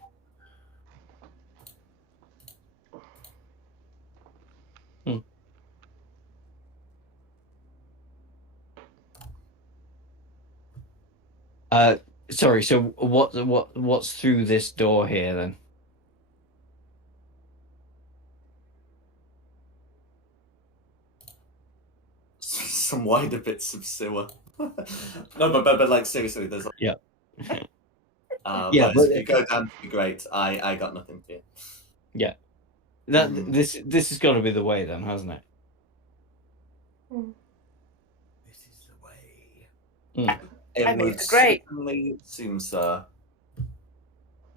Sorry. So what's through this door here then? Some wider bits of sewer. No, but like seriously, there's. Yeah. Yeah, but if you go down to the grate, I got nothing for you. Yeah. This has got to be the way then, hasn't it? This is the way. It I moved would the grate. certainly seem so.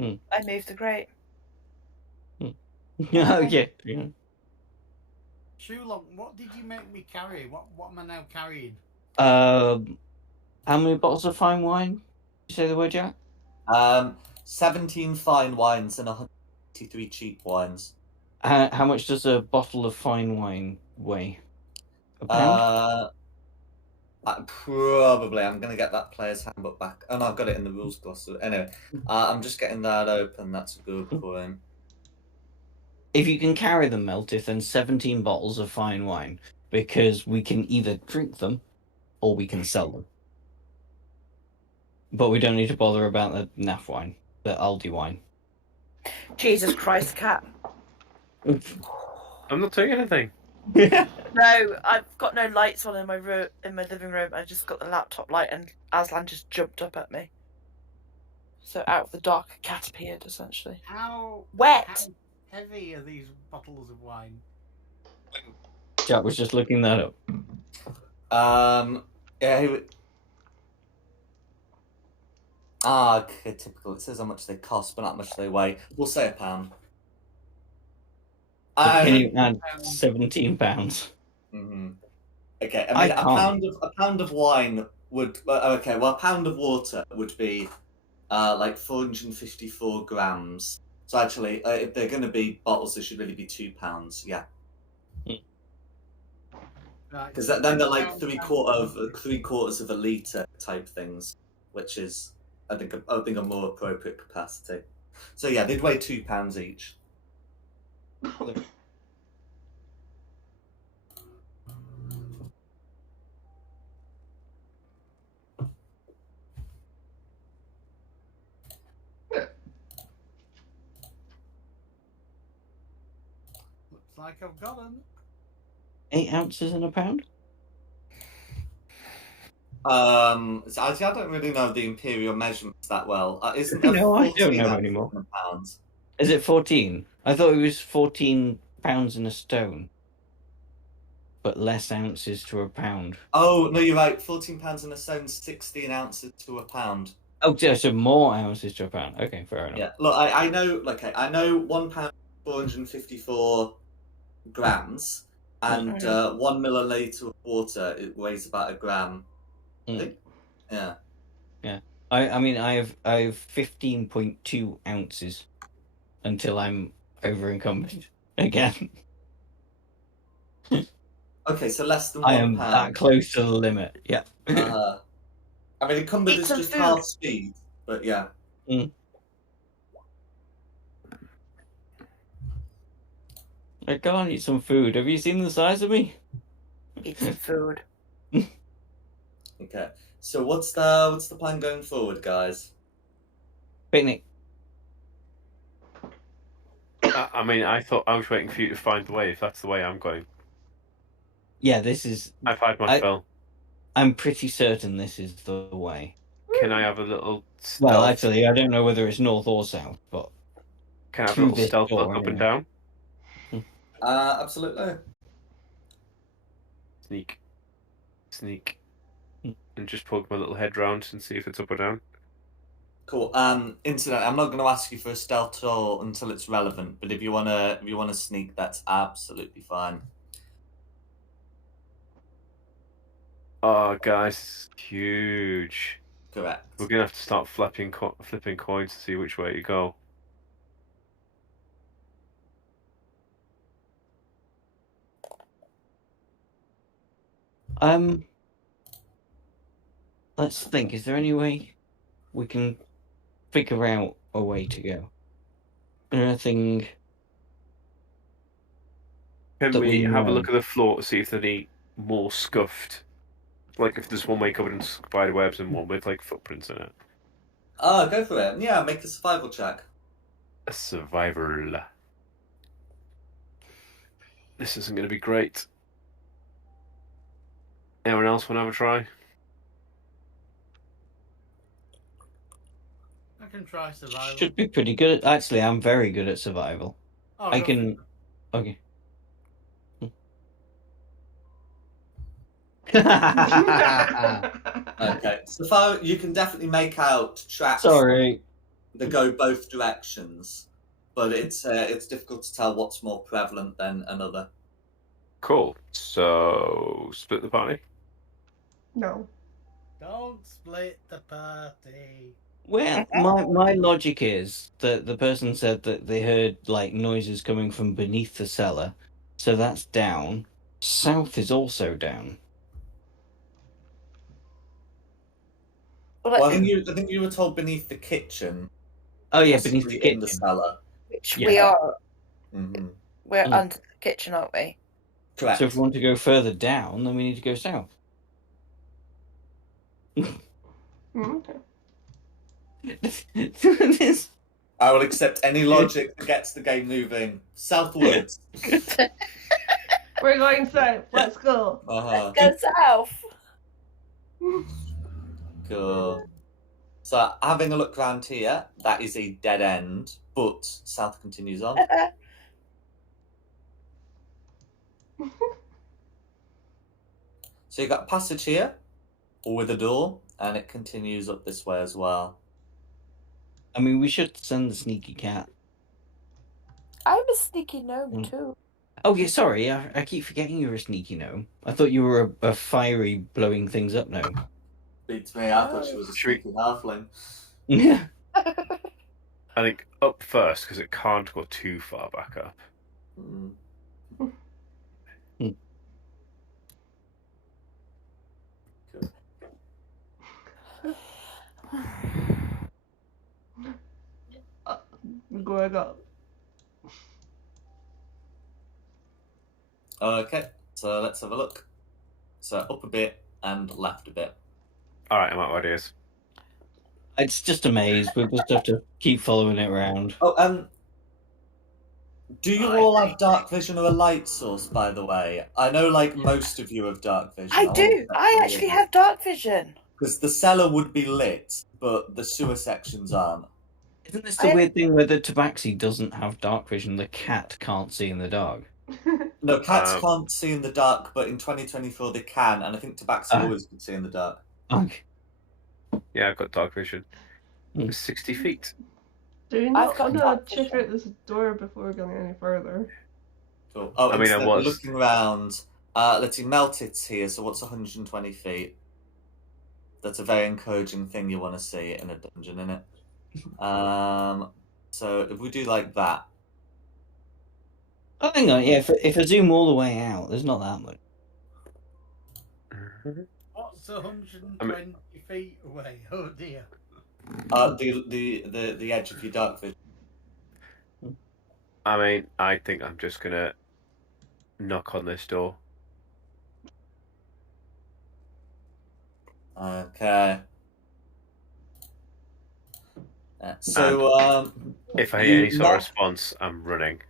I moved the grate. Oh yeah. Shulong, what did you make me carry? What am I now carrying? How many bottles of fine wine? Did you say the word, Jack? 17 fine wines and 183 cheap wines. How much does a bottle of fine wine weigh? A pound? Probably. I'm going to get that player's handbook back. Oh, no, I've got it in the rules glossary. Anyway, I'm just getting that open. That's a good point. If you can carry them, Meltith, then 17 bottles of fine wine, because we can either drink them or we can sell them. But we don't need to bother about the NAF wine, the Aldi wine. Jesus Christ, cat. I'm not doing anything. No, I've got no lights on in my living room. I just got the laptop light, and Aslan just jumped up at me. So out of the dark, a cat appeared, essentially. How Wet. How heavy are these bottles of wine? Jack was just looking that up. Yeah. Okay, typical. It says how much they cost, but not how much they weigh. We'll say £1. Can you add £17? Mm-hmm. Okay, I mean, a pound of wine would. Okay, well, a pound of water would be like 454 grams. So actually, if they're going to be bottles, they should really be £2. Yeah. Because then they're like three quarters of a litre type things, which is I think a more appropriate capacity. So yeah, they'd weigh £2 each. Looks like I've got them. 8 ounces in a pound? So I don't really know the imperial measurements that well. Isn't No, I don't 14 know ounces anymore. in a pound? Is it 14? I thought it was 14 pounds in a stone. But less ounces to a pound. Oh, no, you're right. £14 in a stone, 16 ounces to a pound. Oh, so more ounces to a pound. Okay, fair enough. Yeah, look, I know, I know £1 454 grams. and 1 milliliter of water, it weighs about a gram. I think. Yeah. I mean, I have 15.2 ounces until I'm over encumbered again. Okay, so less than I 1 am pound. that close to the limit. Yeah. I mean, encumbered Eat is some just food. half speed, but yeah. I can't eat some food. Have you seen the size of me? Eat some food. Okay. So what's the plan going forward, guys? Picnic. I mean, I thought I was waiting for you to find the way. If that's the way I'm going, Yeah, this is. I've had my fill. I'm pretty certain this is the way. Can I have a little stealth? Well, actually, I don't know whether it's north or south, but Can I have a to little this stealth door, look up and anyway. down? Absolutely. Sneak, and just poke my little head round and see if it's up or down. Cool. Incident. I'm not going to ask you for a stealth roll until it's relevant, but if you wanna sneak, that's absolutely fine. Oh, guys, it's huge. Correct. We're gonna have to start flipping coins to see which way to go. Let's think. Is there any way we can figure out a way to go? Anything? Can That we we have a know. look at the floor to see if there's any more scuffed? Like if there's one way covered in spider webs and one with like footprints in it. Go for it. Yeah, make a survival check. A survival. This isn't going to be great. Anyone else want to have a try? I can try survival. Should be pretty good. Actually, I'm very good at survival. Oh, I go can. for Okay. Okay. So far, you can definitely make out tracks Sorry. that go both directions, but it's difficult to tell what's more prevalent than another. Cool. So split the party. No. Don't split the party. Well, my logic is that the person said that they heard like noises coming from beneath the cellar, so that's down. South is also down. Well, I think you were told beneath the kitchen. Oh yeah, beneath possibly the kitchen. in the cellar. Which Yeah. we are. Mm-hmm. We're Mm. under the kitchen, aren't we? Correct. So if we want to go further down, then we need to go south. Okay. This- I will accept any logic that gets the game moving southwards. We're going south. Let's go. Uh-huh. Let's go south. Cool. So having a look around here, that is a dead end, but south continues on. So you've got a passage here, with a door, and it continues up this way as well. I mean, we should send the sneaky cat. I'm a sneaky gnome Mm. too. Oh yeah, sorry, I keep forgetting you're a sneaky gnome. I thought you were a fiery, blowing things up gnome. Beats me, I thought she was a sneaky halfling. Yeah. I think up first because it can't go too far back up. Mm. Going up. Okay, so let's have a look. So up a bit and left a bit. All right, I'm out of ideas. It's just a maze. We'll just have to keep following it around. Oh, do you all have dark vision or a light source, by the way? I know, like, most of you have dark vision. I do. I actually have dark vision. Because the cellar would be lit, but the sewer sections aren't. Isn't this the weird thing where the tabaxi doesn't have dark vision? The cat can't see in the dark. No, cats can't see in the dark, but in 2024 they can, and I think tabaxi always could see in the dark. Okay. Yeah, I've got dark vision. It's 60 feet. Do you I've not got want dark to check vision. out this door before going any further? Cool. Oh, I mean, I instead we're was. looking around. Let's see, Meltit's here, so what's 120 feet? That's a very encouraging thing you want to see in a dungeon, innit? So if we do like that. Oh, hang on, yeah, if I zoom all the way out, there's not that much. What's 120 feet away? Oh dear. The edge of your dark vision. I mean, I think I'm just gonna knock on this door. Okay. So If I you hear any sort of knock- response, I'm running.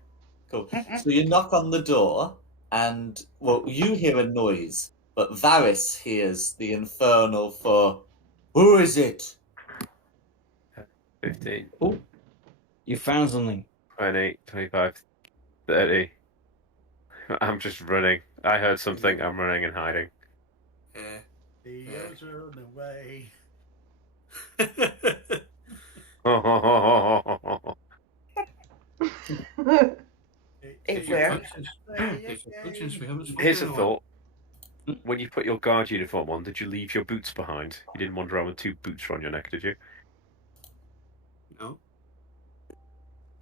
Cool. So you knock on the door, and well, you hear a noise, but Varys hears the infernal for, "Who is it?" 15, Oh, you found something. 20, 25, 30. I'm just running. I heard something. I'm running and hiding. Yeah. The others run away. If we're We haven't spoken Here's a in while. thought. When you put your guard uniform on, did you leave your boots behind? You didn't wander around with 2 boots around your neck, did you? No.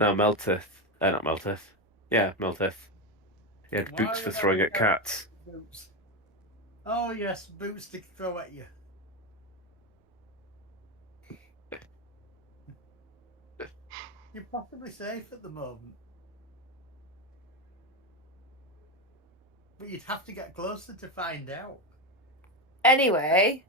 No, Meltith. Not Meltith. Yeah, Meltith. He had boots for throwing at cats. Boots. Oh yes, boots to throw at you. You're possibly safe at the moment. But you'd have to get closer to find out. anyway.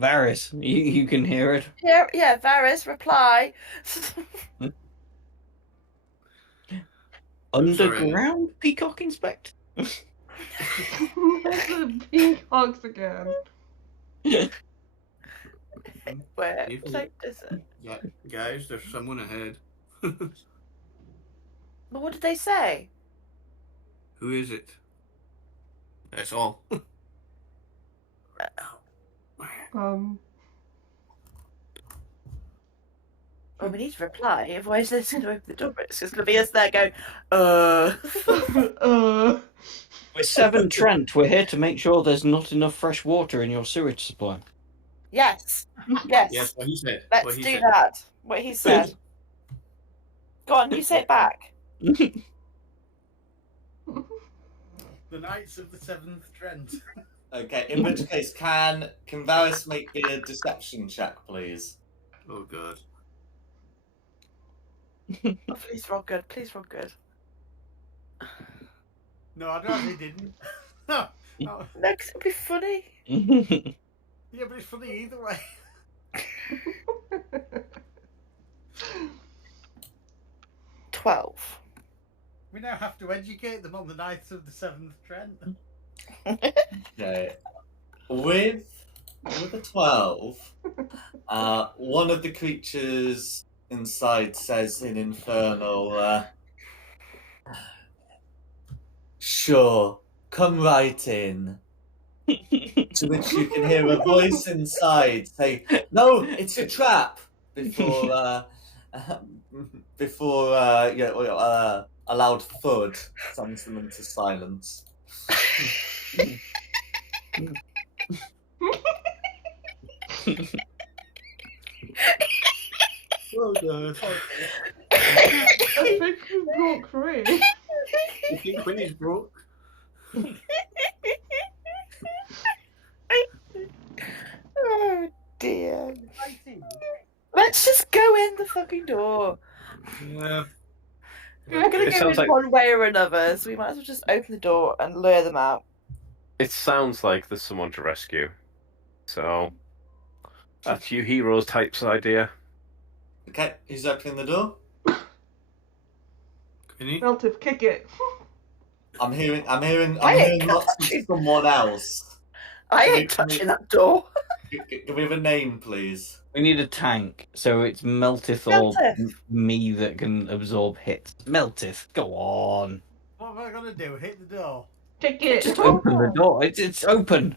Varys, you can hear it. Yeah, Varys, reply. Underground peacock inspect. The peacocks again. Where Evil. type is it? Yeah, guys, there's someone ahead. But what did they say? Who is it? That's all. Well, we need to reply, otherwise they're going to open the door. It's just going to be us there going, We're Seven Trent. We're here to make sure there's not enough fresh water in your sewage supply. Yes. Yes. Yes, what he said. Let's What he do said. that. What he said. Go on, you say it back. The Knights of the Seventh Trent. Okay. In which case, can Varys make me a deception check, please? Oh god. Oh, please roll good. Please roll good. No, I don't. He didn't. No. No, because it'll be funny. Yeah, but it's funny either way. 12. We now have to educate them on the Knights of the Seventh Trent. Okay. With a 12, one of the creatures inside says in Infernal, "Sure, come right in." To which you can hear a voice inside say, "No, it's a trap," before a loud thud sends them into silence. Oh god. I think we broke free. You think Winnie's broke? Oh dear. Let's just go in the fucking door. Yeah. We're going to It go sounds in like- one way or another, so we might as well just open the door and lure them out. It sounds like there's someone to rescue. So, that's you heroes type's idea. Okay, who's opening the door? Winnie? Meltive, kick it. I'm hearing I ain't lots of touching- someone else. I Can ain't touching that door. Can we have a name, please? We need a tank, so it's Meltith or Meltith. me that can absorb hits. Meltith, go on. What am I going to do? Hit the door? Kick it. Just open the door. It's open.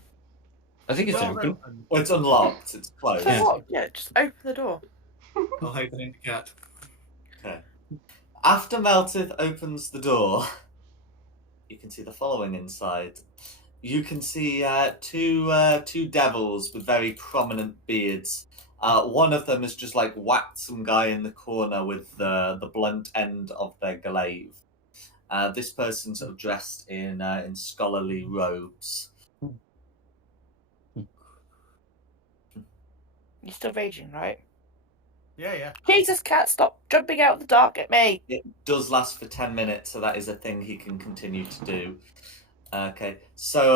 I think it's Door's open. Well, it's unlocked. It's closed. So what? Yeah, just open the door. I'll hide behind the cat. Okay. After Meltith opens the door, you can see the following inside. You can see two devils with very prominent beards. One of them has just like whacked some guy in the corner with the blunt end of their glaive. This person's sort of dressed in scholarly robes. You're still raging, right? Yeah. Jesus, cat, stop jumping out of the dark at me. It does last for 10 minutes, so that is a thing he can continue to do. Okay, so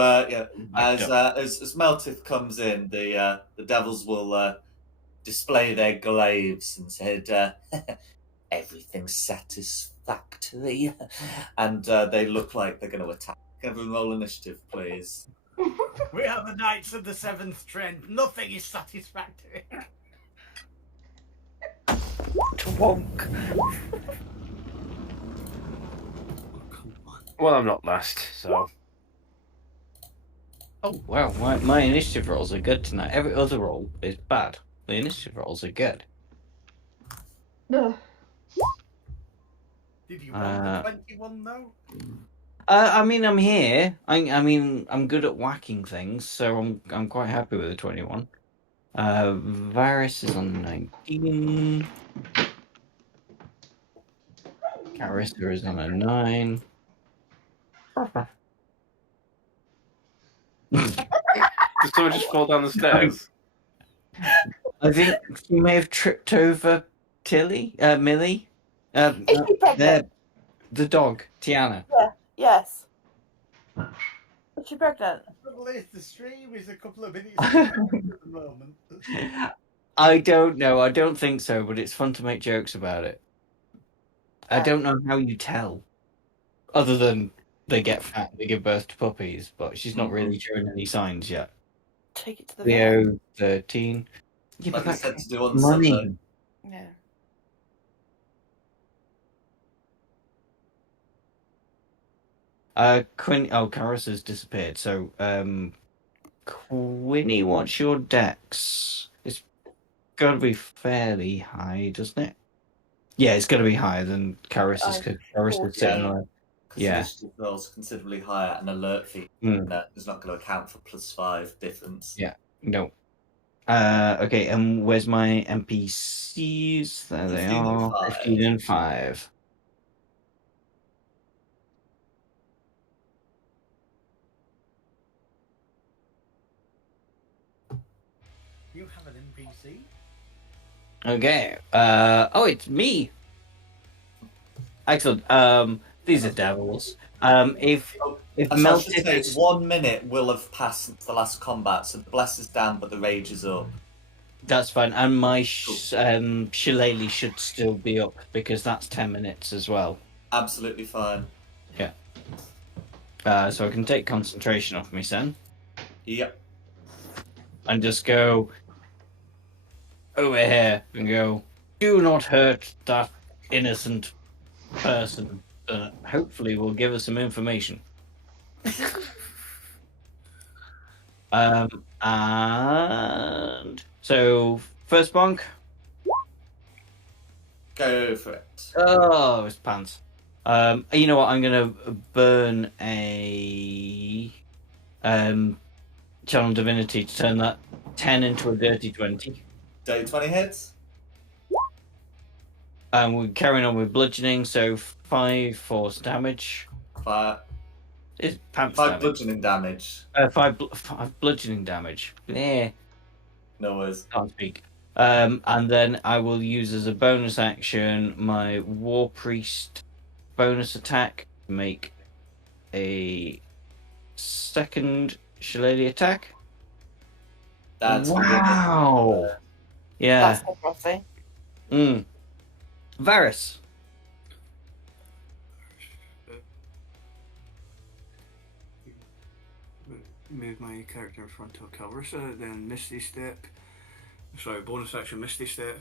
as Meltith comes in, the devils will display their glaives and said, "Everything's satisfactory," and they look like they're going to attack. Can everyone roll initiative, please? We are the Knights of the Seventh Trend. Nothing is satisfactory. Twonk. Come on. Well, I'm not last, so. Oh wow, my initiative rolls are good tonight. Every other roll is bad. The initiative rolls are good. No. Did you want the 21 though? I mean, I'm here. I mean, I'm good at whacking things, so I'm quite happy with the 21. Varys is on 19. Carissa is on a 9. Did someone just fall down the stairs? I think she may have tripped over Millie. Is she pregnant? The dog, Tiana. Yes. Is she pregnant? The stream is a couple of minutes at the moment. I don't know. I don't think so, but it's fun to make jokes about it. I don't know how you tell, other than they get fat, they give birth to puppies, but she's not really showing any signs yet. Take it to the Leo 13. Yeah, Like but I said to do on money. Sunday. Yeah. Carissa's disappeared. So, Quinny, what's your dex? It's got to be fairly high, doesn't it? Yeah, it's got to be higher than Carissa's because Carissa's sitting on. Yeah. Initiative rolls considerably higher, and alert feat is not going to account for +5 difference. Yeah. No. Okay, and where's my NPCs? There they 15 and are. 5. 15 and 5. You have an NPC? Okay. It's me. Excellent. These are devils. If I should say 1 minute will have passed since the last combat, so the bless is down, but the rage is up. That's fine, and my shillelagh should still be up because that's 10 minutes as well. Absolutely fine. Yeah. So I can take concentration off me, son. Yep. And just go over here and go, do not hurt that innocent person. Hopefully will give us some information. And so first bonk. Go for it. Oh, it's pants. You know what? I'm gonna burn a channel divinity to turn that 10 into a dirty 20. Dirty 20 hits. We're carrying on with bludgeoning, so 5 force damage. 5 It's pants damage. bludgeoning damage. 5 bludgeoning damage. Yeah, No worries. can't speak. And then I will use as a bonus action my War Priest bonus attack to make a second shillelagh attack. That's wow. Yeah. That's frothy. Varys. Move my character in front of Calrissa, then Misty Step. Sorry, bonus action Misty Step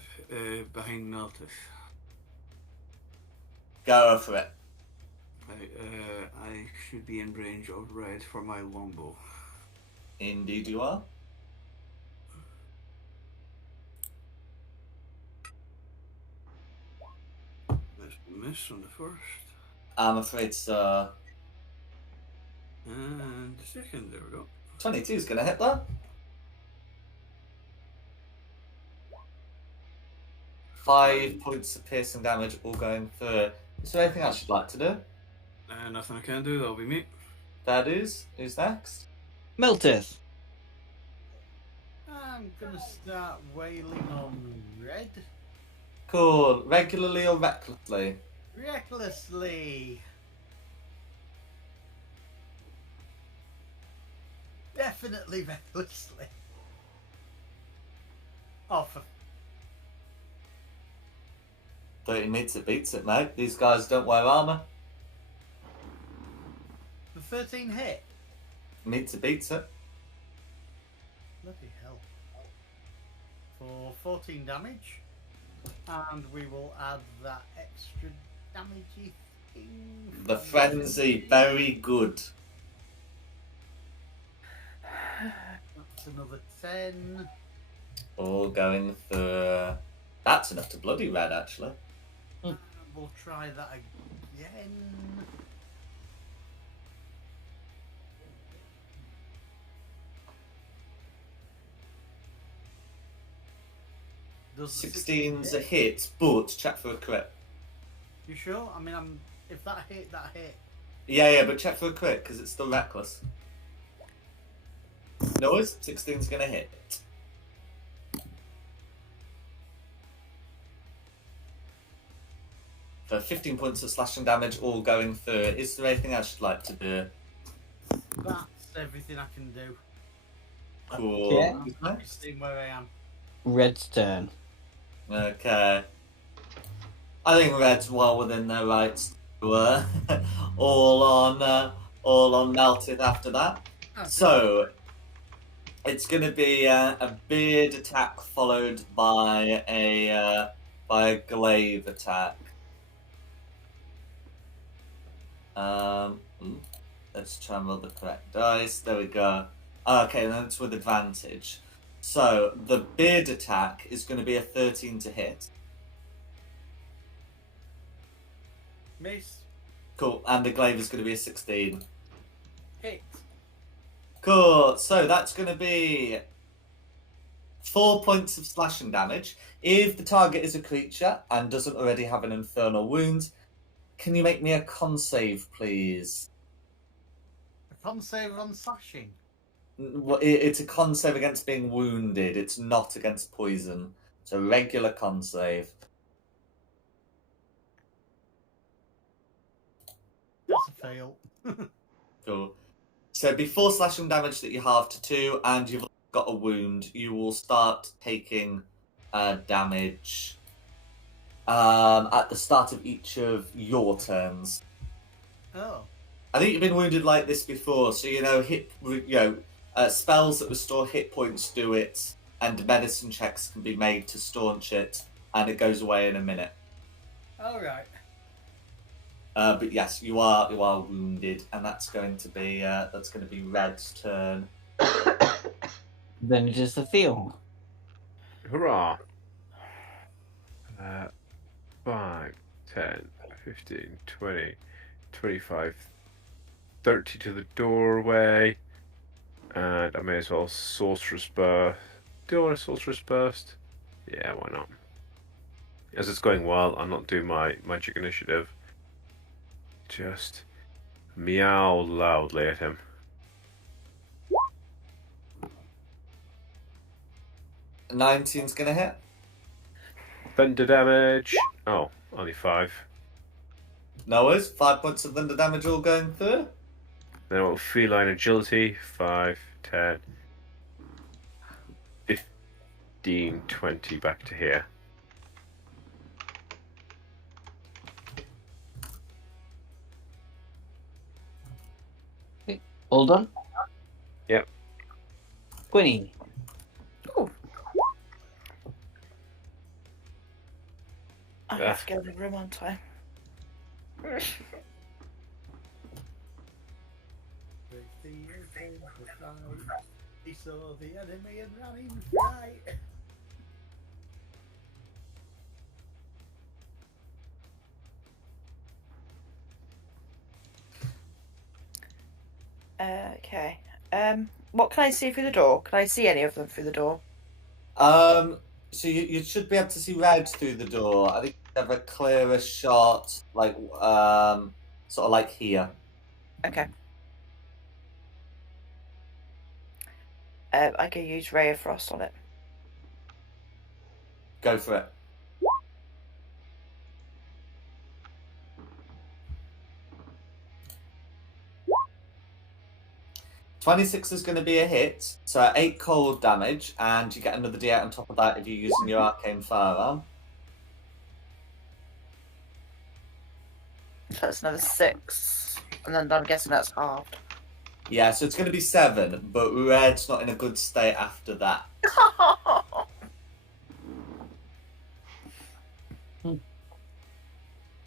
behind Meltith. Go for it. I should be in range of red for my longbow. Indeed you are. Let's miss on the first. I'm afraid so. And the second, there we go. 22 is going to hit that. 5 points of piercing damage, all going through. Is there anything else you'd like to do? Nothing I can do, that'll be me. That is. Who's next? Miltith. I'm gonna start wailing on Red. Cool. Regularly or recklessly? Recklessly. Definitely recklessly. Oh, for 30 meets it, beats it, mate. These guys don't wear armour. the 13 hit. Meets it, beats it. Bloody hell. For 14 damage. And we will add that extra damagey thing. The frenzy, very good. That's another 10. All going through. That's enough to bloody Red, actually. And we'll try that again. Does the 16's a hit? hit, but check for a crit. You sure? I mean, if that hit, that hit. Yeah, but check for a crit, because it's still reckless. No, 16's going to hit. So 15 points of slashing damage, all going through. Is there anything else you'd like to do? That's everything I can do. Cool. Yeah. Who's I'm next? seeing where I am. Red's turn. Okay. I think Red's well within their rights to all on melted after that. Okay. So it's going to be a beard attack followed by a glaive attack. Let's try and roll the correct dice. There we go. Okay, then it's with advantage. So the beard attack is going to be a 13 to hit. Miss. Cool, and the glaive is going to be a 16. Hit. Cool, so that's going to be 4 points of slashing damage. If the target is a creature and doesn't already have an infernal wound, can you make me a con save, please? A con save on slashing. It's a con save against being wounded. It's not against poison. It's a regular con save. That's a fail. Cool. So before slashing damage that you halve to 2 and you've got a wound, you will start taking damage at the start of each of your turns. Oh. I think you've been wounded like this before, so spells that restore hit points do it, and medicine checks can be made to staunch it, and it goes away in a minute. All right. But yes, you are wounded, and that's going to be Red's turn. Then it is the field. Hurrah! 5, 10, 15, 20, 25, 30 to the doorway. And I may as well sorcerer's burst. Do I want a sorcerer's burst? Yeah, why not? As it's going well, I'll not do my magic initiative. Just meow loudly at him. A 19's gonna hit. Thunder damage. Oh, only 5. No worries. 5 points of thunder damage all going through. Then I'll feline agility. 5, 10, 15, 20 back to here. All done? Yep. Quinny. Ooh. I have to go to the room on time. He saw the enemy and ran in fright. Okay. What can I see through the door? Can I see any of them through the door? So you should be able to see red through the door. I think you have a clearer shot, like sort of like here. Okay. I can use Ray of Frost on it. Go for it. $26 is going to be a hit, so 8 cold damage, and you get another D8 on top of that if you're using your arcane firearm. So that's another 6. And then I'm guessing that's halved. Yeah, so it's going to be 7, but red's not in a good state after that.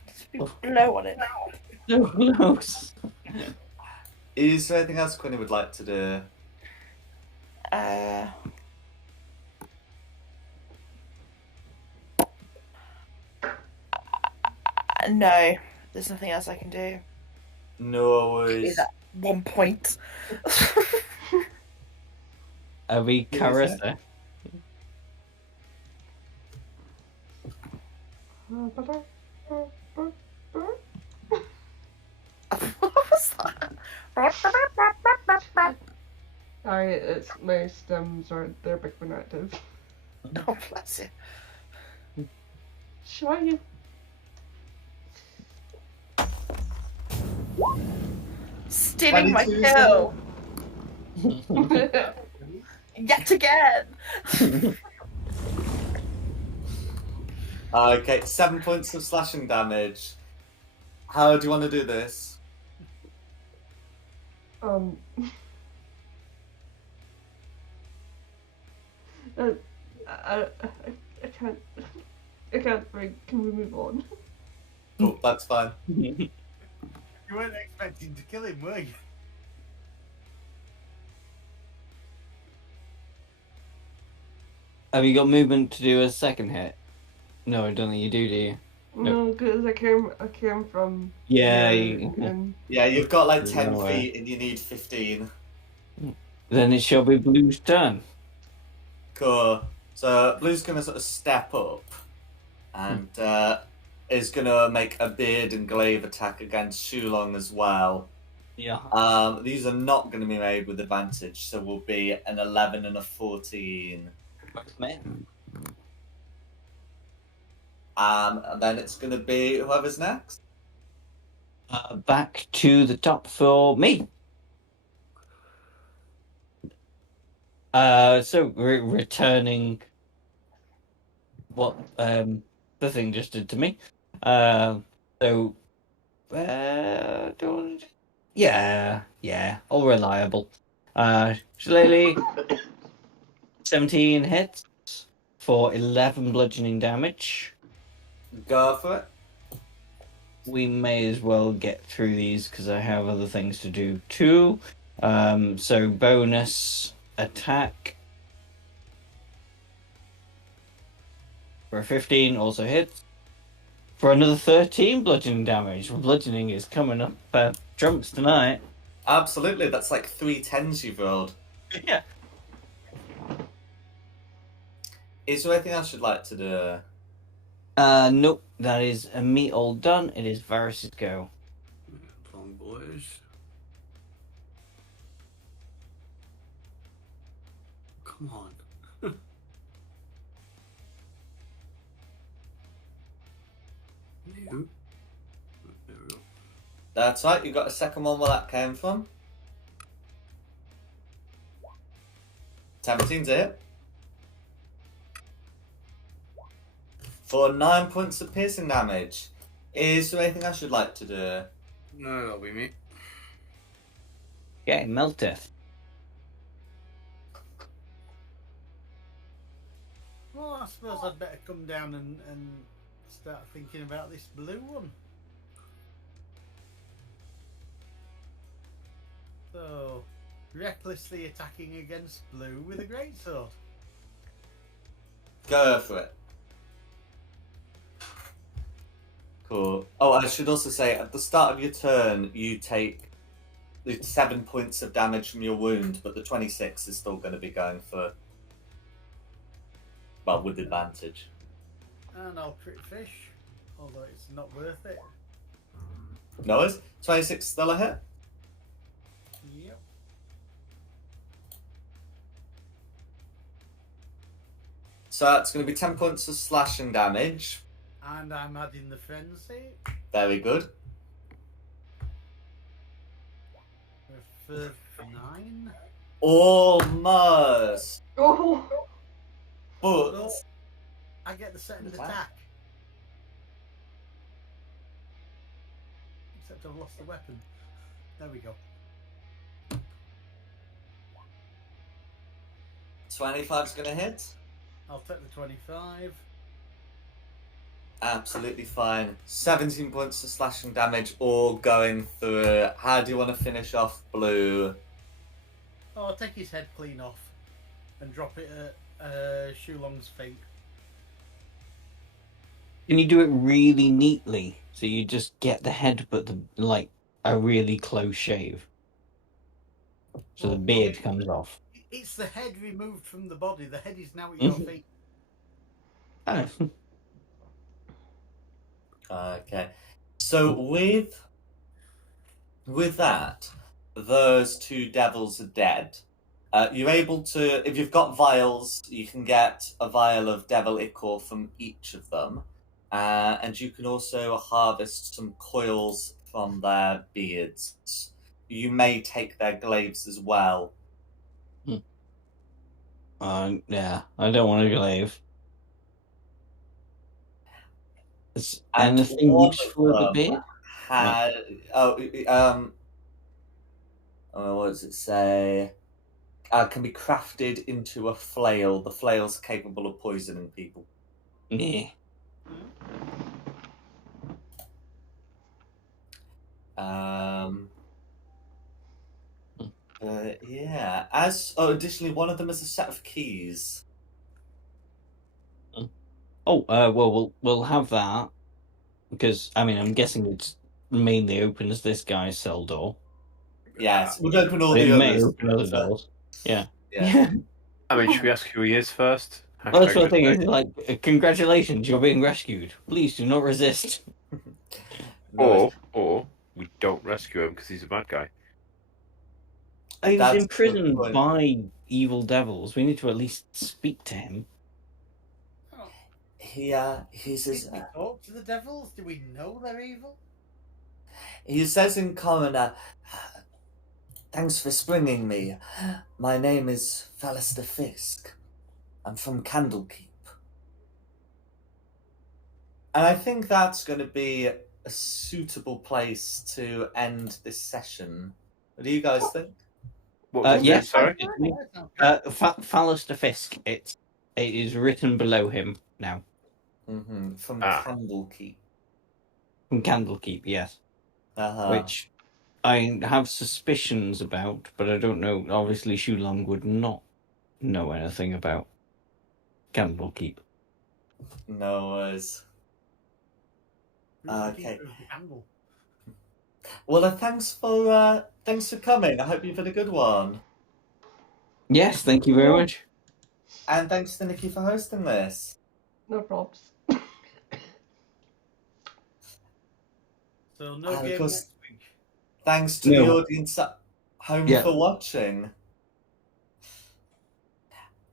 Just be low on it. So close. Is there anything else Quinny would like to do? No, there's nothing else I can do. No Give me worries. that 1 point. Are we Carissa? What was that? Sorry, it's my stems are they're big and active. Oh, bless you. Show you. Stealing my 22 kill. Yet again. Okay, 7 points of slashing damage. How do you want to do this? I can't. I can't. Right, can we move on? Oh, that's fine. You weren't expecting to kill him, were you? Have you got movement to do a second hit? No, I don't think you do you? No, because I came from. Yeah. And Yeah, you've got like There's 10 no way. feet and you need 15. Then it shall be Blue's turn. Cool. So Blue's going to sort of step up and is going to make a beard and glaive attack against Shulong as well. Yeah. These are not going to be made with advantage, so will be an 11 and a 14. And then it's going to be whoever's next. Back to the top for me. So returning what the thing just did to me. Yeah, all reliable. Shillelagh, 17 hits for 11 bludgeoning damage. Go for it. We may as well get through these because I have other things to do too. So bonus attack for a 15 also hits for another 13 bludgeoning damage. Bludgeoning is coming up trumps tonight. Absolutely, that's like 3 10s you've rolled. Yeah. Is there anything else you'd like to do? Nope, that is me all done. It is Varus's go. Long boys. Come on. New. There we go. That's right, you got a second one where that came from. 17's a hit. For 9 points of piercing damage. Is there anything else you'd like to do? No, that'll be me. Okay, Melteth. Well, I suppose I'd better come down and start thinking about this blue one. So, recklessly attacking against blue with a greatsword. Go for it. Cool. Oh, I should also say, at the start of your turn, you take it's 7 points of damage from your wound, but the 26 is still going to be going for, well, with advantage. And I'll crit fish, although it's not worth it. No worries. 26 still a hit. Yep. So that's going to be 10 points of slashing damage. And I'm adding the frenzy Very good. for 9. Almost. Oh, But Well, I get the second attack. Except I've lost the weapon. There we go. 25's going to hit. I'll take the 25. Absolutely fine. 17 points of slashing damage, all going through. How do you want to finish off Blue? Oh, I'll take his head clean off and drop it at Shulong's feet. Can you do it really neatly? So you just get the head, but a really close shave. So the beard comes off. It's the head removed from the body. The head is now at your feet. Oh. Okay. So with that, those 2 devils are dead. You're able to, if you've got vials, you can get a vial of devil ichor from each of them. And you can also harvest some coils from their beards. You may take their glaives as well. Yeah, I don't want a glaive. Is And anything one useful of with the them beard? what does it say? Can be crafted into a flail. The flail's capable of poisoning people. Yeah. Yeah. Additionally, one of them is a set of keys. Oh, well, we'll have that because I'm guessing it's mainly opens this guy's cell door. Yes, we'll open all It the may others. open other doors. Yeah. Yeah. I mean, should we ask who he is first? Well, that's what I think. Hashtag It's congratulations, you're being rescued. Please do not resist. No, or we don't rescue him because he's a bad guy. He was That's a good imprisoned point. by evil devils. We need to at least speak to him. Oh, he says did we talk to the devils? Do we know they're evil? he says in common, thanks for springing me. My name is Fallister Fisk. I'm from Candlekeep. And I think that's going to be a suitable place to end this session. What do you guys think? What was his name? Yes, Sorry. Fallister Fisk. It is written below him now. From Ah. Candlekeep. From Candlekeep, yes. Which I have suspicions about, but I don't know. Obviously, Shulong would not know anything about Candlekeep. No worries. Okay. Well, thanks for coming. I hope you've had a good one. Yes, thank you very much. And thanks to Nikki for hosting this. no props. So no And of game course, next week. thanks to the audience at home for watching.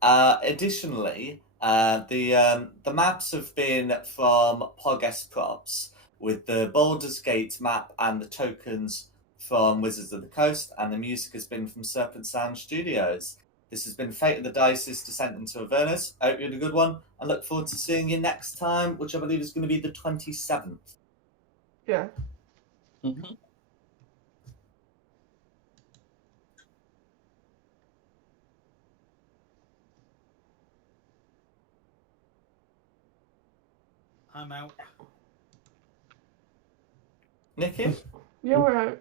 Additionally, the maps have been from Pogus Props, with the Baldur's Gate map and the tokens from Wizards of the Coast, and the music has been from Serpent Sound Studios. This has been Fate of the Dice's Descent into Avernus. I hope you had a good one, and look forward to seeing you next time, which I believe is going to be the 27th. Yeah. Mm-hmm. I'm out. Nikki? Yeah, we're out.